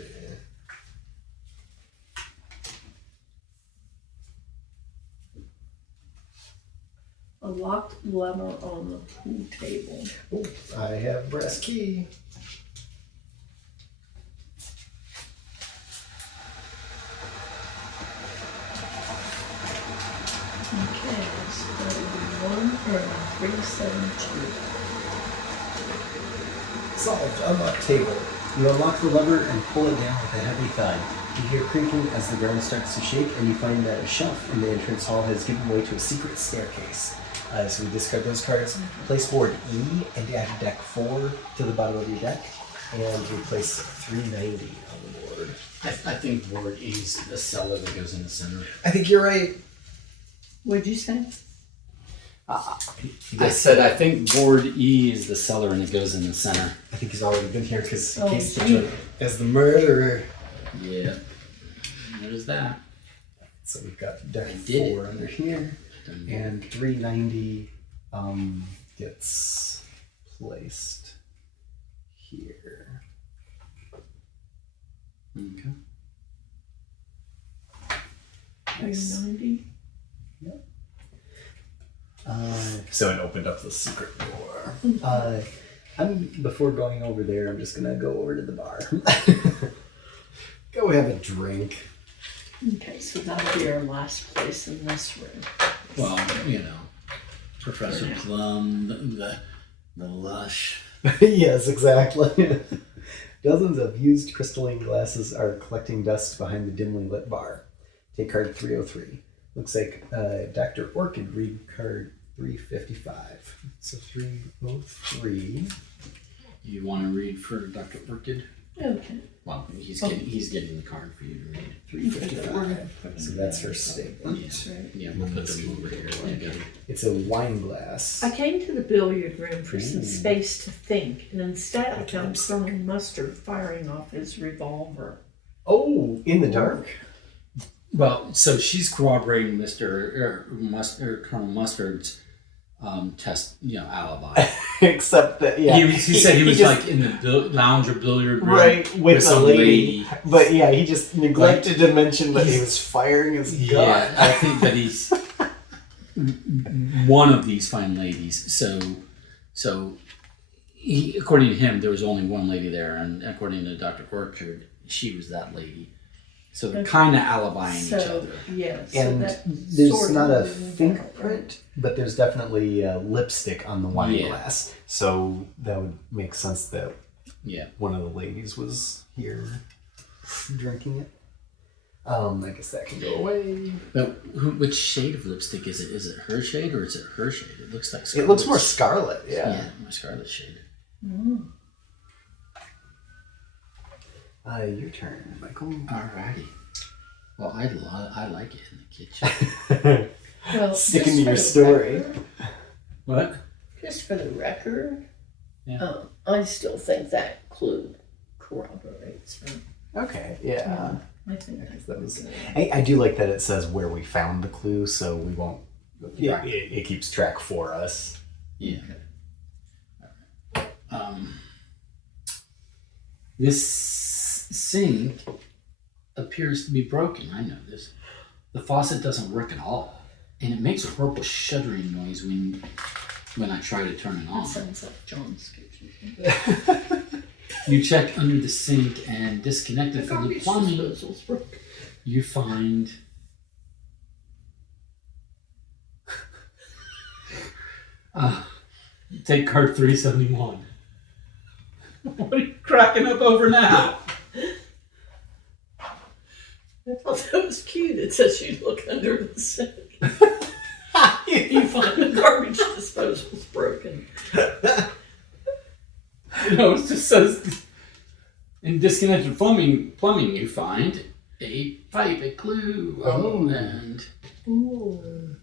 A locked lever on the pool table. Oh, I have brass key. Okay, so that would be 372. Solved. Unlock table. You unlock the lever and pull it down with a heavy thud. You hear creaking as the ground starts to shake, and you find that a shelf in the entrance hall has given way to a secret staircase. So we discard those cards. Place board E and add deck 4 to the bottom of your deck, and replace 390 on the board. I think board E's the cellar that goes in the center. I think you're right. What'd you say? I said I think board E is the cellar and it goes in the center. I think he's already been here because Oh, he's gee. as the murderer. Yeah. There's that. So we've got deck I did 4 under here, and 390 gets placed here. Okay. Nice. 390. So it opened up the secret door. Before going over there, I'm just gonna go over to the bar. Go have a drink. Okay, so that'll be our last place in this room. Well, Professor Plum, the lush. Yes, exactly. Dozens of used crystalline glasses are collecting dust behind the dimly lit bar. Take card 303. Looks like Dr. Orchid read card 355. So 303. You want to read for Dr. Orchid? Okay. Well, he's getting the card for you to read. 355. So that's her statement. Yeah, we'll put them over here together. It's a wine glass. I came to the billiard room for some space to think, and instead I found Colonel Mustard firing off his revolver. Oh, in the dark? Well, so she's corroborating Colonel Mustard's test, alibi. Except that, yeah. He said he was just, like in the lounge or billiard room. right, with a some lady. But yeah, he just neglected to mention that he was firing his gun. Yeah, I think that he's one of these fine ladies. So according to him, there was only one lady there, and according to Dr. Orchard, she was that lady. So they're kind of alibying each other. Yeah, so And that there's sort of not a goes in fingerprint, but there's definitely lipstick on the wine Yeah. glass. So that would make sense that Yeah. one of the ladies was here drinking it. I guess that can go away. But which shade of lipstick is it? Is it her shade or is it her shade? It looks like It scarlet. looks more scarlet, yeah. Yeah, more scarlet shade. Mm. Your turn, Michael. Alrighty. Well, I like it in the kitchen. Well, Sticking just to for your the story. record- What? Just for the record, Yeah. I still think that clue corroborates her. Okay, yeah. I think That was, I do like that it says where we found the clue, so we won't. Yeah. It keeps track for us. Yeah. This sink appears to be broken. I know this. The faucet doesn't work at all, and it makes a horrible shuddering noise when I try to turn it that on. sounds like John's kitchen. You check under the sink and disconnect it The from the garbage plumbing. disposal's broken. You find take card 371. What are you cracking up over now? I thought that was cute. It says you look under the sink. You find the garbage disposal's broken. It just says in disconnected plumbing you find a pipe, a clue. Oh. And Ooh.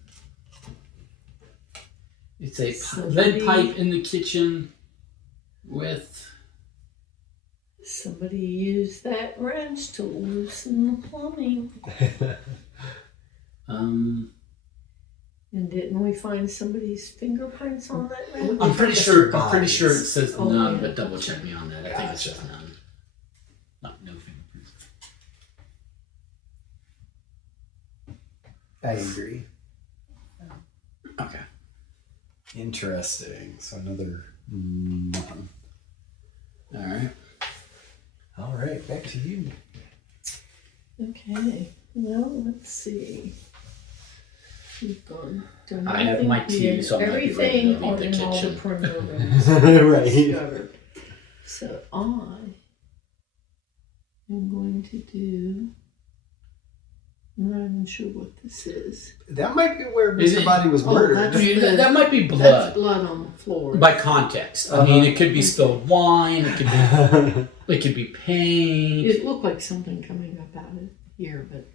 it's a Somebody- lead pipe in the kitchen with Somebody used that wrench to loosen the plumbing. And didn't we find somebody's fingerprints on that wrench? I'm pretty sure it says Oh, none, yeah. but double check me on that. I think it's just none. No fingerprints. I agree. Okay. Interesting. So another nothing. All right. All right, back to you. Okay. Well, let's see. We've done I have my tea, so I might be ready to everything leave the in all the kitchen. perimeter rooms Right. discovered. So I am going to do. I'm not even sure what this is. That might be where Is Mr. it- Body was Oh, murdered. that's- That might be That's blood. blood on the floor. By context. I mean, it could be spilled wine. It could be paint. It looked like something coming up out of here, but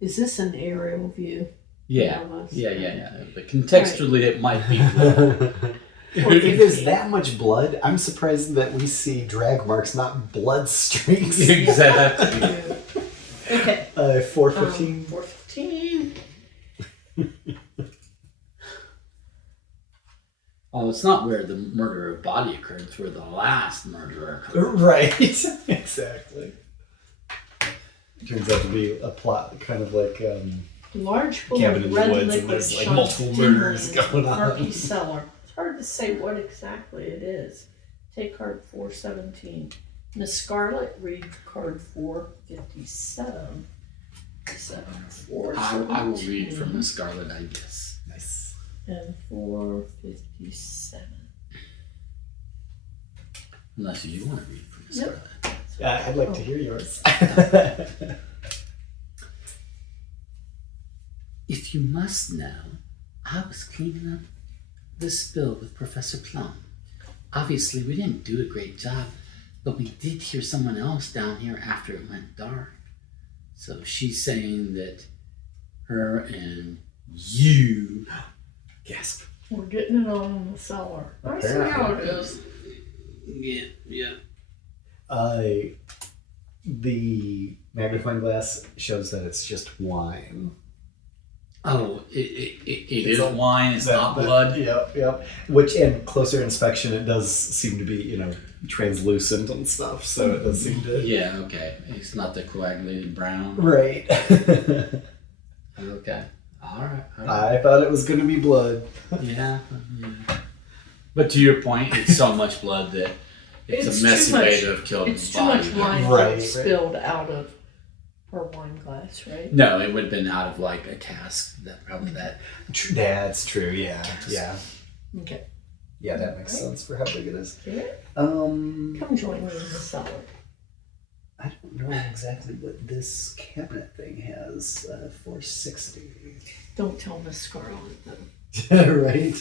is this an aerial view? Yeah. More or less? Yeah. But contextually, it might be blood. Well, if there's that much blood, I'm surprised that we see drag marks, not blood streaks. Exactly. Okay. 415. 415. Oh, it's not where the murder of Body occurred. It's where the last murder occurred. Right. Exactly. Turns out to be a plot, kind of like Large pool Cabin in of the red Woods, and liquid there's, like, shot multiple dimly murders in the going on. murky cellar. It's hard to say what exactly it is. Take card 417. Miss Scarlet, read card 457. I will read from the Scarlet Ibis. nice. And 457. Unless you want to read from the Nope. Scarlet. I'd like to hear yours. If you must know, I was cleaning up the spill with Professor Plum. Obviously, we didn't do a great job, but we did hear someone else down here after it went dark. So she's saying that her and you... Gasp. We're getting it on in the cellar. I see how it is. Yeah. The magnifying glass shows that it's just wine. Oh, it It's is like wine. It's not blood. Yep. Which, in closer inspection, it does seem to be, translucent and stuff. So it does seem to. Yeah. Okay. It's not the coagulated brown. Right. Okay. All right. I thought it was going to be blood. Yeah. But to your point, it's so much blood that it's a messy way to have killed It's the too body. much wine Right. spilled out of her wine glass, right? No, it would have been out of like a cask. Probably that. That's true. Yeah. Okay. Yeah, that makes sense for how big it is. Yeah. Um, Come join me in the cellar. I don't know exactly what this cabinet thing has. 460. Don't tell Miss Scarlet though. Right.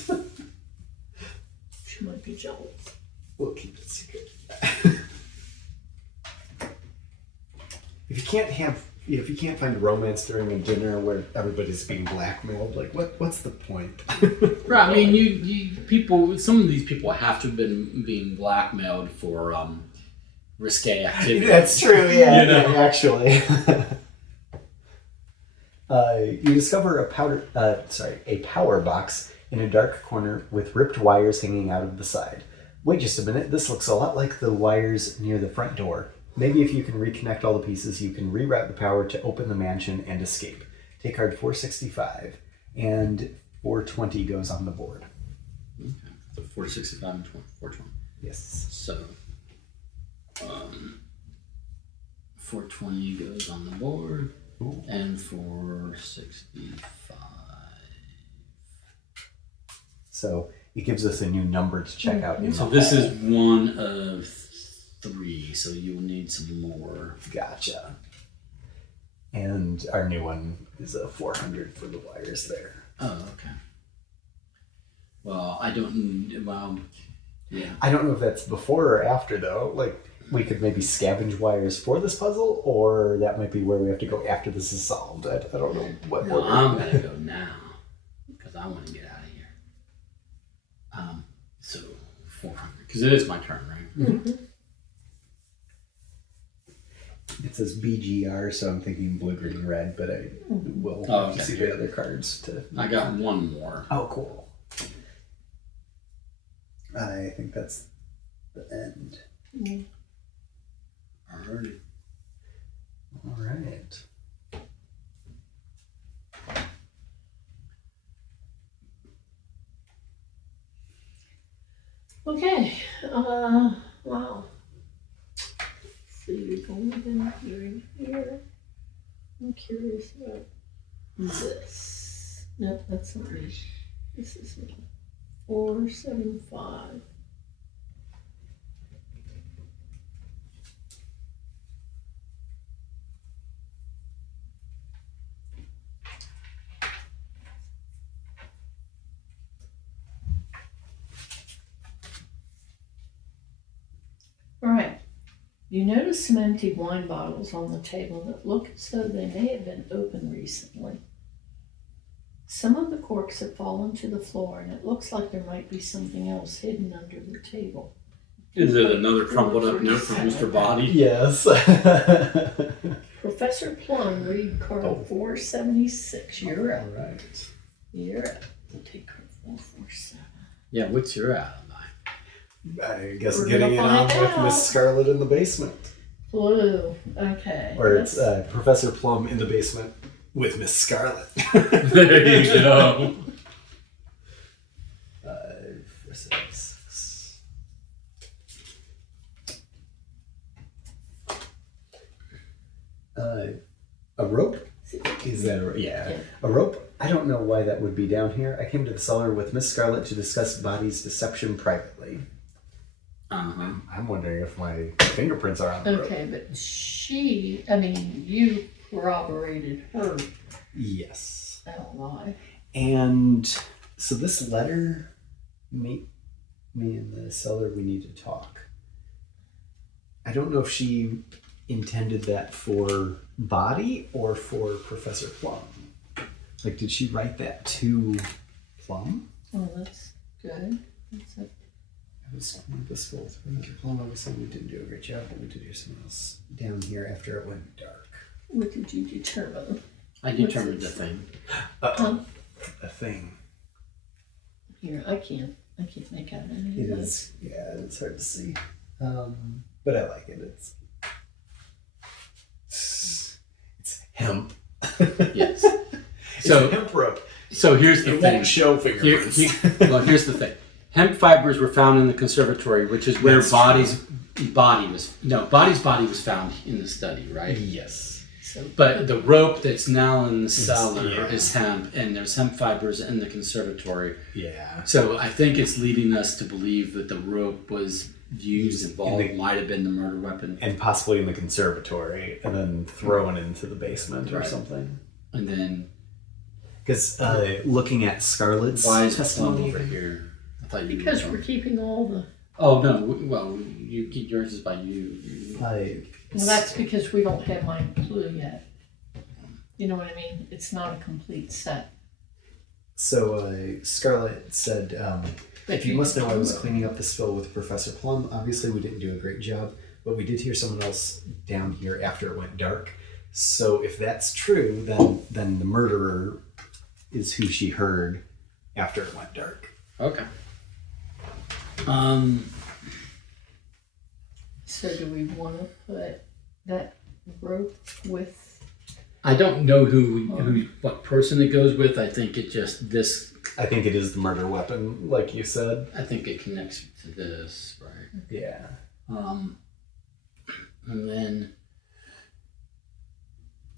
She might be jealous. We'll keep it secret. If you can't find romance during a dinner where everybody's being blackmailed, like what's the point? Right. I mean, you people. Some of these people have to have been being blackmailed for risque activity. That's true. Yeah. You know? Actually. You discover a power box in a dark corner with ripped wires hanging out of the side. Wait just a minute. This looks a lot like the wires near the front door. Maybe if you can reconnect all the pieces, you can reroute the power to open the mansion and escape. Take card 465, and 420 goes on the board. Okay. So 465 and 420. Yes. So 420 goes on the board. Ooh. And 465. So it gives us a new number to check out. In So the this hall. is one of 3, so you'll need some more. Gotcha. And our new one is a 400 for the wires there. Oh, okay. Well, yeah. I don't know if that's before or after though. Like we could maybe scavenge wires for this puzzle, or that might be where we have to go after this is solved. I don't know what. No, I'm gonna go now because I want to get out of here. So 400 because it is my turn, right? Mm-hmm. It says BGR, so I'm thinking blue, green, red, but I will see the other cards to. I got one more. Oh, cool. I think that's the end. Mm-hmm. Alrighty. All right. Okay. Wow. So you're going down here and here. I'm curious about this. No, that's not me. This is me. 475. All right. You notice some empty wine bottles on the table that look as though they may have been opened recently. Some of the corks have fallen to the floor, and it looks like there might be something else hidden under the table. Is it another crumpled up note from Mr. Body? Yes. Professor Plum, read card 476. You're up. All right. You're up. We'll take card 447. Yeah, what's your alibi? I guess We're getting it gonna on find with out. Miss Scarlet in the basement. Blue. Okay. Or it's Professor Plum in the basement with Miss Scarlet. There you go. 476. A rope? Is that a Yeah. A rope? I don't know why that would be down here. I came to the cellar with Miss Scarlet to discuss Body's deception privately. Uh-huh. I'm wondering if my fingerprints are on the rope. Okay, but you corroborated her Yes. alibi. And so this letter, me and the cellar, we need to talk. I don't know if she intended that for Body or for Professor Plum. Like, did she write that to Plum? Oh, that's good. That's a, I was this both. Professor Plum, obviously, we didn't do a great job, but we did do something else down here after it went dark. what did you determine? I determined the thing. Uh-oh. A thing. Here, I can't make out any It of is, yeah, it's hard to see. But I like it. It's hemp. Yes. It's a hemp rope. So here's the It thing. won't show fingerprints. Well, here's the thing. Hemp fibers were found in the conservatory, which is where That's Body's body was found in the study, right? Yes. So, But the rope that's now in the cellar yeah. is hemp, and there's hemp fibers in the conservatory. Yeah. So I think it's leading us to believe that the rope was used, involved, might have been the murder weapon. And possibly in the conservatory, and then thrown into the basement or Right. something. And then Because looking at Scarlett's why is Plum testimony over here? I thought you because were we're keeping all the. Oh no! Well, you keep yours is by you. Well, that's because we don't have my clue yet. You know what I mean? It's not a complete set. So Scarlett said, if you must know, I was cleaning up the spill with Professor Plum. Obviously, we didn't do a great job, but we did hear someone else down here after it went dark. So if that's true, then the murderer is who she heard after it went dark. Okay. So do we want to put that rope with? I don't know what person it goes with. I think it just this. I think it is the murder weapon, like you said. I think it connects to this, right? Yeah. And then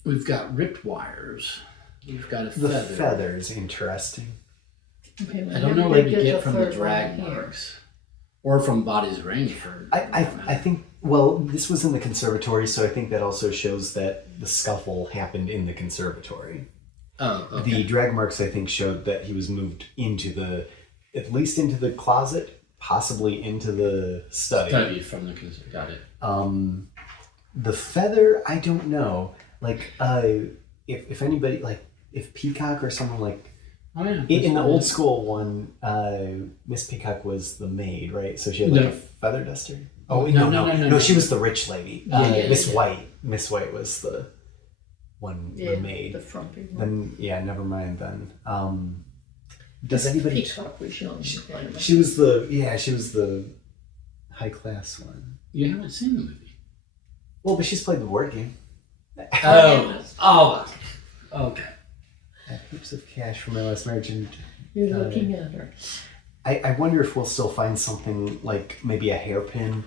we've got ripped wires. We've got a The feather. feather's interesting. Okay, I don't know where to get from the third drag one here. marks, or from Body's ring. For I think, well, this was in the conservatory, so I think that also shows that the scuffle happened in the conservatory. Oh, okay. The drag marks, I think, showed that he was moved at least into the closet, possibly into the study. Study from the got it. The feather, I don't know. Like, if anybody, like, if Peacock or someone like, Oh yeah. in the old school one, Miss Peacock was the maid, right? So she had like No. a feather duster. Oh No. no, she was the rich lady. Yeah, Miss yeah. White. Miss White was the one, Yeah, the maid. the frumpy one. Then yeah, never mind then. Does anybody? Peacock was young. She was the high class one. You haven't seen the movie. Well, but she's played the board game. Oh, okay. I had heaps of cash from my last marriage, and You're looking at her. I wonder if we'll still find something like maybe a hairpin.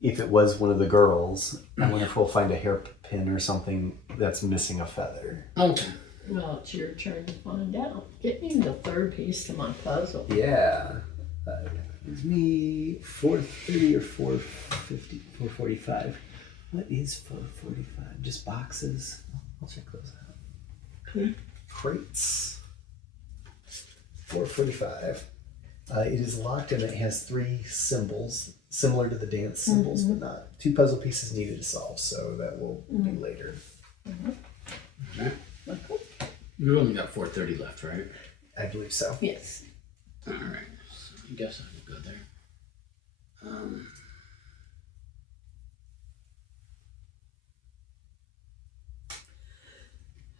If it was one of the girls, I wonder if we'll find a hairpin or something that's missing a feather. Okay. Well, it's your turn to find out. Get me the third piece to my puzzle. Yeah. It was me 430 or 450, 445. What is 445? Just boxes? I'll check those out. Crates. 445. It is locked and it has 3 symbols, similar to the dance symbols, but not. 2 puzzle pieces needed to solve, so that will be later. We've only got 430 left, right? I believe so. Yes. All right. So I guess I will go there.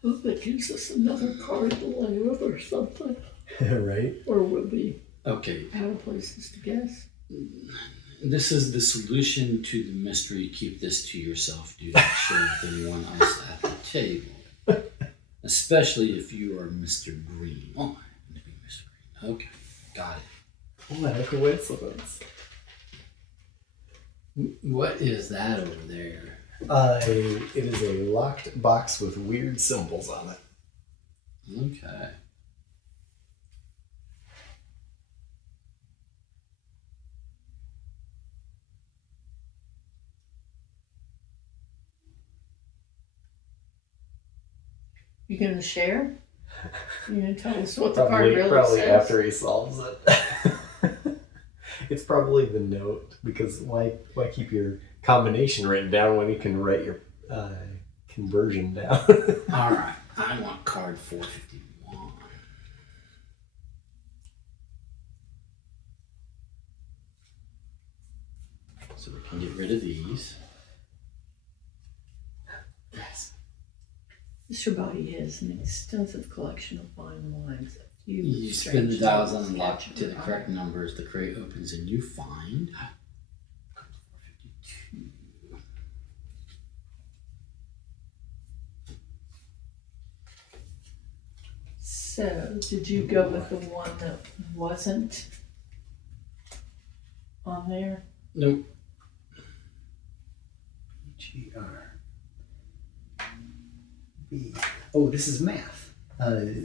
Hope it gives us another card to lay over or something. Right? Or will we Okay. have places to guess? This is the solution to the mystery. Keep this to yourself. Do not share with anyone else at the table. Especially if you are Mr. Green. Oh, I'm going to be Mr. Green. Okay. Got it. What a coincidence. What is that over there? It is a locked box with weird symbols on it. Okay. You gonna share? You gonna tell us what the card really Probably says? after he solves it. It's probably the note, because why keep your combination written down when you can write your conversion down? All right. I want card 451. So we can get rid of these. Yes. Mr. Body has an extensive collection of fine wines. You spin the dials on and lock it to the correct numbers. The crate opens and you find. So, did you go with the one that wasn't on there? Nope. GR. B. Oh, this is math.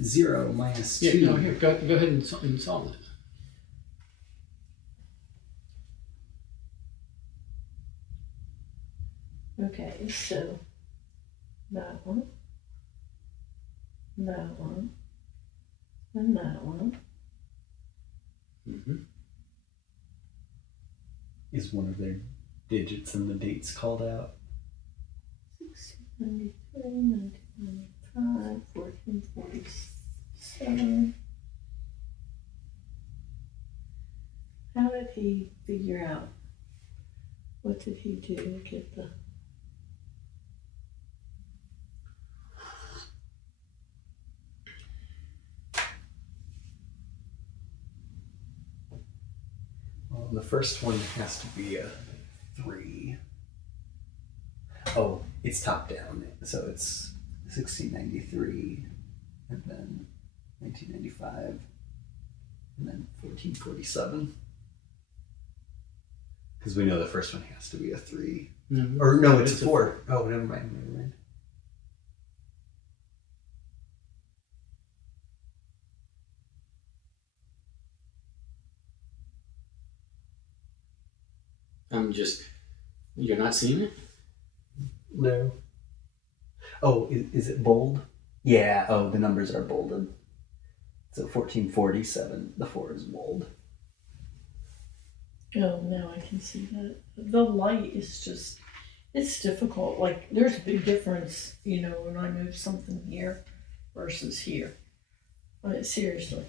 0 minus 2. Yeah, no, here, go ahead and solve it. Okay, so that one, and that one. Mm-hmm. Is one of their digits and the dates called out? 1693, 1995, 1447. How did he figure out? What did he do to get the... Well, the first one has to be a 3. Oh, it's top down, so it's 1693, and then 1995, and then 1447. Because we know the first one has to be a 3. Mm-hmm. Or no, it's a 4. Oh, never mind. You're not seeing it? No. Oh, is it bold? Yeah, oh, the numbers are bolded. So 1447, the 4 is bold. Oh, now I can see that. The light is just, it's difficult. Like, there's a big difference, you know, when I move something here versus here. I mean, seriously.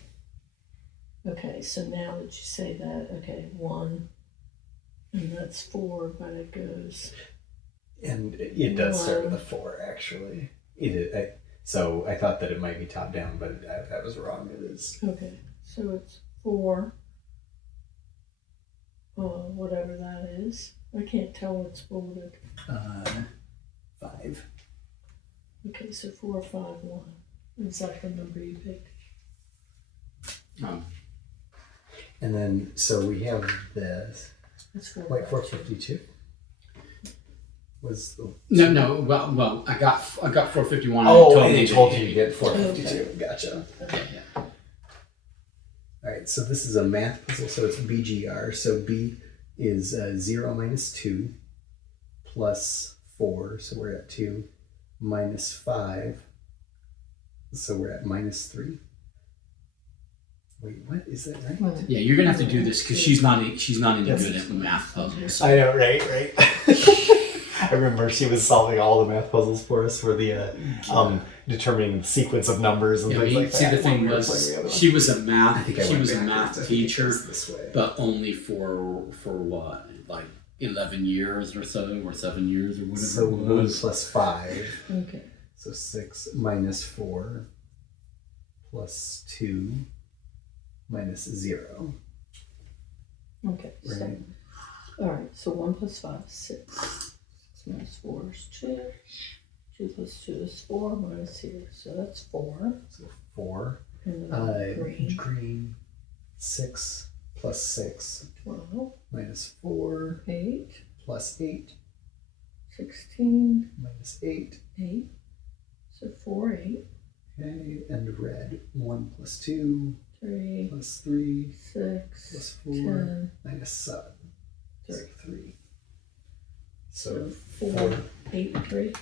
Okay, so now that you say that, okay, 1, and that's 4, but it goes... And it does start with a 4, actually. So I thought that it might be top down, but I was wrong. It is. Okay, so it's 4, whatever that is. I can't tell what's bolded. 5. Okay, so 4, 5, 1. Is that the number you picked? And then, so we have this. That's 4. Wait, 452? Was the... No. Well, I got 451. Oh, and they that told you to get 452. Okay. Gotcha. Yeah. All right, so this is a math puzzle, so it's BGR. So B is 0 minus 2 plus 4, so we're at 2, minus 5, so we're at minus 3. Wait, what? Is that right? Yeah, you're gonna have to do this because she's not any good at math puzzles. I know, right? I remember she was solving all the math puzzles for us for the determining the sequence of numbers and things like that. See, the thing was, she was a math teacher, this way. but only for what, like 11 years or so, or 7 years or whatever. So it 1 was. plus 5. Okay. So 6 minus 4 plus 2 minus 0. Okay, so, Right. all right, so 1 plus 5 is 6. 6 minus 4 is 2. 2 plus 2 is 4 minus 0, so that's 4. So 4. And then green, Green. 6 plus 6 12, minus 4 8, plus 8 16, minus 8. 8, so 4, 8, Okay, and red. 1 plus 2 3, plus 3 6, plus 4 10, minus 7. 3. 3. So So 4, 8, 3,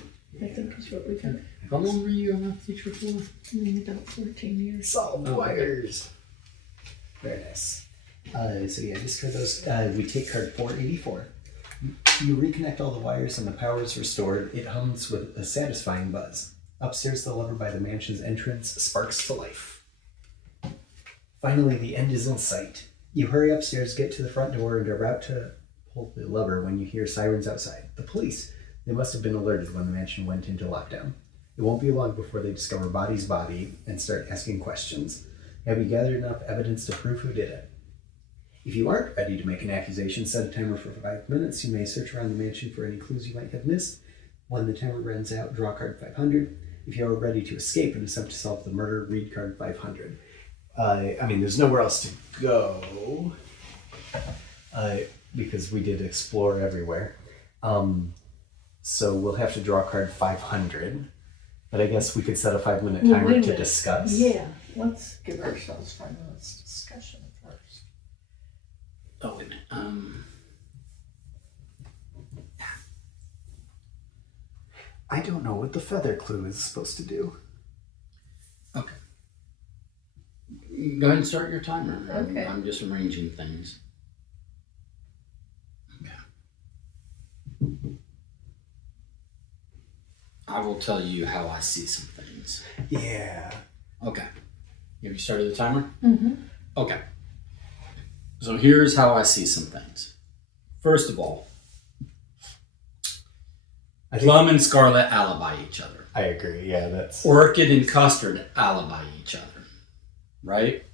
I think is what we got. How long were you a math teacher for? About 14 years. solve wires. Very nice. So yeah, discard those. We take card 484. You reconnect all the wires and the power is restored. It hums with a satisfying buzz. Upstairs, the lever by the mansion's entrance sparks to life. Finally, the end is in sight. You hurry upstairs, get to the front door, and are about to pull the lever when you hear sirens outside. The police. They must have been alerted when the mansion went into lockdown. It won't be long before they discover Body's body and start asking questions. Have you gathered enough evidence to prove who did it? If you aren't ready to make an accusation, set a timer for 5 minutes. You may search around the mansion for any clues you might have missed. When the timer runs out, draw card 500. If you are ready to escape and attempt to solve the murder, read card 500. There's nowhere else to go because we did explore everywhere. So we'll have to draw card 500. But I guess we could set a 5-minute Well, timer wait a to minute. discuss. Yeah, let's give ourselves 5 minutes discussion first. Oh, wait a minute. I don't know what the feather clue is supposed to do. Okay. Go ahead and start your timer. Okay. I'm just arranging things. Okay. I will tell you how I see some things. Yeah. Okay. Have you started the timer? Mm-hmm. Okay. So here's how I see some things. First of all, Plum and Scarlet alibi each other. I agree. Yeah, that's... Orchid and Custard alibi each other. Right?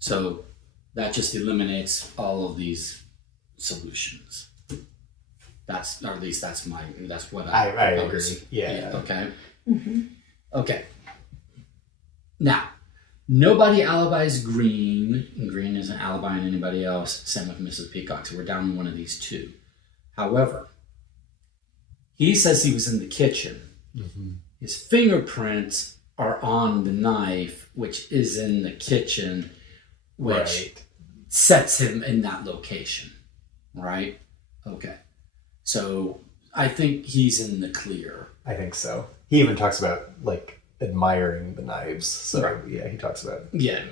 So that just eliminates all of these solutions. That's what I propose. agree. Yeah. Okay. Mm-hmm. Okay. Now, nobody alibis Green, and Green isn't alibying anybody else. Same with Mrs. Peacock. So we're down to one of these two. However, he says he was in the kitchen. Mm-hmm. His fingerprints are on the knife, which is in the kitchen, which sets him in that location. Right? Okay. So I think he's in the clear. I think so. He even talks about, admiring the knives. So, Right. yeah, he talks about... Yeah,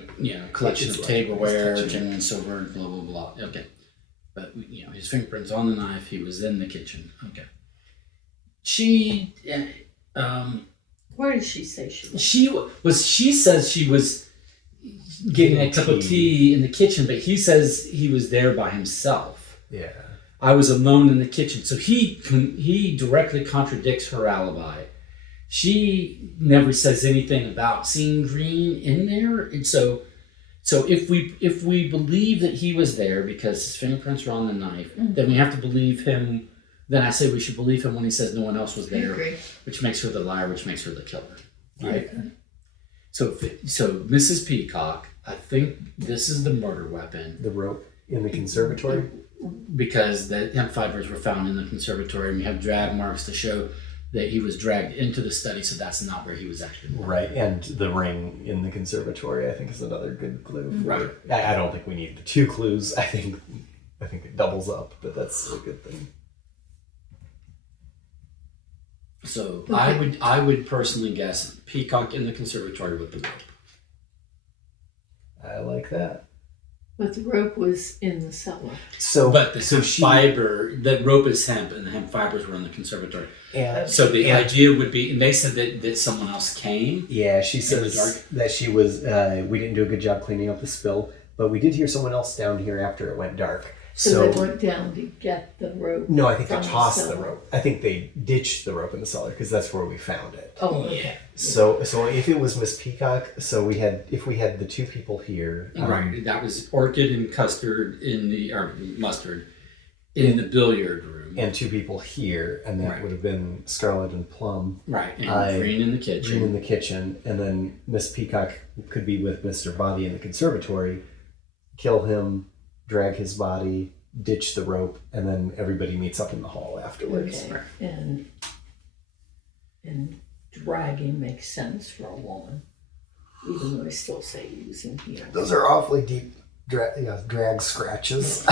collection It's of like tableware, his kitchen. genuine silver, blah, blah, blah. Okay. But, his fingerprints on the knife, he was in the kitchen. Okay. She, Where did she say she was? she says she was getting a cup of tea in the kitchen, but he says he was there by himself. Yeah. I was alone in the kitchen. So he directly contradicts her alibi. She never says anything about seeing Green in there. And so if we believe that he was there because his fingerprints are on the knife, then we have to believe him. Then I say we should believe him when he says no one else was I there, agree. which makes her the liar, which makes her the killer. Right? Yeah. So Mrs. Peacock, I think this is the murder weapon. The rope in the conservatory? Because the hemp fibers were found in the conservatory, and we have drag marks to show that he was dragged into the study, so that's not where he was actually murdered. Right, and the ring in the conservatory, I think, is another good clue. Right. I don't think we need the 2 clues. I think it doubles up, but that's a good thing. So Okay. I would personally guess Peacock in the conservatory with the rope. I like that. But the rope was in the cellar. So, But the rope is hemp, and the hemp fibers were in the conservatory. and So the idea would be, and they said that someone else came. yeah, she In the dark? says that she was. We didn't do a good job cleaning up the spill, but we did hear someone else down here after it went dark. So they went down to get the rope. No, I think they from tossed the cellar. rope. I think they ditched the rope in the cellar because that's where we found it. Oh, okay. So if it was Miss Peacock, if we had the 2 people here, Right, that was Orchid and Custard Mustard in the billiard room. and 2 people here, and that Right. would have been Scarlet and Plum. Right, and Green in the kitchen. Green in the kitchen, and then Miss Peacock could be with Mr. Body in the conservatory, kill him, drag his body, ditch the rope, and then everybody meets up in the hall afterwards. Okay. And dragging makes sense for a woman, even though I still say using heels. Those are awfully deep drag scratches.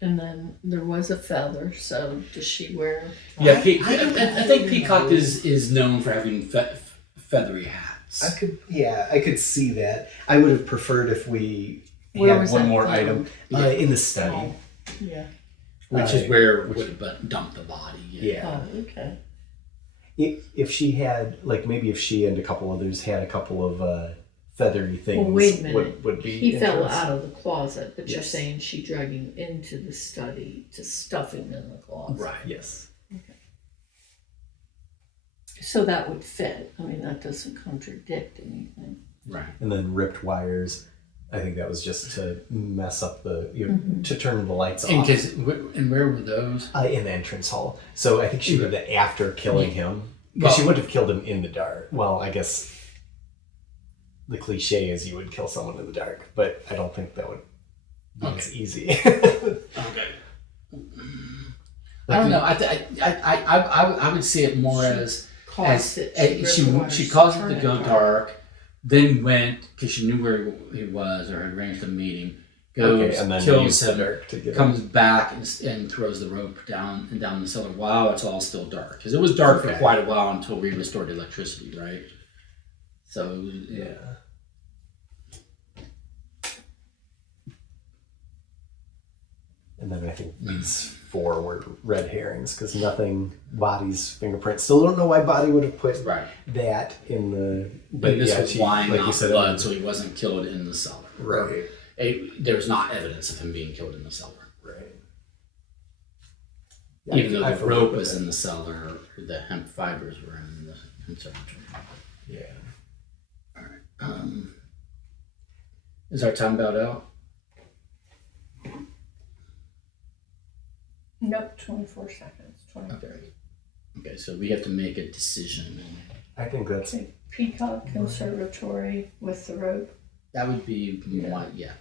And then there was a feather, so does she wear... Yeah, I think Peacock is known for having feathery hats. I could see that. I would have preferred if we Where had was one that more found? item in the study. Oh, yeah. Which is where it would dump the body. Yeah. Oh, okay. If she had, maybe if she and a couple others had a couple of feathery things, Well, wait a minute. would be He fell interesting. out of the closet, but you're Yes. saying she dragged him into the study to stuff him in the closet. Right. Yes. So that would fit. I mean, that doesn't contradict anything. Right. And then ripped wires. I think that was just to mess up the, to turn the lights off. And where were those? In the entrance hall. So I think she did that after killing him. Because she wouldn't have killed him in the dark. Well, I guess the cliche is you would kill someone in the dark, but I don't think that would be as easy. Okay. I don't know. I would see it more as she caused it to go dark, then went because she knew where he was or had arranged a meeting. Goes, and then kills him, to comes back and throws the rope down the cellar. Wow, it's all still dark because it was dark for quite a while until we restored electricity, right? So yeah. And then I think these 4 were red herrings because nothing, Body's fingerprint. Still don't know why Body would have put that in the. But this was wine, like not you said, blood, so he wasn't killed in the cellar. Right. There's not evidence of him being killed in the cellar. Right. Even though the rope was in the cellar, the hemp fibers were in the conservatory. Yeah. All right. Is our time about out? Nope, 24 seconds. 23. Okay, so we have to make a decision. I think that's. Okay, Peacock Conservatory with the rope. That would be one, yeah.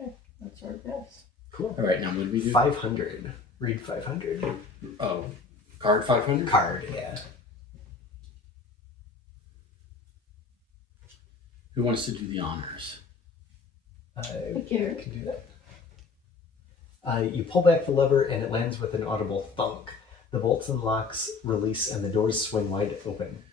Okay, that's our guess. Cool. All right, now what do we do? 500. Read 500. Oh, card 500? Card, yeah. Who wants to do the honors? I Garrett. can do that. You pull back the lever and it lands with an audible thunk. The bolts and locks release and the doors swing wide open.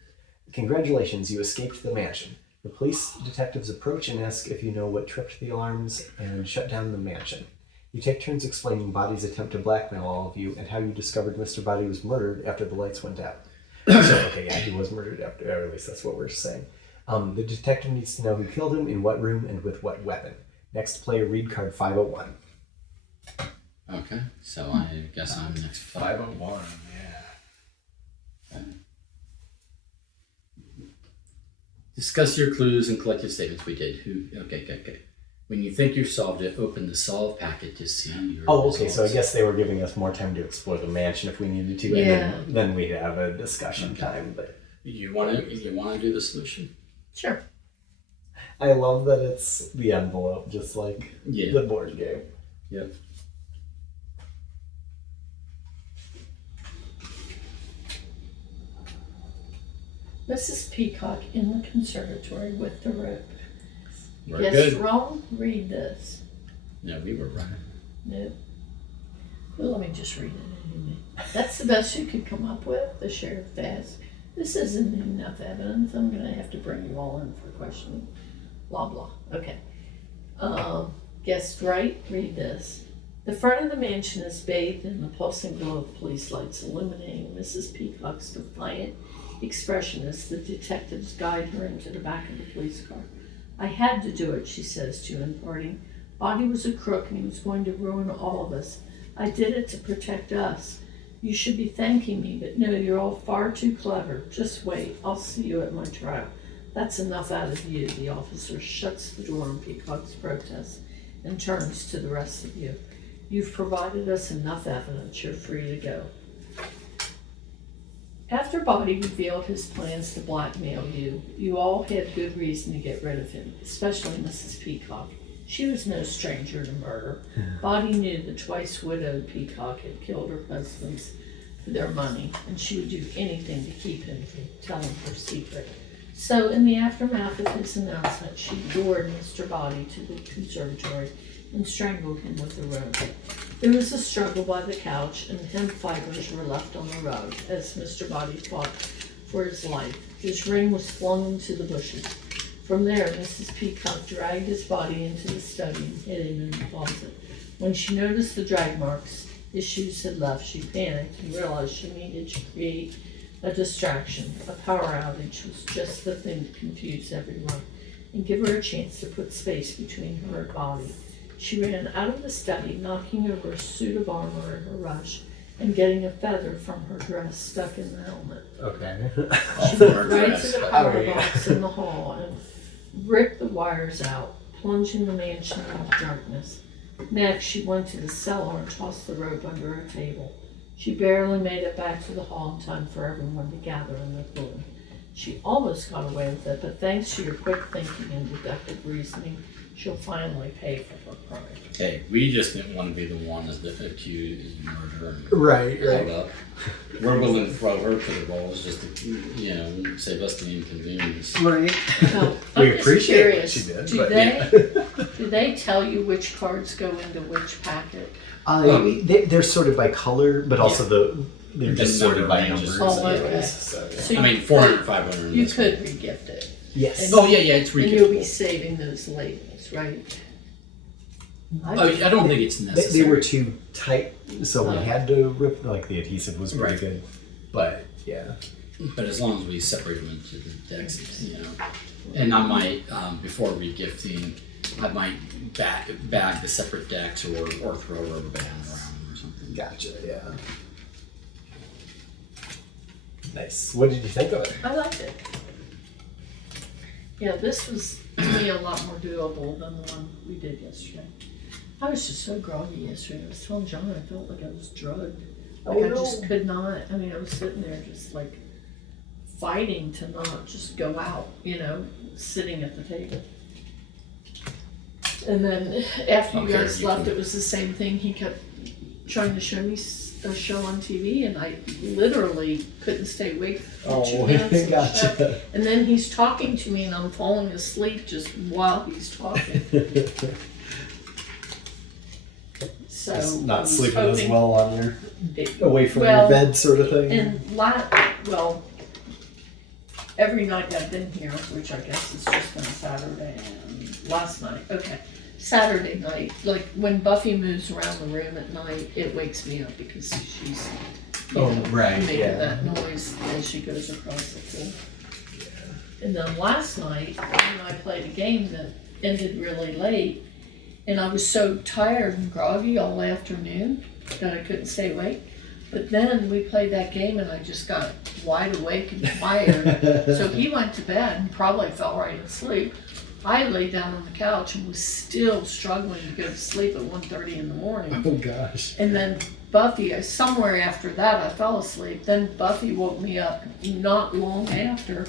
Congratulations, you escaped the mansion. The police detectives approach and ask if you know what tripped the alarms and shut down the mansion. You take turns explaining Body's attempt to blackmail all of you and how you discovered Mr. Body was murdered after the lights went out. He was murdered after, or at least that's what we're saying. The detective needs to know who killed him, in what room, and with what weapon. Next player, read card 501. Okay, so I guess I'm next. 501, yeah. Discuss your clues and collect your statements. We did. Okay. When you think you've solved it, open the solve packet to see your results. So I guess they were giving us more time to explore the mansion if we needed to, and then we'd have a discussion time. But you want to do the solution? Sure. I love that it's the envelope, just like the board game. Yep. Mrs. Peacock in the conservatory with the rope. We're Guessed good. wrong? Read this. No, we were right. Nope. Well, let me just read it anyway. That's the best you could come up with, the sheriff asked. This isn't enough evidence. I'm going to have to bring you all in for questioning. Blah, blah. Okay. Guessed right? Read this. The front of the mansion is bathed in the pulsing glow of police lights, illuminating Mrs. Peacock's defiant expression as the detectives guide her into the back of the police car. I had to do it, she says to you in parting. Body was a crook and he was going to ruin all of us. I did it to protect us. You should be thanking me, but no, you're all far too clever. Just wait, I'll see you at my trial. That's enough out of you. The officer shuts the door on Peacock's protest and turns to the rest of you. You've provided us enough evidence. You're free to go. After Body revealed his plans to blackmail you, you all had good reason to get rid of him, especially Mrs. Peacock. She was no stranger to murder. Body knew the twice-widowed Peacock had killed her husbands for their money, and she would do anything to keep him from telling her secret. So, in the aftermath of his announcement, she lured Mr. Body to the conservatory and strangled him with a rope. There was a struggle by the couch, and hemp fibers were left on the rug as Mr. Body fought for his life. His ring was flung into the bushes. From there, Mrs. Peacock dragged his body into the study and hid him in the closet. When she noticed the drag marks his shoes had left, she panicked and realized she needed to create a distraction. A power outage was just the thing to confuse everyone and give her a chance to put space between her and Body. She ran out of the study, knocking over a suit of armor in her rush, and getting a feather from her dress stuck in the helmet. Okay. She for went her right dress. to the power box in the hall and ripped the wires out, plunging the mansion into darkness. Next, she went to the cellar and tossed the rope under her table. She barely made it back to the hall in time for everyone to gather in the room. She almost got away with it, but thanks to your quick thinking and deductive reasoning, she'll finally pay for her crime. Hey, we just didn't want to be the one as the accused murderer. Right, Held up. We're willing to throw her to the wolves just to, save us the inconvenience. Right. Now, We I'm just appreciate what curious, she did, do but do they tell you which cards go into which packet? They're sorted by color, but also they're just The sorted by number numbers. ranges. Oh, okay. anyways, so, yeah. So I mean, 400, 500. You could regift it. Yes. Oh, yeah, it's And you'll be regiftable. saving those labels, right? I don't think it's They necessary. were too tight, so we Oh. had to rip. Like the adhesive was pretty Right. good, but yeah. But as long as we separate them into the decks, And I might, before regifting, I might bag the separate decks or throw a rubber band around them or something. Gotcha. Yeah. Nice. What did you think of it? I liked it. Yeah, this was to me a lot more doable than the one we did yesterday. I was just so groggy yesterday. I was telling John I felt like I was drugged. Like Oh, I just no. could not. I mean, I was sitting there just like fighting to not just go out, sitting at the table. And then after you Okay, guys you left, can- it was the same thing. He kept trying to show me a show on TV, and I literally couldn't stay awake for 2 minutes. of the show. gotcha. And then he's talking to me, and I'm falling asleep just while he's talking. So I Not was sleeping as hoping well on your it- away from well, your bed sort of thing. And every night I've been here, which I guess has just been Saturday and last night. Okay, Saturday night, like when Buffy moves around the room at night, it wakes me up because she's making that noise as she goes across the pool. And then last night, I played a game that ended really late, and I was so tired and groggy all afternoon that I couldn't stay awake. But then we played that game and I just got wide awake and tired. So he went to bed and probably fell right asleep. I lay down on the couch and was still struggling to go to sleep at 1:30 in the morning. Oh gosh. And then Buffy, somewhere after that I fell asleep. Then Buffy woke me up not long after,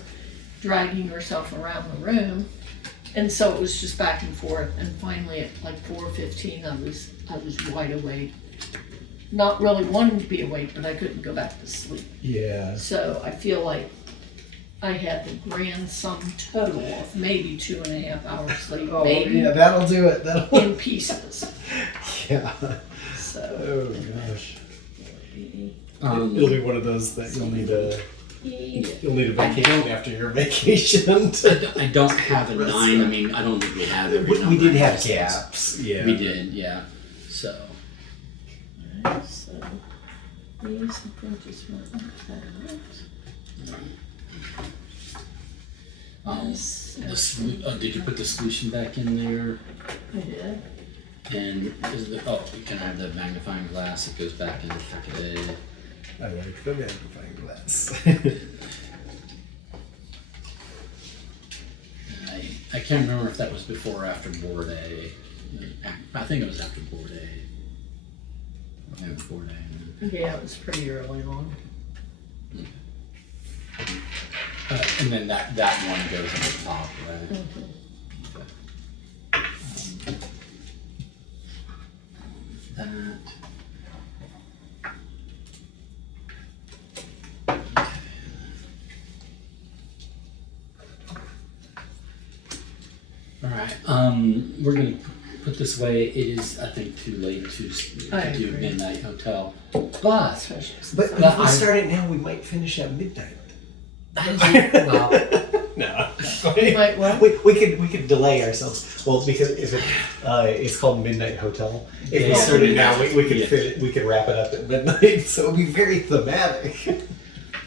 dragging herself around the room. And so it was just back and forth. And finally at like 4:15 I was wide awake. Not really wanting to be awake, but I couldn't go back to sleep. Yeah. So I feel like I had the grand sum total of maybe 2.5 hours sleep, Oh maybe yeah, that'll do it. That'll. in pieces. Yeah. So Oh gosh. Um, It'll be one of those that you'll need a vacation after your vacation. I don't have a 9. I mean, I don't think we have every we number. did have gaps. Yeah. We did, yeah. So, Alright, so these I think just went like that. did you put the solution back in there? I did. And you can have the magnifying glass. It goes back in the packet. I like the magnifying glass. I can't remember if that was before or after board A. I think it was after board A. Yeah, board A. Yeah, it was pretty early on. And then that one goes on the top, right? That. All right. We're gonna put this away. It is, I think, too late to I do agree. Midnight Hotel, but Especially since But Well, if we I- start it now, we might finish at midnight. well, No. Wait, what? We could delay ourselves. Well, because if it's called Midnight Hotel. If we Yeah. started now, we could Yeah. we could wrap it up at midnight. So it would be very thematic.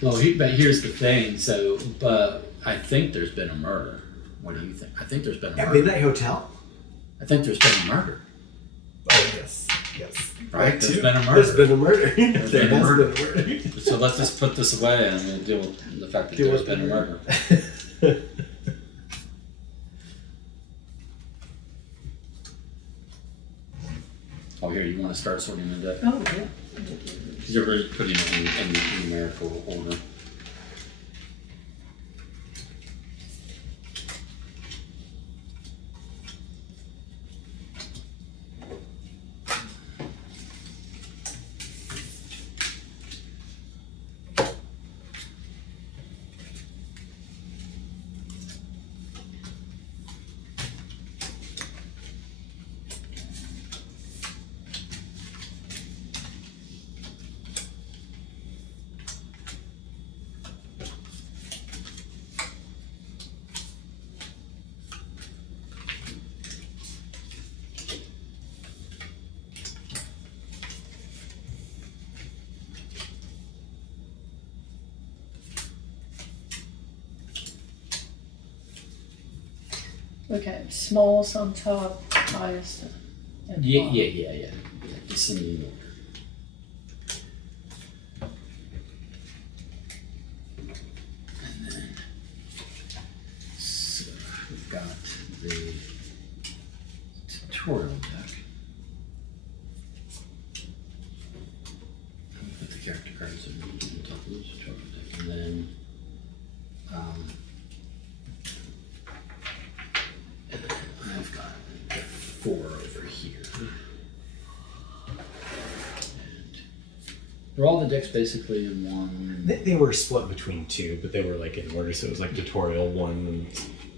well, but here's the thing. So, but I think there's been a murder. What do you think? I think there's been a At murder. Midnight Hotel. I think there's been a murder. Oh yes, yes. Right? There's too. been a murder. There's been a murder. There been has a been a murder. murder. So let's just put this away and we'll deal with the fact that Deal there's with been a the murder. Oh, here, you want to start sorting the deck? Oh, yeah. Because you're really putting it in numerical order. Okay, smallest on top, highest at Yeah. Descending order. And then, so we've got the tutorial deck. I'll put the character cards in on top of the tutorial deck, and then I've got 4 over here. And they're all the decks basically in one. They were split between 2, but they were like in order, so it was like tutorial 1 and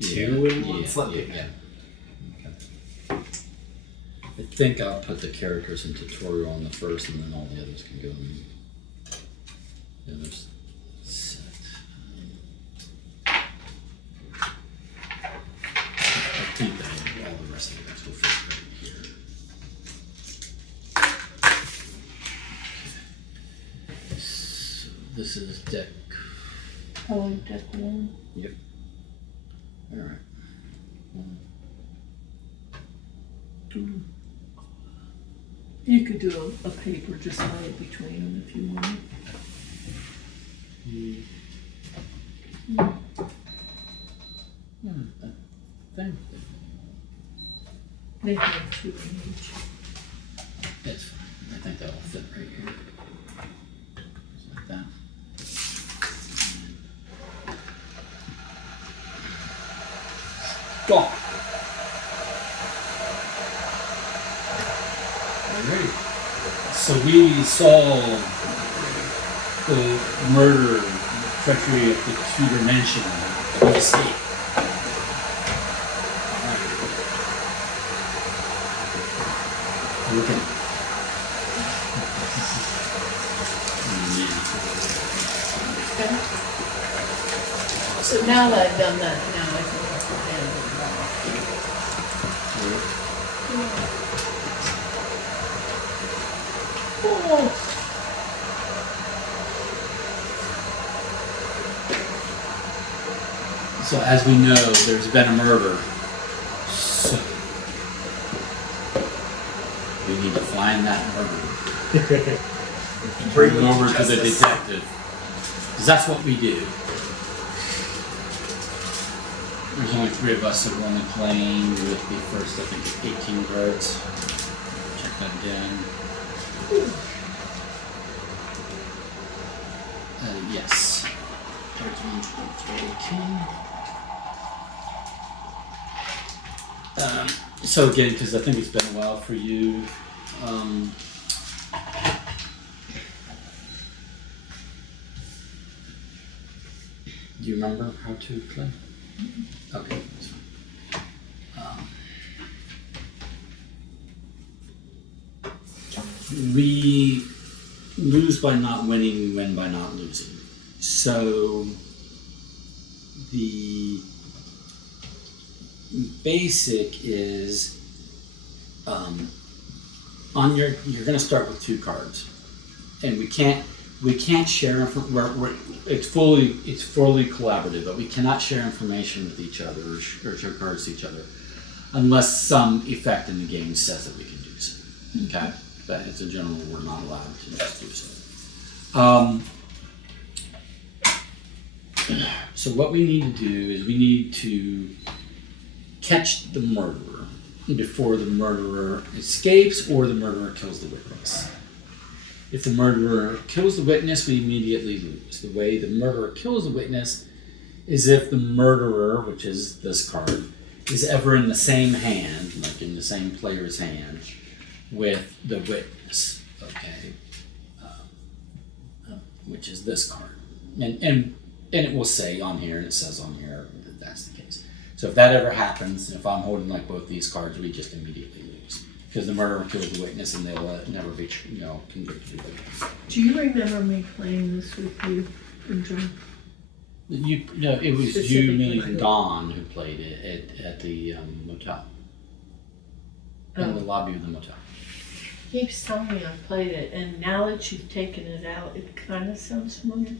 2 in one slot. Yeah. Okay. I think I'll put the characters in tutorial on the first, and then all the others can go in the other set. I think that all the rest of the decks will fit right here. Okay. So this is deck. I like deck 1. Yep. All right. 1, 2. You could do a paper just right between them if you wanted. I think They have 2 in each. that's fine. I think that'll fit right here. Just like that. Go. Alright. So we saw the murder, treachery at the Tudor Mansion. We escaped. Okay. Okay. So now that I've done that, now I think I can handle it. Oh. So as we know, there's been a murder. So we need to find that murderer. Bring it over to the detective. Because that's what we do. There's only 3 of us, so we're only playing with the first, I think, 18 cards. Check that again. Yes. 13, 12, 18. So again, because I think it's been a while for you, do you remember how to play? Okay, that's fine. We lose by not winning, we win by not losing. So the basic is on you're going to start with 2 cards, and we can't share it's fully collaborative, but we cannot share information with each other or share cards to each other unless some effect in the game says that we can do so. Okay. but as a general, we're not allowed to just do so. So what we need to do is we need to catch the murderer before the murderer escapes or the murderer kills the witness. If the murderer kills the witness, we immediately lose. The way the murderer kills the witness is if the murderer, which is this card, is ever in the same hand, like in the same player's hand, with the witness, okay, which is this card. And it will say on here, and it says on here that that's the case. So if that ever happens, if I'm holding like both these cards, we just immediately lose. Because the murderer kills the witness and they'll never be, convicted of it. Do you remember me playing this with you and John? It was you, me, and Dawn who played it at the motel. In the lobby of the motel. He keeps telling me I've played it, and now that you've taken it out, it kind of sounds familiar.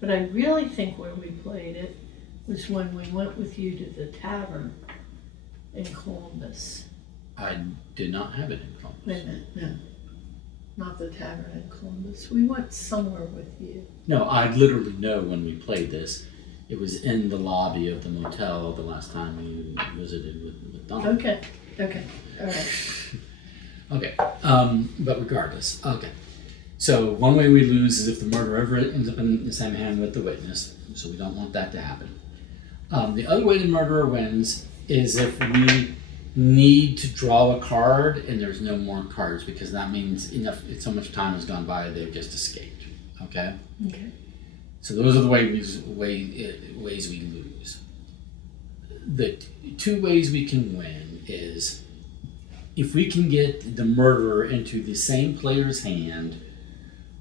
But I really think where we played it was when we went with you to the tavern in Columbus. I did not have it in Columbus. Wait a minute, no. Not the tavern in Columbus. We went somewhere with you. No, I literally know when we played this. It was in the lobby of the motel the last time we visited with Dawn. Okay, all right. Okay, but regardless, okay. So one way we lose is if the murderer ever ends up in the same hand with the witness, so we don't want that to happen. The other way the murderer wins is if we need to draw a card and there's no more cards, because that means so much time has gone by they've just escaped, okay? Okay. So those are the ways we lose. The two ways we can win is if we can get the murderer into the same player's hand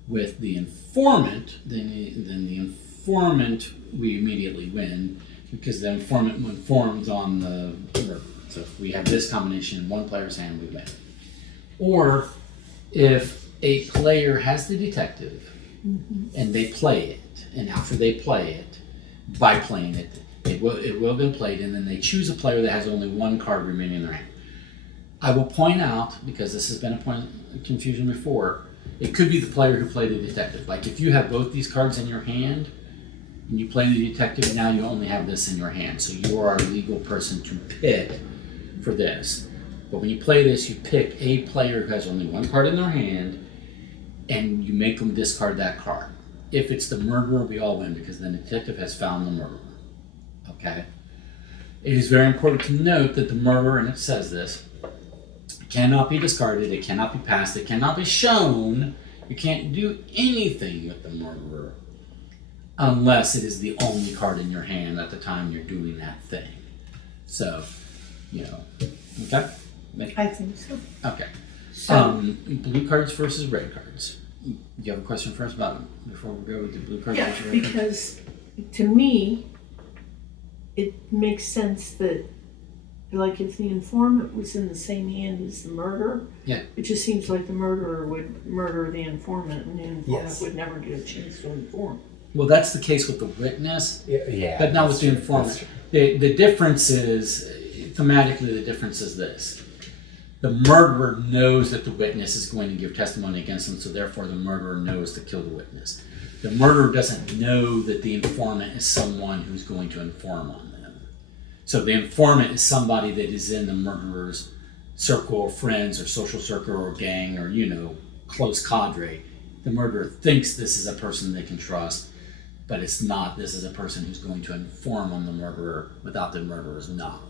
with the informant, then the informant we immediately win, because the informant informs on the murderer. So if we have this combination in one player's hand, we win. Or if a player has the detective and they play it, and after they play it, by playing it, it will have been played, and then they choose a player that has only one card remaining in their hand. I will point out, because this has been a point of confusion before, it could be the player who played the detective. Like if you have both these cards in your hand, and you play the detective, now you only have this in your hand. So you are a legal person to pick for this. But when you play this, you pick a player who has only one card in their hand, and you make them discard that card. If it's the murderer, we all win, because the detective has found the murderer. Okay? It is very important to note that the murderer, and it says this, cannot be discarded, it cannot be passed, it cannot be shown. You can't do anything with the murderer unless it is the only card in your hand at the time you're doing that thing. So, okay? I think so. Okay. So, Blue cards versus red cards. Do you have a question first about it before we go with the blue cards yeah, versus red cards? because to me, it makes sense that, like, if the informant was in the same hand as the murderer, Yeah. it just seems like the murderer would murder the informant, and the informant Yes. would never get a chance to inform. Well, that's the case with the witness, Yeah. but not with that's the true, informant. that's true. The difference is, thematically, the difference is this. The murderer knows that the witness is going to give testimony against him, so therefore the murderer knows to kill the witness. The murderer doesn't know that the informant is someone who's going to inform on them. So the informant is somebody that is in the murderer's circle of friends or social circle or gang or, close cadre. The murderer thinks this is a person they can trust, but it's not. This is a person who's going to inform on the murderer without the murderer's knowledge.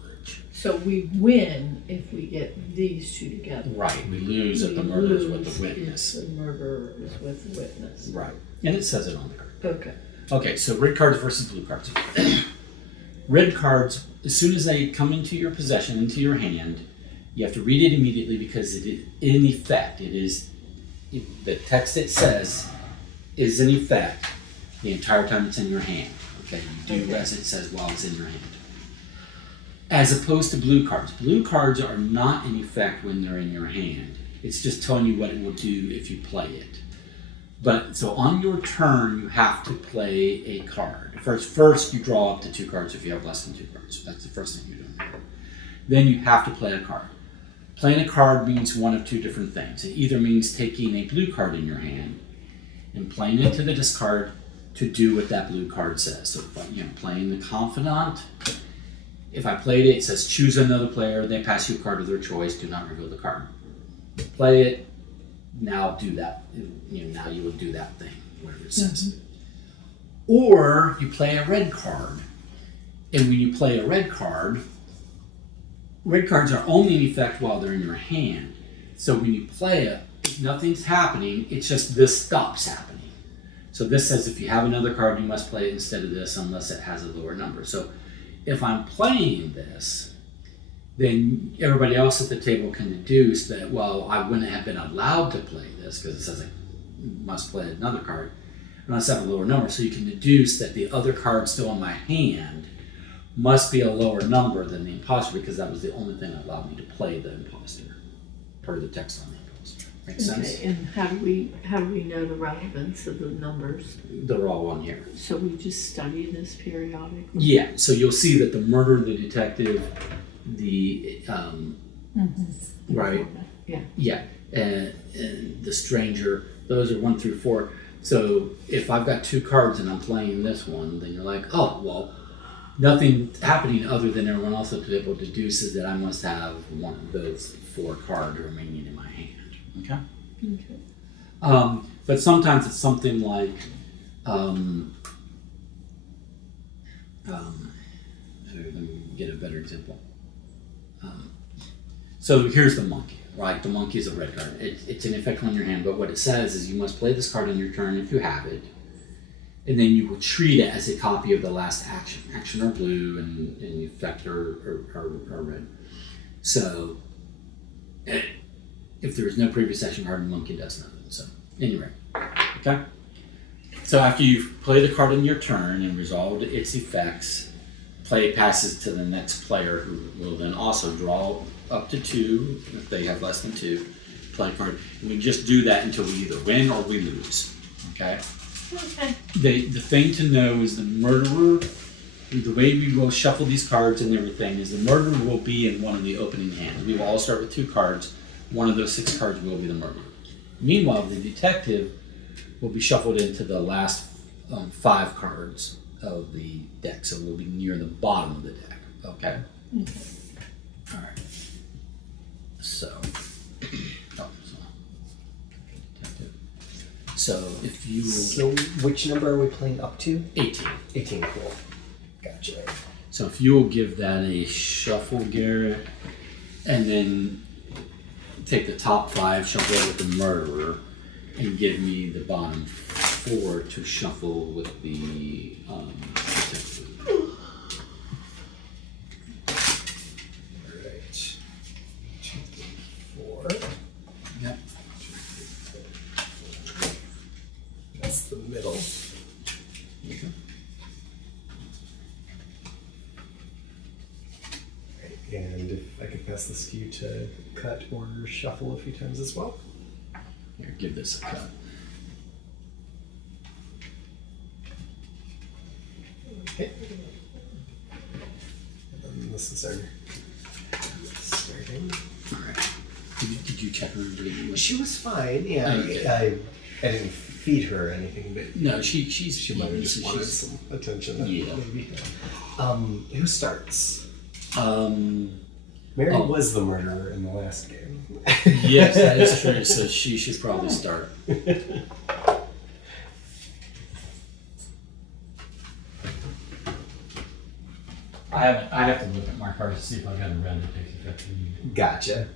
So we win if we get these two together. Right, we lose if the murderer is with the witness. If the murderer is with the witness. Right, and it says it on the card. Okay. Okay, so red cards versus blue cards. Red cards, as soon as they come into your possession, into your hand, you have to read it immediately because it is, in effect, the text it says is in effect the entire time it's in your hand. Okay, you do as it says while it's in your hand. As opposed to blue cards. Blue cards are not in effect when they're in your hand. It's just telling you what it will do if you play it. But so on your turn, you have to play a card. First you draw up to 2 cards if you have less than 2 cards. That's the first thing you're doing. Then you have to play a card. Playing a card means one of two different things. It either means taking a blue card in your hand and playing it to the discard to do what that blue card says. So, playing the Confidant. If I played it, it says choose another player. They pass you a card of their choice. Do not reveal the card. Play it. Now do that. Now you will do that thing, whatever it says. Or you play a red card. And when you play a red cards are only in effect while they're in your hand. So when you play it, nothing's happening. It's just this stops happening. So this says if you have another card, you must play it instead of this unless it has a lower number. So if I'm playing this, then everybody else at the table can deduce that, well, I wouldn't have been allowed to play this because it says I must play another card unless I have a lower number. So you can deduce that the other card still in my hand must be a lower number than the imposter because that was the only thing that allowed me to play the imposter, per the text on the imposter. Makes sense? Okay, and how do we know the relevance of the numbers? They're all on here. So we just study this periodically? Yeah, so you'll see that the murderer, the detective, the right, Yeah. and the stranger, those are 1 through 4. So if I've got 2 cards and I'm playing this one, then you're like, oh well, nothing happening other than everyone else at the table deduces that I must have one of those 4 cards remaining in my hand. Okay. But sometimes it's something like, let me get a better example. So here's the monkey, right? The monkey is a red card. It's in effect on your hand, but what it says is you must play this card on your turn if you have it, and then you will treat it as a copy of the last action. Action are blue, and effect are red. So if there is no previous action card, the monkey does nothing. So anyway, okay? So after you've played the card in your turn and resolved its effects, play passes to the next player, who will then also draw up to 2 if they have less than 2. Play a card. And we just do that until we either win or we lose. Okay? Okay. The thing to know is the murderer, the way we will shuffle these cards and everything, is the murderer will be in one of the opening hands. We will all start with 2 cards. One of those 6 cards will be the murderer. Meanwhile, the detective will be shuffled into the last 5 cards of the deck, so we'll be near the bottom of the deck. Okay? All right. So, so if you will, So which number are we playing up to? 18. 18, cool. Gotcha. So if you will give that a shuffle, Garrett, and then take the top 5, shuffle it with the murderer, and give me the bottom 4 to shuffle with the detective. Alright. 2, 4. Yep. That's the middle. Okay. And if I could pass this to you to cut or shuffle a few times as well. Here, give this a cut. Okay. And this is our starting. All right. Did you check her? She was fine, yeah. Okay. I didn't feed her or anything, but No, she might have just wanted she's, some attention. Yeah. Maybe. Who starts? Mary Oh. was the murderer in the last game. Yes, that is true. So she should probably start. I have to look at my cards to see if I got a red that takes effect. Gotcha.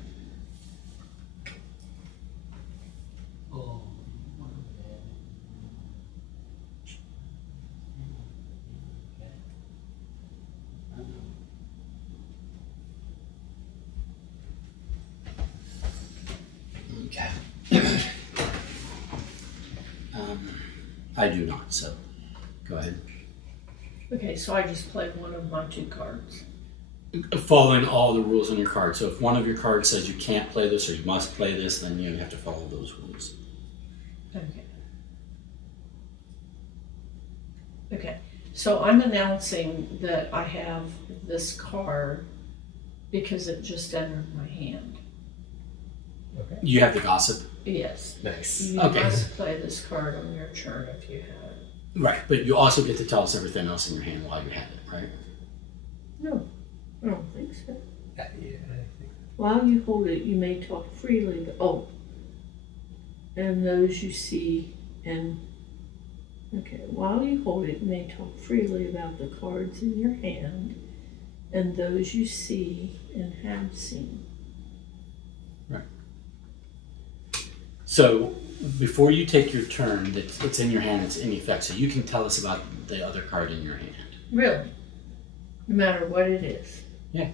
Okay. I do not, so go ahead. Okay, so I just play one of my 2 cards. Following all the rules on your card. So if one of your cards says you can't play this or you must play this, then you have to follow those rules. Okay. Okay, so I'm announcing that I have this card because it just entered my hand. You have the gossip. Yes. Nice. You Okay. must play this card on your turn if you have it. Right, but you also get to tell us everything else in your hand while you have it, right? No, I don't think so. Yeah, I think. While you hold it, you may talk freely. And those you see and while you hold it, you may talk freely about the cards in your hand and those you see and have seen. So before you take your turn, it's in your hand, it's in effect, so you can tell us about the other card in your hand. Really? No matter what it is. Yeah.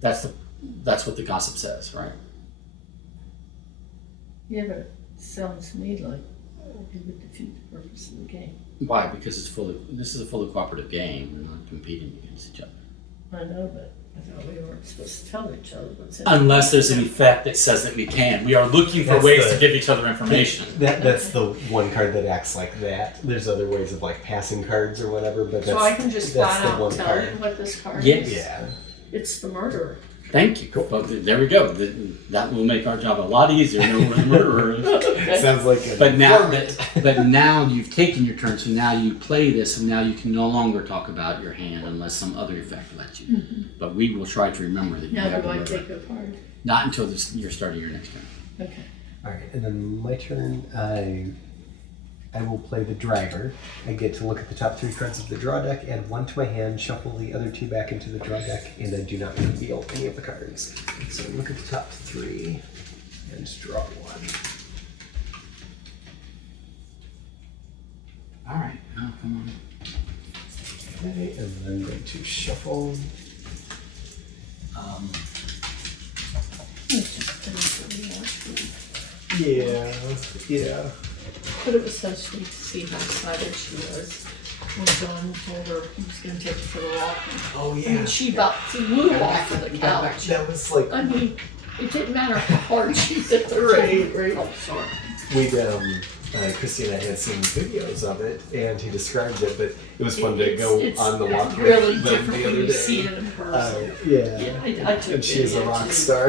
That's what the gossip says, right? Yeah, but it sounds to me like it would defeat the purpose of the game. Why? Because this is a fully cooperative game. We're not competing against each other. I know, but I thought we weren't supposed to tell each other what's in Unless there's an effect that says that we can. We are looking for That's ways the- to give each other information. That's the one card that acts like that. There's other ways of like passing cards or whatever, but So I can just that's flat the out one tell card. you what this card Yes. is? Yeah. It's the murderer. Thank you. Well, there we go. That will make our job a lot easier. Know where the murderer is. Sounds like a But now, informant. but now you've taken your turn, so now you play this, and now you can no longer talk about your hand unless some other effect lets you. But we will try to remember that you Now have do the I murderer. take a card? Not until you're starting your next turn. Okay. All right, and then my turn. I will play the driver. I get to look at the top 3 cards of the draw deck, add 1 to my hand, shuffle the other 2 back into the draw deck, and I do not reveal any of the cards. So look at the top 3 and draw 1. All right. Oh, come on. Okay, and then I'm going to shuffle. It's just pretty good. Yeah. But it was so sweet to see how excited she was when John told her he was going to take her for a walk. Oh And she about flew off of the couch. That was like I mean, it didn't matter how hard she hit the right. Oh, sorry. Christy and I had seen videos of it, and he described it, but it was fun to It's- go it's on the walk really with them different the when other you day. see it in person. Yeah. I took And she's a video, rock too. star.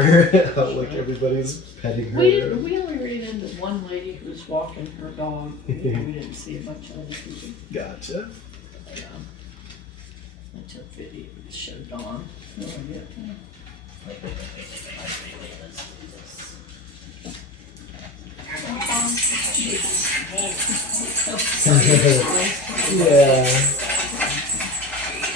Like everybody's petting her. We only ran into one lady who was walking her dog. We didn't see a bunch of other people. Gotcha. Yeah. I took video. It showed Dawn. Oh, yeah. Yeah.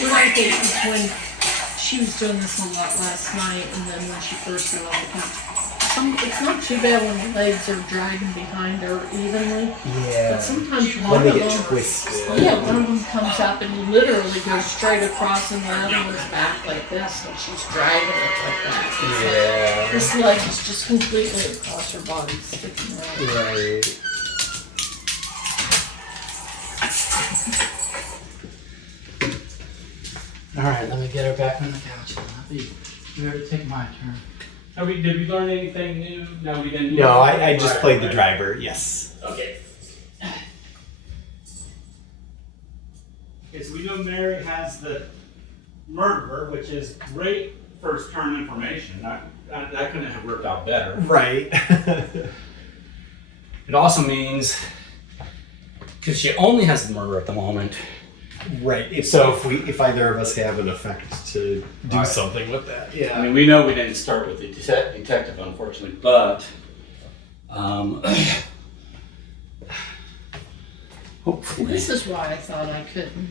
What I think is when she was doing this a lot last night, and then when she first got off the couch, it's not too bad when the legs are dragging behind her evenly. Yeah. But sometimes When one they of get them, twisted. yeah, one of them comes up and literally goes straight across, and the other one's back like this, and she's dragging it like that. It's like, Yeah. this leg is just completely across her body, sticking out. Right. All right, let me get her back on the couch. I'll be here to take my turn. Did we learn anything new? No, we didn't. No, I just Right, played the right. driver, yes. Okay. Okay, so we know Mary has the murderer, which is great first turn information. That couldn't have worked out better. Right. It also means, because she only has the murderer at the moment, Right. If either of us have an effect to do Right. something with that, yeah. I mean, we know we didn't start with the detective, unfortunately, but hopefully. This is why I thought I couldn't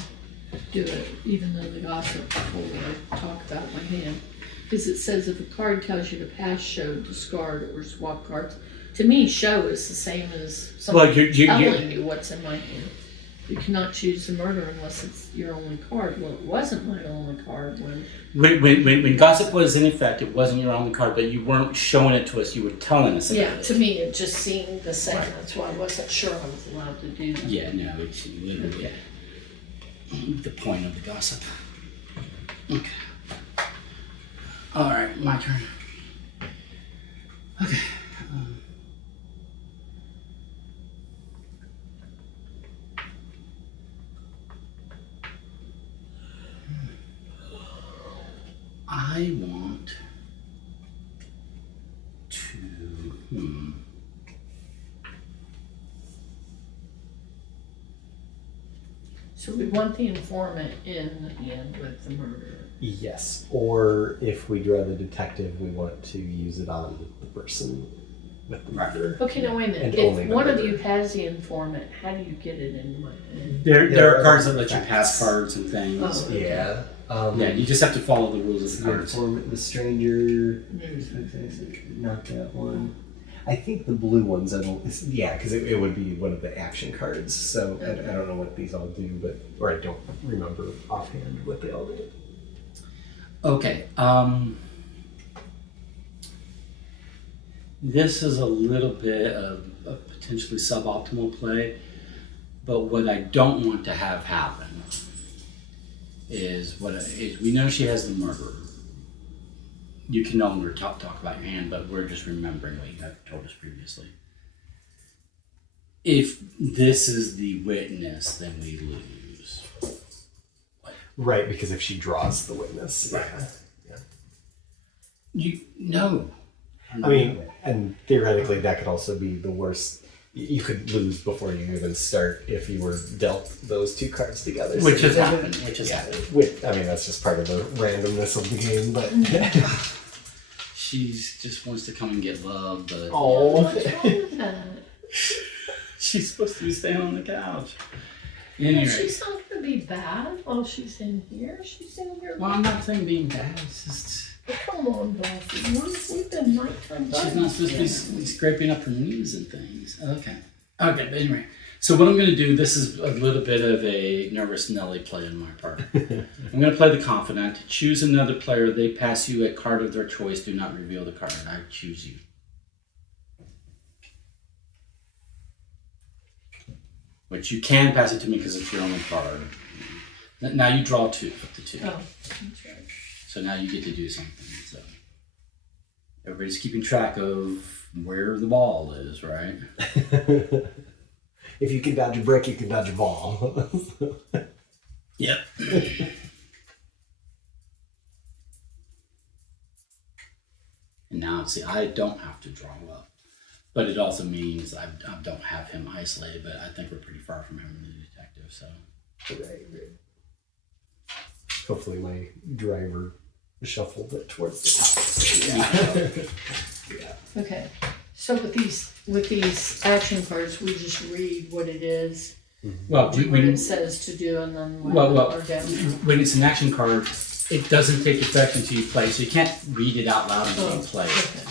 do it, even though the gossip told me to talk about my hand. Because it says if a card tells you to pass, show, discard, or swap cards, to me, show is the same as someone Well, you- telling you what's in my hand. You cannot choose the murder unless it's your only card. Well, it wasn't my only card when gossip was in effect, it wasn't your only card, but you weren't showing it to us. You were telling us. Yeah, it to me, it just seemed the same. That's why I wasn't sure I was allowed to do that. Yeah, no, it's literally the point of the gossip. Okay. All right, my turn. Okay. I want So we want the informant in the end with the murderer. Yes. Or if we draw the detective, we want to use it on the person with the murder. Okay, now wait a minute. And only If the one of murderer. you has the informant, how do you get it into my head? There are cards that let you facts. pass cards and things. Oh. Yeah. Yeah, you just have to follow the rules of the the cards. informant, the stranger. Not that one. I think the blue ones. Yeah, because it would be one of the action cards. So I don't know what these all do, or I don't remember offhand what they all do. Okay. This is a little bit of a potentially suboptimal play, but what I don't want to have happen is we know she has the murderer. You can no longer talk about your hand, but we're just remembering what you have told us previously. If this is the witness, then we lose. Right, because if she draws the witness. Right. Yeah. No. I mean, and theoretically, that could also be the worst. You could lose before you even start if you were dealt those two cards together. Which has So- happened. I mean, that's just part of the randomness of the game, but. She just wants to come and get love, but Oh. What's wrong with that? she's supposed to be staying on the couch. Well, Anyway, she's not going to be bad while she's in here. She's in here. well, I'm not saying being bad. It's just Come on, Buffy. We've been nighttime she's not supposed to be scraping up her knees and things. Okay, but anyway. So what I'm going to do, this is a little bit of a nervous Nelly play on my part. I'm going to play the confidant. Choose another player. They pass you a card of their choice. Do not reveal the card. I choose you. Which you can pass it to me because it's your only card. Now you draw two, up to two. Oh, that's right. So now you get to do something. So everybody's keeping track of where the ball is, right? If you can dodge a brick, you can dodge a ball. Yep. And now, see, I don't have to draw up. But it also means I don't have him isolated, but I think we're pretty far from him in the detective, so. Right. Hopefully my driver shuffled it towards the top. Okay. So with these action cards, we just read what it is, Well, do what it says to do, and then Well, or down. when it's an action card, it doesn't take effect until you play, so you can't read it out loud until you play. Okay.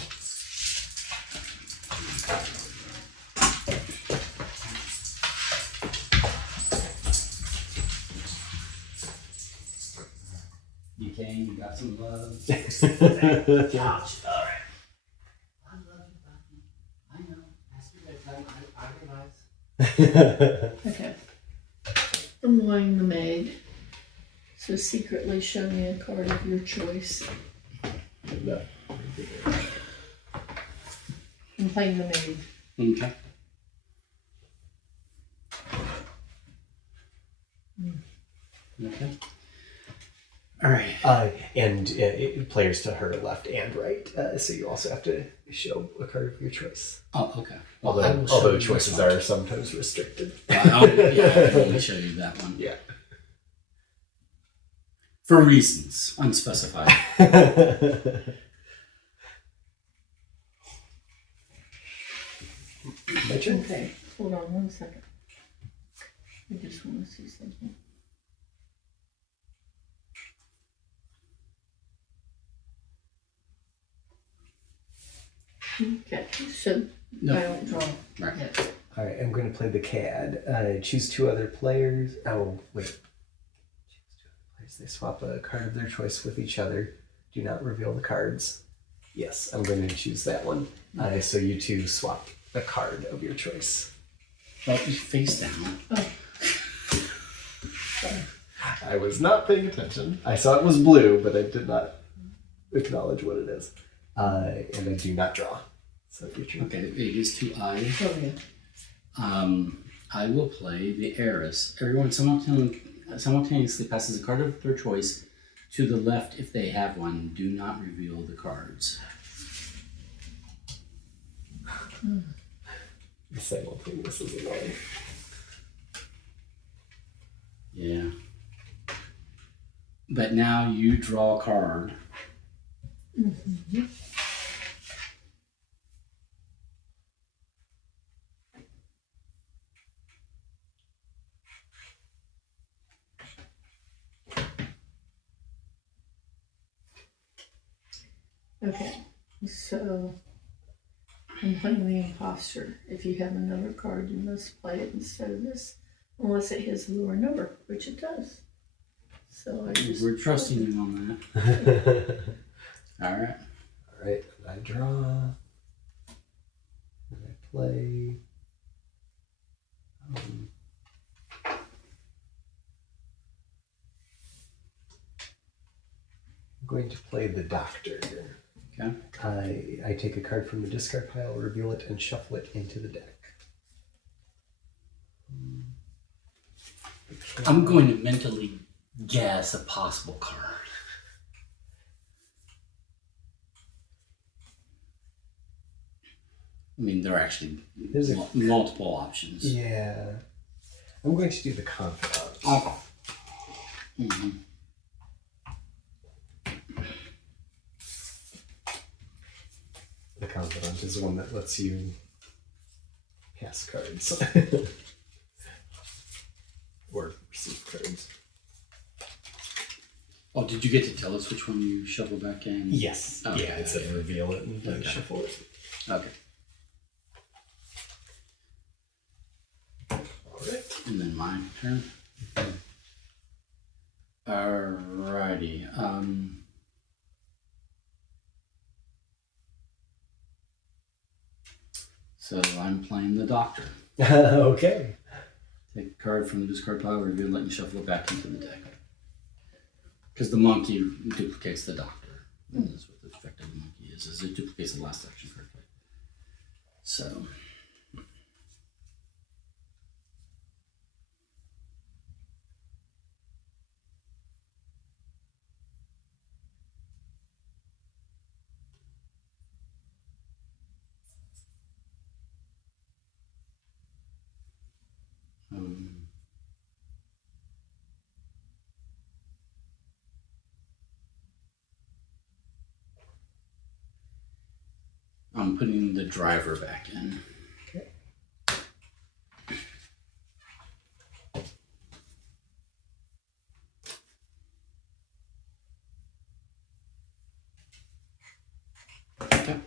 You came, you got some love. Couch. All right. I love you, Bucky. I know. Ask me that time. I realize. Okay. I'm laying the maid. So secretly show me a card of your choice. I'm playing the maid. Okay. Okay. All right. And players to her left and right. So you also have to show a card of your choice. Oh, okay. Well, I will show Although you this choices one. are sometimes restricted. I'll show you that one. Yeah. For reasons unspecified. My turn. Okay, hold on 1 second. I just want to see something. Okay, so No. I don't draw. Right. Yet. All right, I'm going to play the CAD. Choose two other players. Oh, wait. Choose two other players. They swap a card of their choice with each other. Do not reveal the cards. Yes, I'm going to choose that one. So you two swap a card of your choice. Well, you face down. Oh. Sorry. I was not paying attention. I saw it was blue, but I did not acknowledge what it is. And I do not draw. So your turn. Okay, it is to I. Oh, yeah. I will play the heiress. Everyone simultaneously passes a card of their choice to the left if they have one. Do not reveal the cards. Simultaneous is annoying. Yeah, But now you draw a card. Mm-hmm. Okay, so I'm playing the imposter. If you have another card, you must play it instead of this, unless it has a lower number, which it does. So I just We're trusting you on that. All right. All right, I draw. And I play. I'm going to play the Doctor. Okay. I take a card from the discard pile, reveal it, and shuffle it into the deck. I'm going to mentally guess a possible card. I mean, there are actually There's multiple options. Yeah. I'm going to do the Confidant. Oh. Mm-hmm. The Confidant is one that lets you pass cards. Or receive cards. Oh, did you get to tell us which one you shuffle back in? Yes. Okay. Yeah, it said reveal it and then Okay. shuffle it. Okay. Alright. And then my turn. Alrighty. So I'm playing the Doctor. Okay. Take a card from the discard pile, reveal it, and shuffle it back into the deck. Because the monkey duplicates the Doctor. And that's what the effect of the monkey is it duplicates the last action card. So. I'm putting the driver back in. Okay. Okay.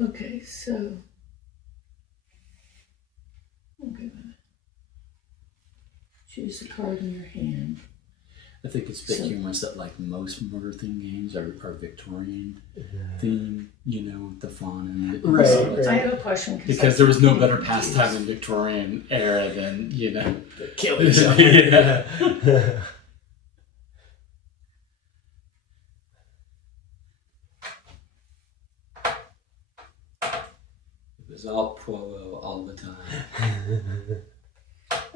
Okay, so okay. Choose a card in your hand. I think it's a bit So- humorous that like most murder theme games are Victorian theme, you know, with the fawn and the Right, so- right. I have a question Because there was no better pastime in Victorian era than, you know, Kill yourself. Yeah. It was all Provo all the time.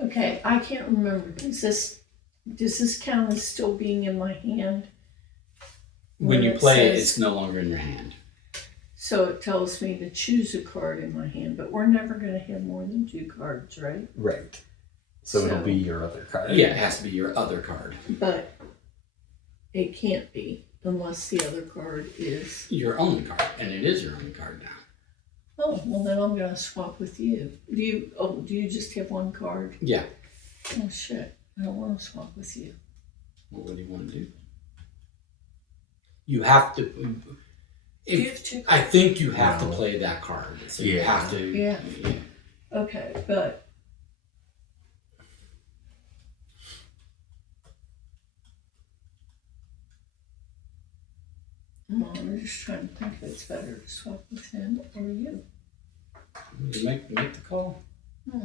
Okay, I can't remember. Does this count as still being in my hand? When you it play it, says- it's no longer in your hand. So it tells me to choose a card in my hand, but we're never going to have more than 2 cards, right? Right. So it'll So- be your other card. Yeah, it has to be your other card. But it can't be unless the other card is. Your only card, and it is your only card now. Oh, well then I'm going to swap with you. Do you just have 1 card? Yeah. Oh shit! I don't want to swap with you. Well, what do you want to do? You have to. Do you have 2 I cards? think you have No. to play that card. So you Yeah. have to. Yeah. Okay, but I'm just trying to think if it's better to swap with him or you. You make the call. Hmm.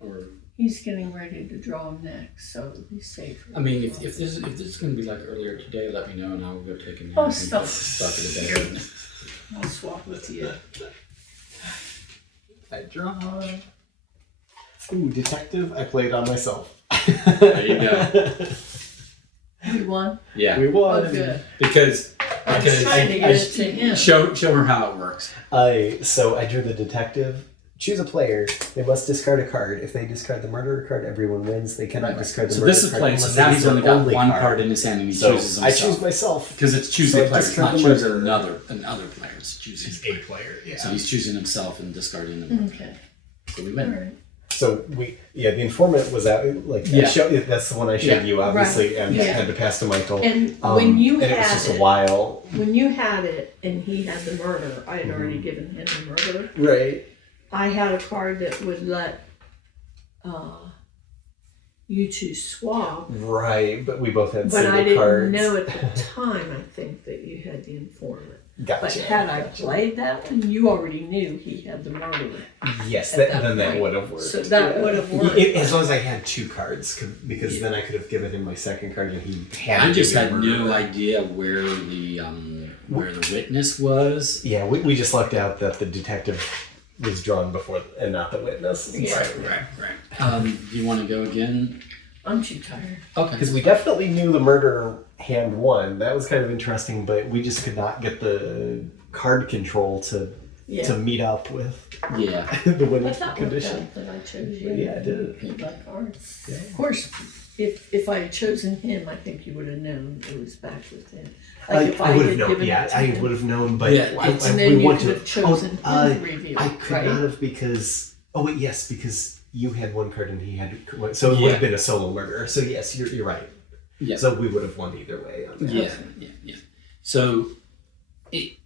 Or He's getting ready to draw next, so it'll be safer. I mean, if this is going to be like earlier today, let me know and I will go take a nap. Oh, and stop. start to the bed. I'll swap with you. I draw. Ooh, detective. I played on myself. There you go. You won? Yeah. We won. Oh, good. Because I was trying to get it to him. show her how it works. So I drew the detective. Choose a player. They must discard a card. If they discard the murderer card, everyone wins. They cannot discard the So murderer this is card. playing. So unless now it is he's their only got only one card in his hand, and he So chooses I himself. choose myself. Because it's choosing So I players, discard not the choosing murderer. another player. It's choosing. Choose a player. Yeah. So he's choosing himself and discarding them. Okay. So we All win. right. So the informant was out. Like Yeah. that's the one I showed Yeah. you, obviously, and Yeah. had to pass to Michael. And when you and had it was just it, a while. when you had it, and he had the murder, I had already given him the murder. Right. I had a card that would let you two swap, Right, but we both had but single I didn't cards. know at the time. I think that you had the informant. Gotcha. But had I played that one, you already knew he had the murder. Yes, at that then that point. would have worked. So that would have worked. As long as I had two cards, because then I could have given him my second card, and he had. I to just give me had murder. no idea where the witness was. Yeah, we just lucked out that the detective was drawn before and not the witness. Yeah. Right. You want to go again? I'm too tired. Okay. Because we definitely knew the murder hand won. That was kind of interesting, but we just could not get the card control to Yeah. meet up with Yeah. the winning But that worked condition. out that I chose you. Yeah, it did. Keep my card. Yeah. Of course, if I had chosen him, I think you would have known it was back with him. I if would have had known. given Yeah, it to I him. would have known, but Yeah, And then we you want could to have chosen him to reveal, I could right? not have because. Oh wait, yes, because you had one card and he had one, so it would Yeah. have been a solo murder. So yes, you're right. Yeah. So we would have won either way on that. Yeah. So, it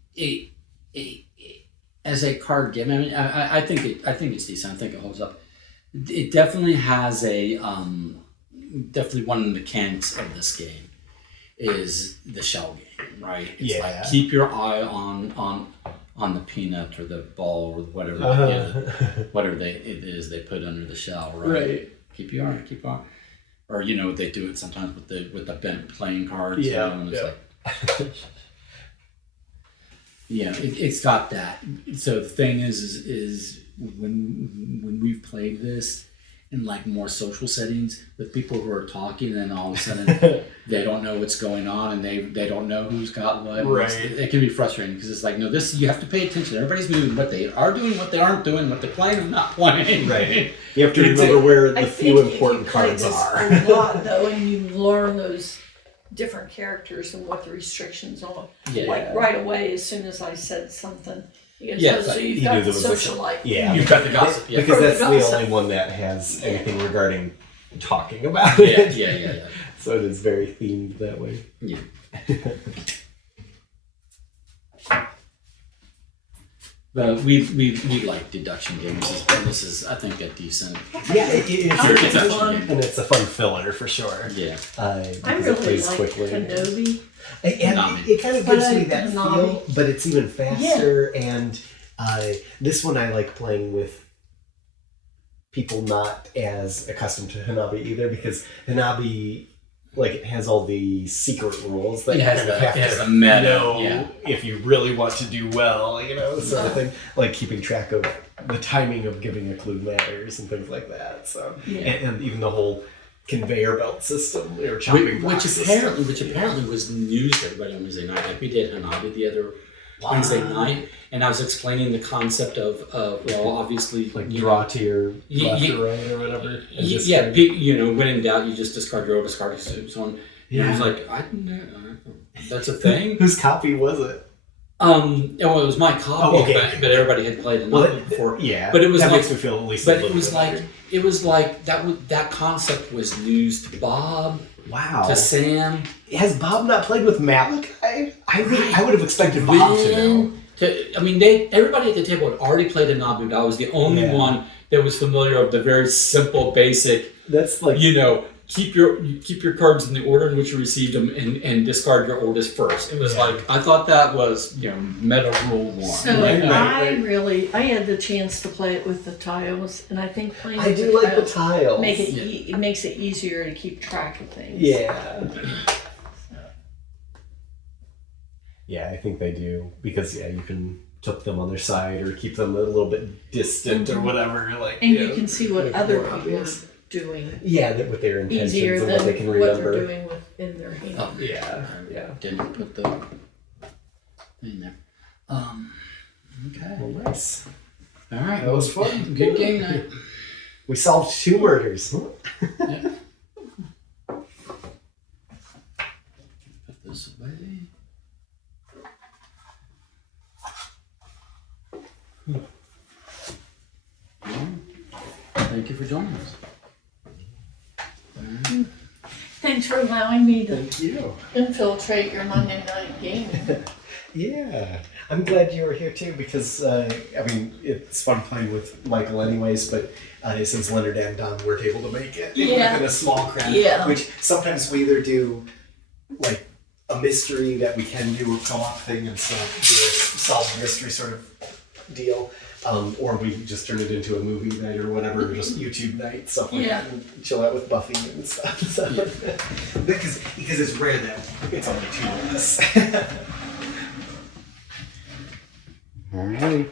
as a card game, I mean, I think it's decent. I think it holds up. It definitely has a definitely one of the mechanics of this game is the shell game, right? It's Yeah. like keep your eye on the peanut or the ball or whatever whatever it is they put under the shell, right? Right. Keep your eye. Or they do it sometimes with the bent playing cards. Yeah, And it's yeah. like, it's got that. So the thing is when we've played this in like more social settings with people who are talking, and all of a sudden they don't know what's going on, and they don't know who's got what. Right. It can be frustrating because it's like, no, this you have to pay attention. Everybody's doing what they are doing, what they aren't doing, what they're playing and not playing. Right. You have to remember where I the think few if important you play cards this are. a lot though, and you learn those different characters and what the restrictions are. Yeah. Like right away, as soon as I said something, he goes, Yeah, "Oh, it's so like, you've you got knew the there was a- social life." Yeah. You've got the gossip. Yeah. Because that's the Gossip. only one that has Yeah. anything regarding talking about Yeah. it. Yeah. So it is very themed that way. Yeah. But we like deduction games. This is, I think, a decent. Yeah, it's I a think it's deduction fun. game, and it's a fun filler for sure. Yeah. I Because it really plays like quickly. Kenobi. And Hanabi. it kind of But gives I- me that Hanabi. feel, but it's even faster. And this one I like playing with people not as accustomed to Hanabi either, because Hanabi, like, it has all the secret rules that It you has kind of the- have it has to the meta, know yeah. if you really want to do well, sort of thing. Like keeping track of the timing of giving a clue matters and things like that. So, Yeah. and even the whole conveyor belt system or chopping block Which system. apparently was news to everybody on Wednesday night. Like we did Hanabi the other Wednesday night, and I was explaining the concept of well, obviously, Like you draw know, to your Ye- left ye- or right or whatever. And just yeah, kind of- when in doubt, you just discard your old discard so on. Yeah. I was like, that's a thing. Whose copy was it? It was my copy, Oh, okay. but everybody had played Hanabi before. Yeah, But it was that like- makes me feel at least. a But little it was bit like better. that concept was news to Bob, Wow. to Sam. Has Bob not played with Malachi? I would have expected Bob to know. Everybody at the table had already played Hanabi, but I was the only Yeah. one that was familiar with the very simple, basic. That's like Keep your cards in the order in which you received them, and discard your oldest first. It was like I thought that was meta rule one. So Right. I had the chance to play it with the tiles, and I think playing I with do the like the tiles tiles. it makes it easier to keep track of things. Yeah. Yeah, I think they do because you can took them on their side or keep them a little bit distant or whatever. Like, And you can see what other people are doing yeah, that with their intentions easier and than what they can what remember. they're doing in their hand. Oh, Yeah, yeah. didn't put the thing there. Okay. Well, nice. All right. That was fun. Good game night. We solved 2 murders. Yeah. Put this away. Well, thank you for joining us. Thanks for allowing me to Thank you. infiltrate your Monday night game. Yeah, I'm glad you were here too because I mean it's fun playing with Michael anyways, but since Leonard and Don weren't able to make it, Yeah. in a small crowd, Yeah. which sometimes we either do like a mystery that we can do a co-op thing and stuff, solve the mystery sort of deal, or we just turn it into a movie night or whatever, or just YouTube night, stuff like Yeah. that, and chill out with Buffy and stuff. So, because it's rare that it's only 2 of us. All right.